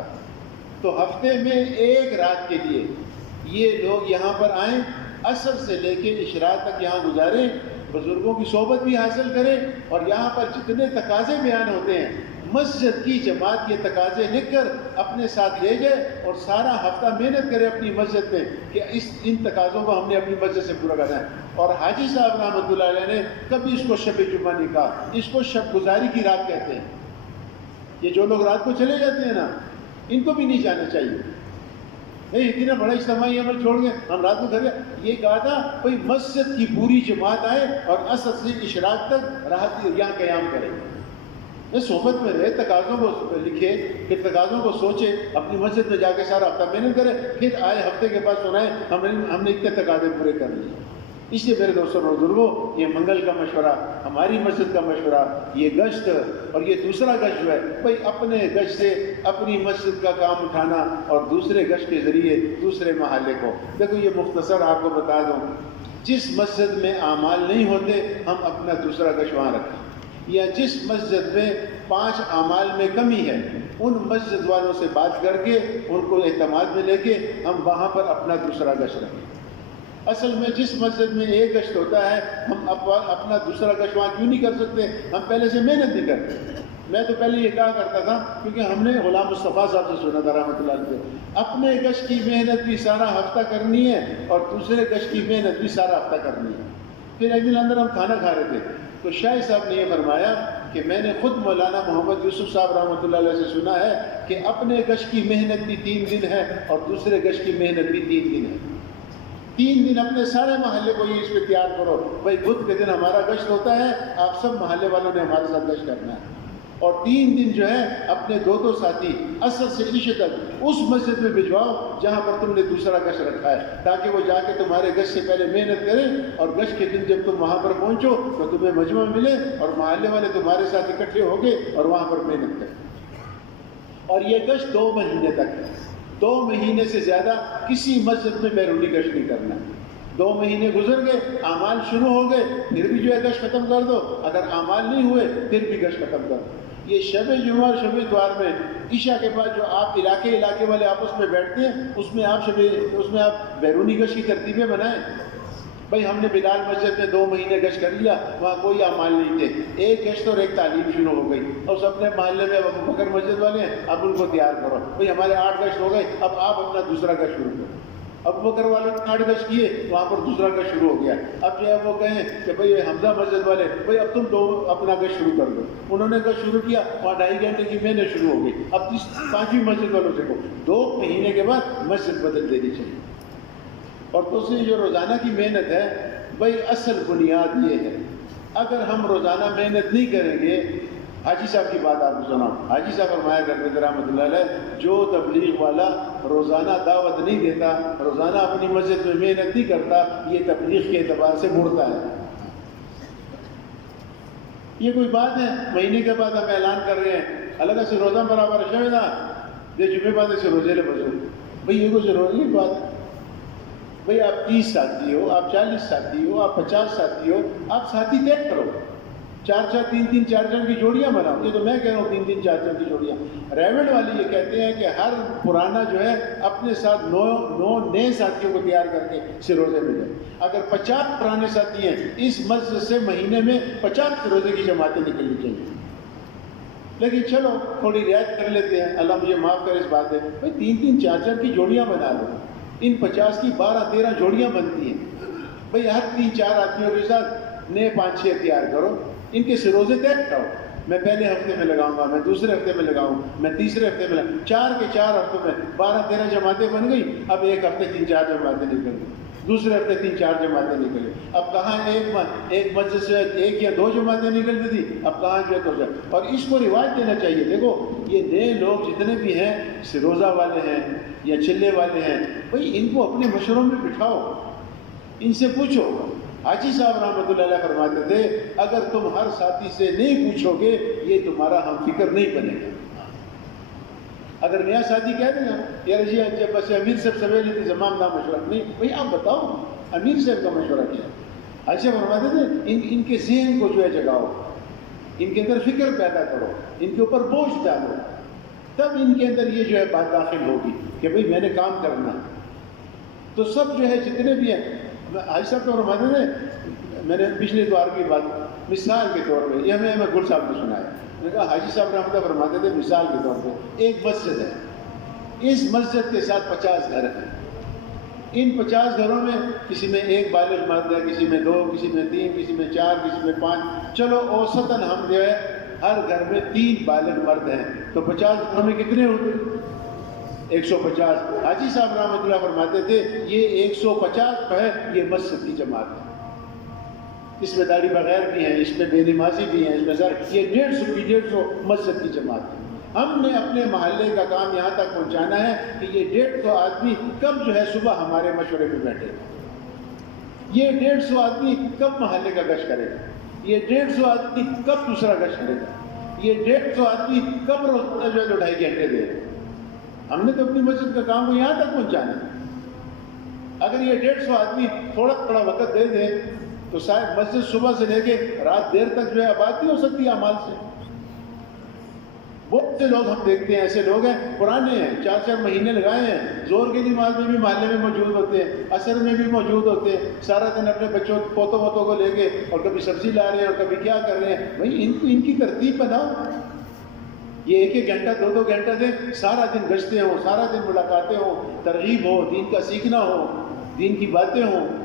تو ہفتے میں ایک رات کے لیے یہ لوگ یہاں پر آئیں، عصر سے لے کے عشاء تک یہاں گزاریں، بزرگوں کی صحبت بھی حاصل کریں، اور یہاں پر جتنے تقاضے بیان ہوتے ہیں مسجد کی جماعت یہ تقاضے لکھ کر اپنے ساتھ لے جائے اور سارا ہفتہ محنت کرے اپنی مسجد میں کہ ان تقاضوں کو ہم نے اپنی مسجد سے پورا کرنا ہے۔ اور حاجی صاحب رحمۃ اللہ علیہ نے کبھی اس کو شب جمعہ نہیں کہا، اس کو شب گزاری کی رات کہتے ہیں۔ یہ جو لوگ رات کو چلے جاتے ہیں نا، ان کو بھی نہیں جانا چاہیے۔ نہیں اتنا بڑا اجتماعی عمل چھوڑ کے ہم رات کو گھر گئے، یہ کہا تھا بھئی مسجد کی پوری جماعت آئے اور عصر سے اشراق تک راحت یہاں قیام کرے، صحبت میں رہے، تقاضوں کو لکھے، پھر تقاضوں کو سوچے، اپنی مسجد میں جا کے سارا ہفتہ محنت کرے، پھر آئے ہفتے کے بعد سنائے ہم نے اتنے تقاضے پورے کر لیے۔ اس لیے میرے دوستوں اور بزرگوں، یہ منگل کا مشورہ، ہماری مسجد کا مشورہ، یہ گشت اور یہ دوسرا گشت جو ہے بھئی اپنے گشت سے اپنی مسجد کا کام اٹھانا اور دوسرے گشت کے ذریعے دوسرے محلے کو۔ دیکھو یہ مختصر آپ کو بتا دوں، جس مسجد میں اعمال نہیں ہوتے ہم اپنا دوسرا گشت وہاں رکھیں، یا جس مسجد میں 5 اعمال میں کمی ہے ان مسجد والوں سے بات کر کے ان کو اعتماد میں لے کے ہم وہاں پر اپنا دوسرا گشت رکھیں۔ اصل میں جس مسجد میں ایک گشت ہوتا ہے ہم اپنا دوسرا گشت وہاں کیوں نہیں کر سکتے؟ ہم پہلے سے محنت نہیں کرتے۔ میں تو پہلے یہ کہا کرتا تھا کیونکہ ہم نے غلام مصطفیٰ صاحب سے سنا تھا رحمۃ اللہ علیہ، اپنے گشت کی محنت بھی سارا ہفتہ کرنی ہے اور دوسرے گشت کی محنت بھی سارا ہفتہ کرنی ہے۔ پھر ایک دن اندر ہم کھانا کھا رہے تھے تو شاہ صاحب نے یہ فرمایا کہ میں نے خود مولانا محمد یوسف صاحب رحمۃ اللہ علیہ سے سنا ہے کہ اپنے گشت کی محنت بھی 3 دن ہے اور دوسرے گشت کی محنت بھی 3 دن ہے۔ 3 دن اپنے سارے محلے کو یہ اس پہ تیار کرو، بھائی بدھ کے دن ہمارا گشت ہوتا ہے، آپ سب محلے والوں نے ہمارے ساتھ گشت کرنا ہے، اور 3 دن جو ہے اپنے 2 ساتھی عصر سے عشاء تک اس مسجد میں بھجواؤ جہاں پر تم نے دوسرا گشت رکھا ہے، تاکہ وہ جا کے تمہارے گشت سے پہلے محنت کریں اور گشت کے دن جب تم وہاں پر پہنچو تو تمہیں مجمع ملے اور محلے والے تمہارے ساتھ اکٹھے ہو گئے اور وہاں پر محنت کریں۔ اور یہ گشت 2 مہینے تک ہے، 2 مہینے سے زیادہ کسی مسجد میں بیرونی گشت نہیں کرنا۔ 2 مہینے گزر گئے، اعمال شروع ہو گئے، پھر بھی جو ہے گشت ختم کر دو، اگر اعمال نہیں ہوئے پھر بھی گشت ختم کر دو۔ یہ شب جمعہ اور شب اتوار میں عشاء کے بعد جو آپ علاقے والے آپس میں بیٹھتے ہیں، اس میں آپ بیرونی گشت کی ترتیبیں بنائیں. بھائی ہم نے بلال مسجد میں 2 مہینے گشت کر لیا، وہاں کوئی اعمال نہیں تھے، ایک گشت اور ایک تعلیم شروع ہو گئی، اور اپنے محلے میں ابو بکر مسجد والے ہیں، اب ان کو تیار کرو. بھئی ہمارے 8 گشت ہو گئے، اب آپ اپنا دوسرا گشت شروع کرو. ابو بکر والوں نے 8 گشت کیے، وہاں پر دوسرا گشت شروع ہو گیا. اب جو ہے وہ کہیں کہ بھئی حمزہ مسجد والے، بھئی اب تم 2 اپنا گشت شروع کر دو. انہوں نے گشت شروع کیا، وہاں 2.5 گھنٹے کی محنت شروع ہو گئی. اب 5ویں مسجد والوں سے کو 2 مہینے کے بعد مسجد بدل دینی چاہیے. اور دوسری جو روزانہ کی محنت ہے، بھئی اصل بنیاد یہ ہے، اگر ہم روزانہ محنت نہیں کریں گے. حاجی صاحب کی بات آپ کو سناؤں. حاجی صاحب فرمایا کرتے تھے رحمۃ اللہ علیہ، جو تبلیغ والا روزانہ دعوت نہیں دیتا، روزانہ اپنی مسجد میں محنت نہیں کرتا، یہ تبلیغ کے اعتبار سے مڑتا ہے. یہ کوئی بات ہے مہینے کے بعد ہم اعلان کر رہے ہیں الگ سے روزہ برابر شویدہ دے جمعے بعد سے روزے لے بجو. بھئی یہ کوئی ضروری بات ہے. بھئی آپ 30 ساتھی ہو، آپ 40 ساتھی ہو، آپ 50 ساتھی ہو، آپ ساتھی طے کرو. 4-4 3-3 4 کی جوڑیاں بناؤ. یہ تو میں کہہ رہا ہوں 3-3 4 کی جوڑیاں. ریوڈ والے یہ کہتے ہیں کہ ہر پرانا جو ہے اپنے ساتھ 9 نئے ساتھیوں کو تیار کر کے سروزے میں جائے. اگر 50 پرانے ساتھی ہیں، اس مسجد سے مہینے میں 50 سروزے کی جماعتیں نکلنی چاہیے. لیکن چلو تھوڑی رعایت کر لیتے ہیں، اللہ مجھے معاف کرے اس بات ہے. بھائی 3-3 4 کی جوڑیاں بنا لو. ان 50 کی 12-13 جوڑیاں بنتی ہیں. بھئی ہر 3-4 آدمیوں کے ساتھ نئے 5-6 تیار کرو. ان کے سروزے طے کرو. میں پہلے ہفتے میں لگاؤں گا، میں دوسرے ہفتے میں لگاؤں، میں تیسرے ہفتے میں 4 کے 4 ہفتوں میں 12-13 جماعتیں بن گئی. اب ایک ہفتے 3-4 جماعتیں نکل گئی، دوسرے ہفتے 3-4 جماعتیں نکل گئی. اب کہاں ایک مسجد سے 1 یا 2 جماعتیں نکلتی تھی، اب کہاں جو تو جائے. اور اس کو رواج دینا چاہیے. دیکھو یہ نئے لوگ جتنے بھی ہیں، سروزہ والے ہیں یا چلے والے ہیں، بھئی ان کو اپنے مشوروں میں بٹھاؤ، ان سے پوچھو. حاجی صاحب رحمۃ اللہ علیہ فرماتے تھے، اگر تم ہر ساتھی سے نہیں پوچھو گے، یہ تمہارا ہم فکر نہیں بنے گا. اگر نیا ساتھی کہہ دیں گا یار جی بس امیر صاحب سویرے انتظام نہ مشورہ نہیں، بھئی آپ بتاؤ امیر صاحب کا مشورہ کیا ہے. حاجی صاحب فرماتے تھے ان کے ذہن کو جو ہے جگاؤ، ان کے اندر فکر پیدا کرو، ان کے اوپر بوجھ ڈالو، تب ان کے اندر یہ جو ہے بات داخل ہوگی کہ بھئی میں نے کام کرنا. تو سب جو ہے جتنے بھی ہیں، حاجی صاحب کو فرماتے تھے، میں نے پچھلے اتوار کی بات مثال کے طور پہ، یہ ہمیں گل صاحب نے سنایا. میں نے کہا حاجی صاحب رحمۃ اللہ فرماتے تھے مثال کے طور پہ ایک مسجد ہے، اس مسجد کے ساتھ 50 گھر ہیں. ان 50 گھروں میں کسی میں 1 بالغ مرد ہے، کسی میں 2، کسی میں 3، کسی میں 4، کسی میں 5. چلو اوسطاً ہم جو ہے ہر گھر میں 3 بالغ مرد ہیں، تو 50 گھروں میں کتنے ہوتے؟ 150. حاجی صاحب رحمۃ اللہ فرماتے تھے یہ 150 ہے، یہ مسجد کی جماعت ہے. اس میں داڑھی بغیر بھی ہیں، اس میں بے نمازی بھی ہیں، اس میں سر یہ 150 مسجد کی جماعت ہے. ہم نے اپنے محلے کا کام یہاں تک پہنچانا ہے کہ یہ 150 آدمی کب جو ہے صبح ہمارے مشورے پہ بیٹھے گا، یہ 150 آدمی کب محلے کا گشت کرے گا، یہ 150 آدمی کب دوسرا گشت کرے گا، یہ 150 آدمی کب روزانہ جو ہے 2.5 گھنٹے دے گا. ہم نے تو اپنی مسجد کا کام کو یہاں تک پہنچانا ہے. اگر یہ 150 آدمی تھوڑا تھوڑا وقت دے دیں تو شاید مسجد صبح سے لے کے رات دیر تک جو ہے آباد نہیں ہو سکتی اعمال سے. بہت سے لوگ ہم دیکھتے ہیں، ایسے لوگ ہیں پرانے ہیں، 4-4 مہینے لگائے ہیں، زور کی نماز میں بھی محلے میں موجود ہوتے ہیں، عصر میں بھی موجود ہوتے ہیں، سارا دن اپنے بچوں پوتوں ووتوں کو لے کے اور کبھی سبزی لا رہے ہیں اور کبھی کیا کر رہے ہیں. بھائی ان کی ترتیب بناؤ. یہ 1-1 گھنٹہ 2-2 گھنٹہ دیں، سارا دن گشتیں ہوں، سارا دن ملاقاتیں ہوں، ترغیب ہو، دین کا سیکھنا ہو، دین کی باتیں ہوں.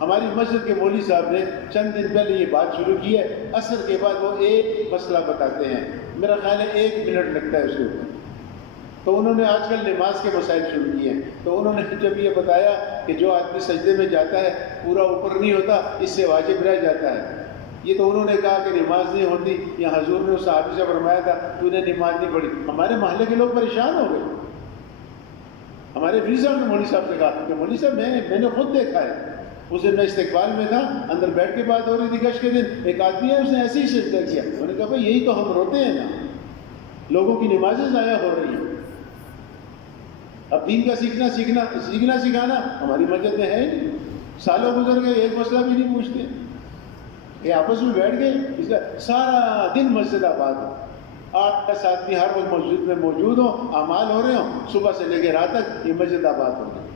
ہماری مسجد کے مولوی صاحب نے چند دن پہلے یہ بات شروع کی ہے. عصر کے بعد وہ ایک مسئلہ بتاتے ہیں، میرا خیال ہے 1 منٹ لگتا ہے اس کے اوپر. تو انہوں نے آج کل نماز کے مسائل شروع کیے ہیں. تو انہوں نے جب یہ بتایا کہ جو آدمی سجدے میں جاتا ہے پورا اوپر نہیں ہوتا، اس سے واجب رہ جاتا ہے. یہ تو انہوں نے کہا کہ نماز نہیں ہوتی، یا حضور نے اس صحابی سے فرمایا تھا تو نے نماز نہیں پڑھی. ہمارے محلے کے لوگ پریشان ہو گئے. ہمارے ولی صاحب نے مولوی صاحب سے کہا کہ مولوی صاحب میں نے خود دیکھا ہے، اس دن میں استقبال میں تھا، اندر بیٹھ کے بات ہو رہی تھی گشت کے دن، ایک آدمی ہے اس نے ایسے ہی سجدہ کیا. انہوں نے کہا بھائی یہی تو ہم روتے ہیں نا، لوگوں کی نمازیں ضائع ہو رہی ہیں. اب دین کا سیکھنا سکھانا ہماری مسجد میں ہے ہی نہیں. سالوں گزر گئے، ایک مسئلہ بھی نہیں پوچھتے. یہ آپس میں بیٹھ گئے، اس کا سارا دن مسجد آباد ہو، 8-10 آدمی ہر وقت مسجد میں موجود ہوں، اعمال ہو رہے ہوں، صبح سے لے کے رات تک یہ مسجد آباد ہو گئی۔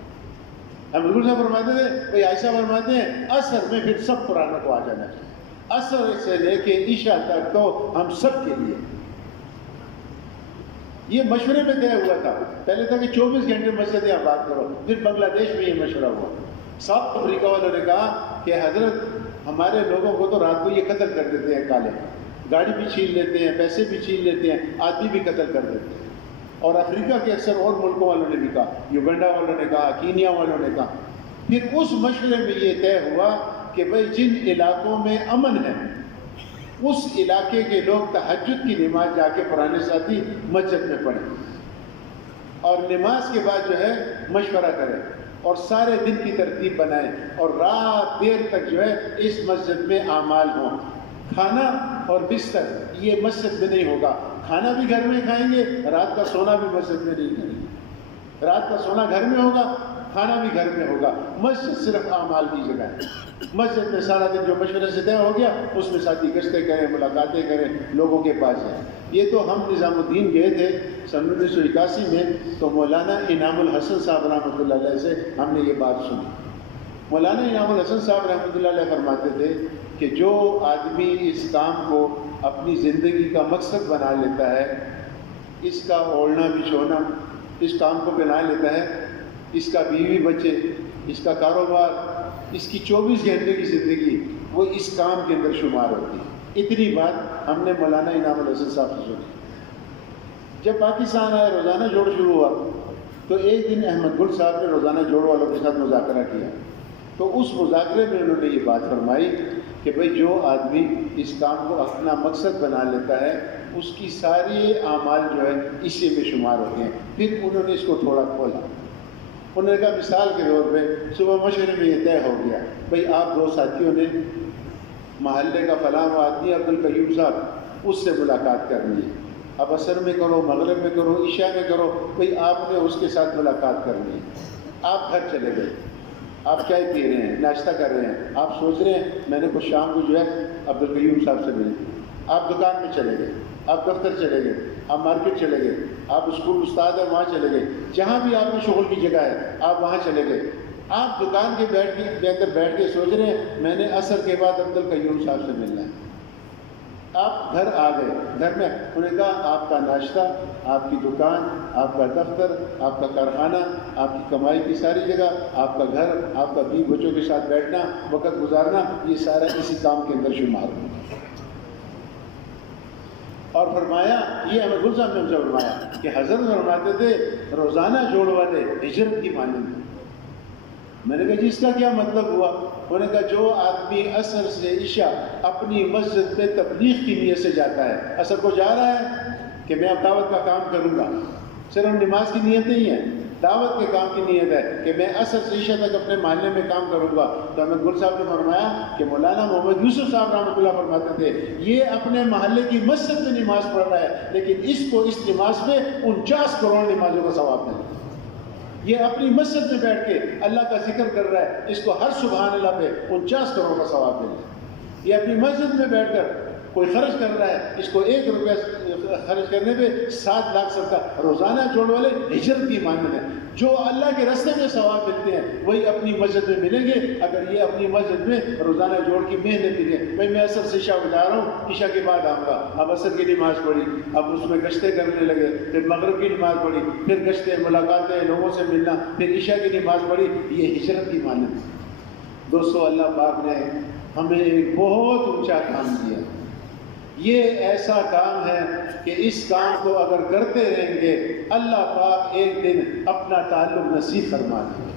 ہم بالکل صاحب فرماتے تھے، بھائی عائشہ فرماتے ہیں عصر میں پھر سب قرآن کو آ جانا چاہیے، عصر سے لے کے عشاء تک تو ہم سب کے لیے۔ یہ مشورے میں طے ہوا تھا، پہلے تھا کہ 24 گھنٹے مسجد آباد کرو، پھر بنگلہ دیش میں یہ مشورہ ہوا۔ ساؤتھ افریقہ والوں نے کہا کہ حضرت ہمارے لوگوں کو تو رات کو یہ قتل کر دیتے ہیں کالے، گاڑی بھی چھین لیتے ہیں، پیسے بھی چھین لیتے ہیں، آدمی بھی قتل کر دیتے ہیں۔ اور افریقہ کے اکثر اور ملکوں والوں نے بھی کہا، یوگنڈا والوں نے کہا، کینیا والوں نے کہا۔ پھر اس مشورے میں یہ طے ہوا کہ بھئی جن علاقوں میں امن ہے اس علاقے کے لوگ تہجد کی نماز جا کے پرانے ساتھی مسجد میں پڑھیں، اور نماز کے بعد جو ہے مشورہ کریں اور سارے دن کی ترتیب بنائیں، اور رات دیر تک جو ہے اس مسجد میں اعمال ہوں۔ کھانا اور بستر یہ مسجد میں نہیں ہوگا، کھانا بھی گھر میں کھائیں گے، رات کا سونا بھی مسجد میں نہیں کریں گے، رات کا سونا گھر میں ہوگا، کھانا بھی گھر میں ہوگا، مسجد صرف اعمال کی جگہ ہے۔ مسجد میں سارا دن جو مشورے سے طے ہو گیا اس میں ساتھی گشتیں کریں، ملاقاتیں کریں، لوگوں کے پاس جائیں۔ یہ تو ہم نظام الدین گئے تھے سن 1981 میں، تو مولانا انعام الحسن صاحب رحمۃ اللہ علیہ سے ہم نے یہ بات سنی۔ مولانا انعام الحسن صاحب رحمۃ اللہ علیہ فرماتے تھے کہ جو آدمی اس کام کو اپنی زندگی کا مقصد بنا لیتا ہے، اس کا اوڑھنا بچھونا اس کام کو بنا لیتا ہے، اس کا بیوی بچے، اس کا کاروبار، اس کی 24 گھنٹے کی زندگی وہ اس کام کے اندر شمار ہوتی ہے۔ اتنی بات ہم نے مولانا انعام الحسن صاحب سے سنی۔ جب پاکستان آئے، روزانہ جوڑ شروع ہوا، تو ایک دن احمد گل صاحب نے روزانہ جوڑ والوں کے ساتھ مذاکرہ کیا، تو اس مذاکرے میں انہوں نے یہ بات فرمائی کہ بھئی جو آدمی اس کام کو اپنا مقصد بنا لیتا ہے اس کی ساری اعمال جو ہے اسی میں شمار ہوتے ہیں۔ پھر انہوں نے اس کو تھوڑا کھولا، انہوں نے کہا مثال کے طور پہ صبح مشورے میں یہ طے ہو گیا، بھئی آپ دو ساتھیوں نے محلے کا فلاں آدمی عبد القیوم صاحب اس سے ملاقات کرنی ہے، اب عصر میں کرو، مغرب میں کرو، عشاء میں کرو، بھئی آپ نے اس کے ساتھ ملاقات کرنی ہے۔ آپ گھر چلے گئے، آپ چائے پی رہے ہیں، ناشتہ کر رہے ہیں، آپ سوچ رہے ہیں میں نے کچھ شام کو جو ہے عبد القیوم صاحب سے ملنا۔ آپ دکان میں چلے گئے، آپ دفتر چلے گئے، آپ مارکیٹ چلے گئے، آپ اسکول استاد ہیں وہاں چلے گئے، جہاں بھی آپ کی شغل کی جگہ ہے آپ وہاں چلے گئے۔ آپ دکان کے اندر بیٹھ کے سوچ رہے ہیں میں نے عصر کے بعد عبد القیوم صاحب سے ملنا ہے۔ آپ گھر آ گئے، گھر میں انہوں نے کہا آپ کا ناشتہ، آپ کی دکان، آپ کا دفتر، آپ کا کارخانہ، آپ کی کمائی کی ساری جگہ، آپ کا گھر، آپ کا بیوی بچوں کے ساتھ بیٹھنا، وقت گزارنا، یہ سارا اسی کام کے اندر شمار ہوگا۔ اور فرمایا، یہ احمد گل صاحب نے ہم سے فرمایا کہ حضرت فرماتے تھے روزانہ جوڑ والے ہجرت کی مانند۔ میں نے کہا جی اس کا کیا مطلب ہوا؟ انہوں نے کہا جو آدمی عصر سے عشاء اپنی مسجد میں تبلیغ کی نیت سے جاتا ہے، عصر کو جا رہا ہے کہ میں اب دعوت کا کام کروں گا، صرف نماز کی نیت نہیں ہے، دعوت کے کام کی نیت ہے کہ میں عصر سے عشاء تک اپنے محلے میں کام کروں گا۔ تو احمد گل صاحب نے فرمایا کہ مولانا محمد یوسف صاحب رحمۃ اللہ فرماتے تھے یہ اپنے محلے کی مسجد میں نماز پڑھ رہا ہے، لیکن اس کو اس نماز میں 49 کروڑ نمازوں کا ثواب ملے۔ یہ اپنی مسجد میں بیٹھ کے اللہ کا ذکر کر رہا ہے، اس کو ہر سبحان اللہ پہ 49 کروڑ کا ثواب ملے۔ یہ اپنی مسجد میں بیٹھ کر کوئی خرچ کر رہا ہے، اس کو 1 روپیہ خرچ کرنے پہ 7 لاکھ سب کا روزانہ جوڑ والے ہجرت کی مانند ہے۔ جو اللہ کے راستے میں ثواب ملتے ہیں وہی اپنی مسجد میں ملیں گے اگر یہ اپنی مسجد میں روزانہ جوڑ کی محنت کی ہے۔ بھائی میں عصر سے عشاء بتا رہا ہوں، عشاء کے بعد آؤں گا، اب عصر کی نماز پڑھی، اب اس میں گشتیں کرنے لگے، پھر مغرب کی نماز پڑھی، پھر گشتیں، ملاقاتیں، لوگوں سے ملنا، پھر عشاء کی نماز پڑھی، یہ ہجرت کی مانند ہے۔ دوستو اللہ پاک نے ہمیں ایک بہت اونچا کام دیا، یہ ایسا کام ہے کہ اس کام کو اگر کرتے رہیں گے اللہ پاک ایک دن اپنا تعلق نصیب فرما دیں گے،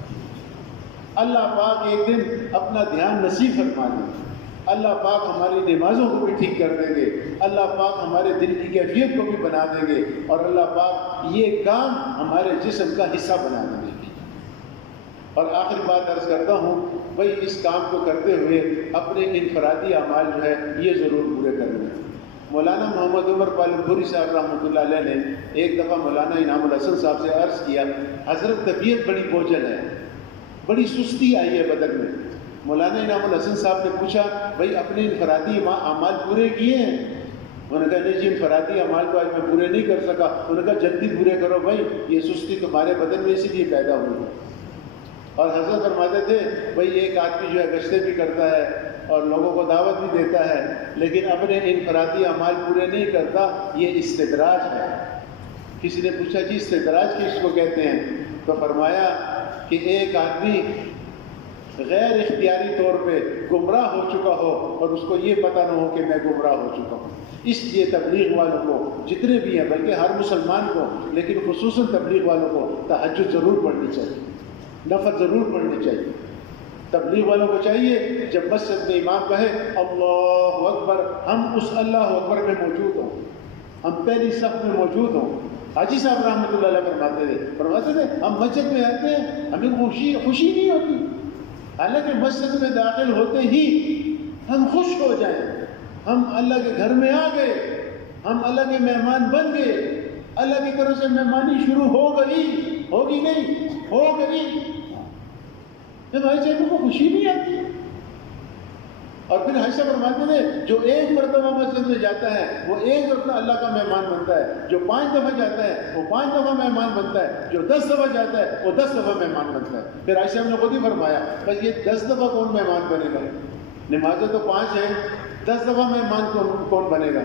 اللہ پاک ایک دن اپنا دھیان نصیب فرما دیں گے، اللہ پاک ہماری نمازوں کو بھی ٹھیک کر دیں گے، اللہ پاک ہمارے دل کی کیفیت کو بھی بنا دیں گے، اور اللہ پاک یہ کام ہمارے جسم کا حصہ بنا دیں گے۔ اور آخری بات عرض کرتا ہوں، بھائی اس کام کو کرتے ہوئے اپنے انفرادی اعمال جو ہے یہ ضرور پورے کرنے ہیں۔ مولانا محمد عمر پالنپوری صاحب رحمۃ اللہ علیہ نے ایک دفعہ مولانا انعام الحسن صاحب سے عرض کیا، حضرت طبیعت بڑی بوجھل ہے، بڑی سستی آئی ہے بدن میں، مولانا انعام الحسن صاحب نے پوچھا بھائی اپنے انفرادی اعمال پورے کیے ہیں؟ انہوں نے کہا نہیں جی انفرادی اعمال کو آج میں پورے نہیں کر سکا. انہوں نے کہا جلدی پورے کرو بھائی، یہ سستی تمہارے بدن میں اسی لیے پیدا ہوئی. اور حضرت فرماتے تھے بھائی ایک آدمی جو ہے گشتیں بھی کرتا ہے اور لوگوں کو دعوت بھی دیتا ہے لیکن اپنے انفرادی اعمال پورے نہیں کرتا، یہ استدراج ہے. کسی نے پوچھا جی استدراج کس کو کہتے ہیں؟ تو فرمایا کہ ایک آدمی غیر اختیاری طور پہ گمراہ ہو چکا ہو اور اس کو یہ پتہ نہ ہو کہ میں گمراہ ہو چکا ہوں. اس لیے تبلیغ والوں کو جتنے بھی ہیں، بلکہ ہر مسلمان کو لیکن خصوصاً تبلیغ والوں کو تہجد ضرور پڑھنی چاہیے، نفل ضرور پڑھنی چاہیے. تبلیغ والوں کو چاہیے جب مسجد میں امام کہے اللہ اکبر، ہم اس اللہ اکبر میں موجود ہوں، ہم پہلی صف میں موجود ہوں. حاجی صاحب رحمۃ اللہ علیہ فرماتے تھے ہم مسجد میں آتے ہیں ہمیں خوشی نہیں ہوتی، حالانکہ مسجد میں داخل ہوتے ہی ہم خوش ہو جائیں، ہم اللہ کے گھر میں آ گئے، ہم اللہ کے مہمان بن گئے، اللہ کی طرف سے مہمانی شروع ہو گئی، ہوگی نہیں ہو گئی. ہمارے چہروں کو خوشی نہیں آتی. اور پھر حضرت فرماتے تھے جو ایک مرتبہ مسجد میں جاتا ہے وہ ایک دفعہ اللہ کا مہمان بنتا ہے، جو 5 دفعہ جاتا ہے وہ 5 دفعہ مہمان بنتا ہے، جو 10 دفعہ جاتا ہے وہ 10 دفعہ مہمان بنتا ہے. پھر عائشہ نے خود ہی فرمایا بس یہ 10 دفعہ کون مہمان بنے گا؟ نمازیں تو 5 ہیں، 10 دفعہ مہمان کون بنے گا؟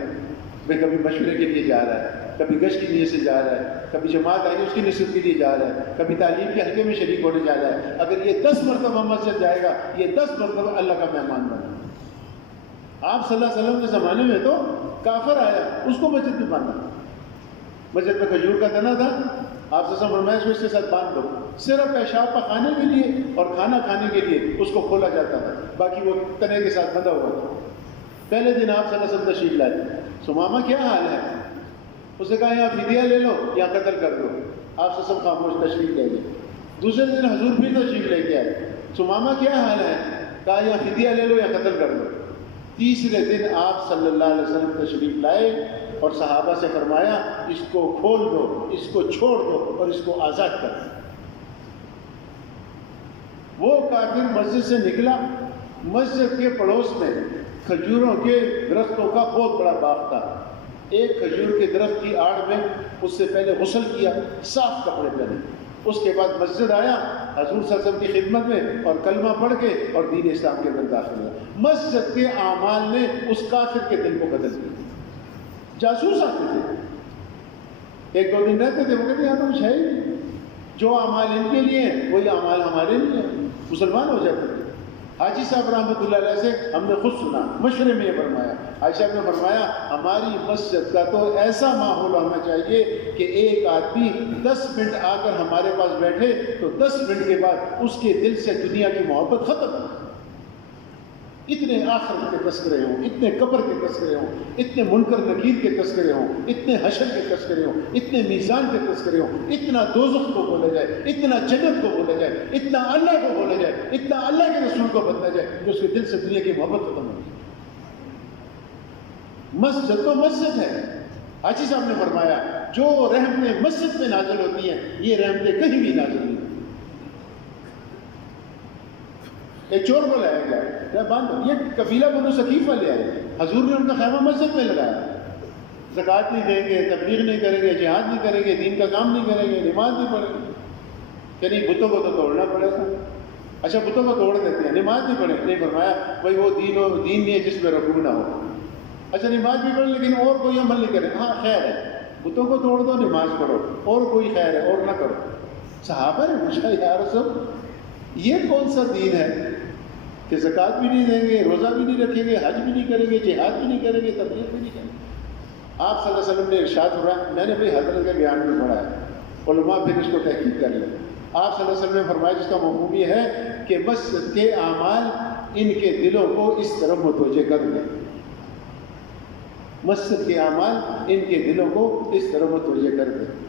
بھائی کبھی مشورے کے لیے جا رہا ہے، کبھی گشت کی نیت سے جا رہا ہے، کبھی جماعت آئی اس کی نصرت کے لیے جا رہا ہے، کبھی تعلیم کے حلقے میں شریک ہونے جا رہا ہے. اگر یہ 10 مرتبہ مسجد جائے گا یہ 10 مرتبہ اللہ کا مہمان بنے گا. آپ صلی اللہ علیہ وسلم کے زمانے میں تو کافر آیا اس کو مسجد میں باندھا، مسجد میں کھجور کا تنا تھا، آپ سے فرمایا اس کو اس کے ساتھ باندھ دو، صرف پیشاب پخانے کے لیے اور کھانا کھانے کے لیے اس کو کھولا جاتا تھا، باقی وہ تنے کے ساتھ بندھا ہوا تھا. پہلے دن آپ صلی اللہ علیہ وسلم تشریف لائے، سمامہ کیا حال ہے؟ اس نے کہا یہاں فدیہ لے لو یا قتل کر دو. آپ سے سب خاموش تشریف لے گئے. دوسرے دن حضور بھی تشریف لے کے آئے، سمامہ کیا حال ہے؟ کہا یہاں فدیہ لے لو یا قتل کر دو. تیسرے دن آپ صلی اللہ علیہ وسلم تشریف لائے اور صحابہ سے فرمایا اس کو کھول دو، اس کو چھوڑ دو اور اس کو آزاد کر دو. وہ کافر مسجد سے نکلا، مسجد کے پڑوس میں کھجوروں کے درختوں کا بہت بڑا باغ تھا. ایک کھجور کے درخت کی آڑ میں اس سے پہلے غسل کیا، صاف کپڑے پہنے، اس کے بعد مسجد آیا حضور صلی اللہ علیہ وسلم کی خدمت میں اور کلمہ پڑھ کے اور دین اسلام کے اندر داخل ہوا. مسجد کے اعمال نے اس کافر کے دل کو بدل دیا. جاسوس آتے تھے، 1-2 دن رہتے تھے، وہ کہتے یہاں تو کچھ ہے ہی، جو اعمال ان کے لیے ہیں وہی اعمال ہمارے لیے ہیں، مسلمان ہو جاتے تھے. حاجی صاحب رحمۃ اللہ علیہ سے ہم نے خود سنا، مشورے میں یہ فرمایا، عائشہ نے فرمایا ہماری مسجد کا تو ایسا ماحول ہونا چاہیے کہ ایک آدمی 10 منٹ آ کر ہمارے پاس بیٹھے تو 10 منٹ کے بعد اس کے دل سے دنیا کی محبت ختم ہو. اتنے آخرت کے تذکرے ہوں، اتنے قبر کے تذکرے ہوں، اتنے منکر نکیر کے تذکرے ہوں، اتنے حشر کے تذکرے ہوں، اتنے میزان کے تذکرے ہوں، اتنا دوزخ کو بولا جائے، اتنا جنت کو بولا جائے، اتنا اللہ کو بولا جائے، اتنا اللہ کے رسول کو بتایا جائے کہ اس کے دل سے دنیا کی محبت ختم ہو جائے. مسجد تو مسجد ہے. حاجی صاحب نے فرمایا جو رحمتیں مسجد میں نازل ہوتی ہیں یہ رحمتیں کہیں بھی نازل نہیں. ایک چور کو لایا گیا، باندھو، یہ قبیلہ بنو ثقیفہ لے آئے، حضور نے ان کا خیمہ مسجد میں لگایا. زکوٰۃ نہیں دیں گے، تبلیغ نہیں کریں گے، جہاد نہیں کریں گے، دین کا کام نہیں کریں گے، نماز نہیں پڑھیں گے. کہ نہیں بتوں کو تو توڑنا پڑے گا. اچھا بتوں کو توڑ دیتے ہیں، نماز نہیں پڑھیں. نہیں فرمایا بھائی وہ دین نہیں ہے جس میں رکوع نہ ہو. اچھا نماز بھی پڑھ لیکن اور کوئی عمل نہیں کرے. ہاں خیر ہے، بتوں کو توڑ دو، نماز پڑھو، اور کوئی خیر ہے اور نہ کرو. صحابہ نے پوچھا یا رسول یہ کون سا دین ہے کہ زکوٰۃ بھی نہیں دیں گے، روزہ بھی نہیں رکھیں گے، حج بھی نہیں کریں گے، جہاد بھی نہیں کریں گے، تبلیغ بھی نہیں کریں گے. آپ صلی اللہ علیہ وسلم نے ارشاد فرمایا، میں نے بھی حضرت کے بیان میں پڑھا ہے، علماء پھر اس کو تحقیق کر لیں. آپ صلی اللہ علیہ وسلم نے فرمایا جس کا مفہوم یہ ہے کہ مسجد کے اعمال ان کے دلوں کو اس طرف متوجہ کر دیں. مسجد کے اعمال ان کے دلوں کو اس طرح متوجہ کر دیں.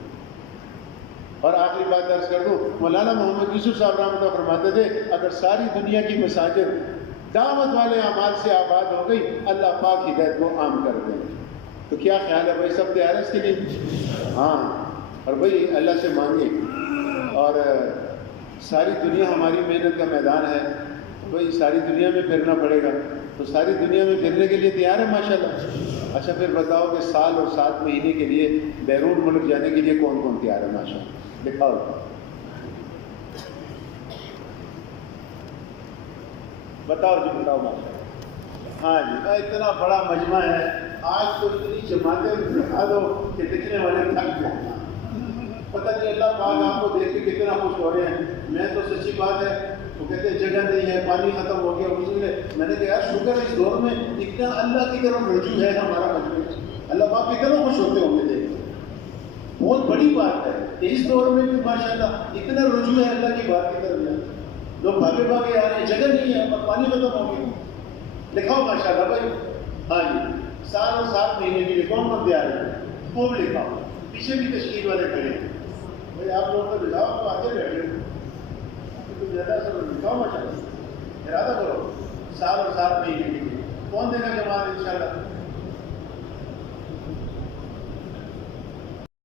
اور آخری بات عرض کر دوں، مولانا محمد یوسف صاحب رحمۃ اللہ فرماتے تھے اگر ساری دنیا کی مساجد دعوت والے اعمال سے آباد ہو گئی اللہ پاک ہدایت کو عام کر دیں. تو کیا خیال ہے بھائی، سب تیار ہیں اس کے لیے؟ ہاں. اور بھائی اللہ سے مانگے. اور ساری دنیا ہماری محنت کا میدان ہے، بھائی ساری دنیا میں پھرنا پڑے گا، تو ساری دنیا میں پھرنے کے لیے تیار ہے ماشاءاللہ؟ اچھا پھر بتاؤ کہ سال اور 7 مہینے کے لیے بیرون ملک جانے کے لیے کون کون تیار ہے ماشاءاللہ؟ دکھاؤ. بتاؤ جی، بتاؤ ماشاءاللہ. ہاں جی، اتنا بڑا مجمع ہے آج تو اتنی جماعتیں دکھا دو کہ دکھنے والے تھک جائیں. پتہ نہیں اللہ پاک آپ کو دیکھ کے کتنا خوش ہو رہے ہیں. میں تو سچی بات ہے، وہ کہتے ہیں جگہ نہیں ہے، پانی ختم ہو گیا. میں نے کہا یار شکر اس دور میں اتنا اللہ کی طرف رجوع ہے ہمارا مجمع. اللہ پاک کتنا خوش ہوتے ہوں گے دیکھ کے. بہت بڑی بات ہے کہ اس دور میں بھی ماشاءاللہ اتنا رجوع ہے اللہ کی بات کی طرف. لوگ بھاگے بھاگے آ رہے ہیں، جگہ نہیں ہے اور پانی ختم ہو گیا. لکھاؤ ماشاءاللہ بھائی. ہاں جی، سال اور 7 مہینے کے لیے کون کون تیار ہے؟ خوب لکھاؤ. پیچھے بھی تشکیل والے کھڑے ہیں بھائی، آپ لوگ تو لکھاؤ، آپ آگے بیٹھے ہو زیادہ سب لکھاؤ ماشاءاللہ. ارادہ کرو 7 اور 7 مہینے کے لیے. کون دے گا جماعت انشاءاللہ؟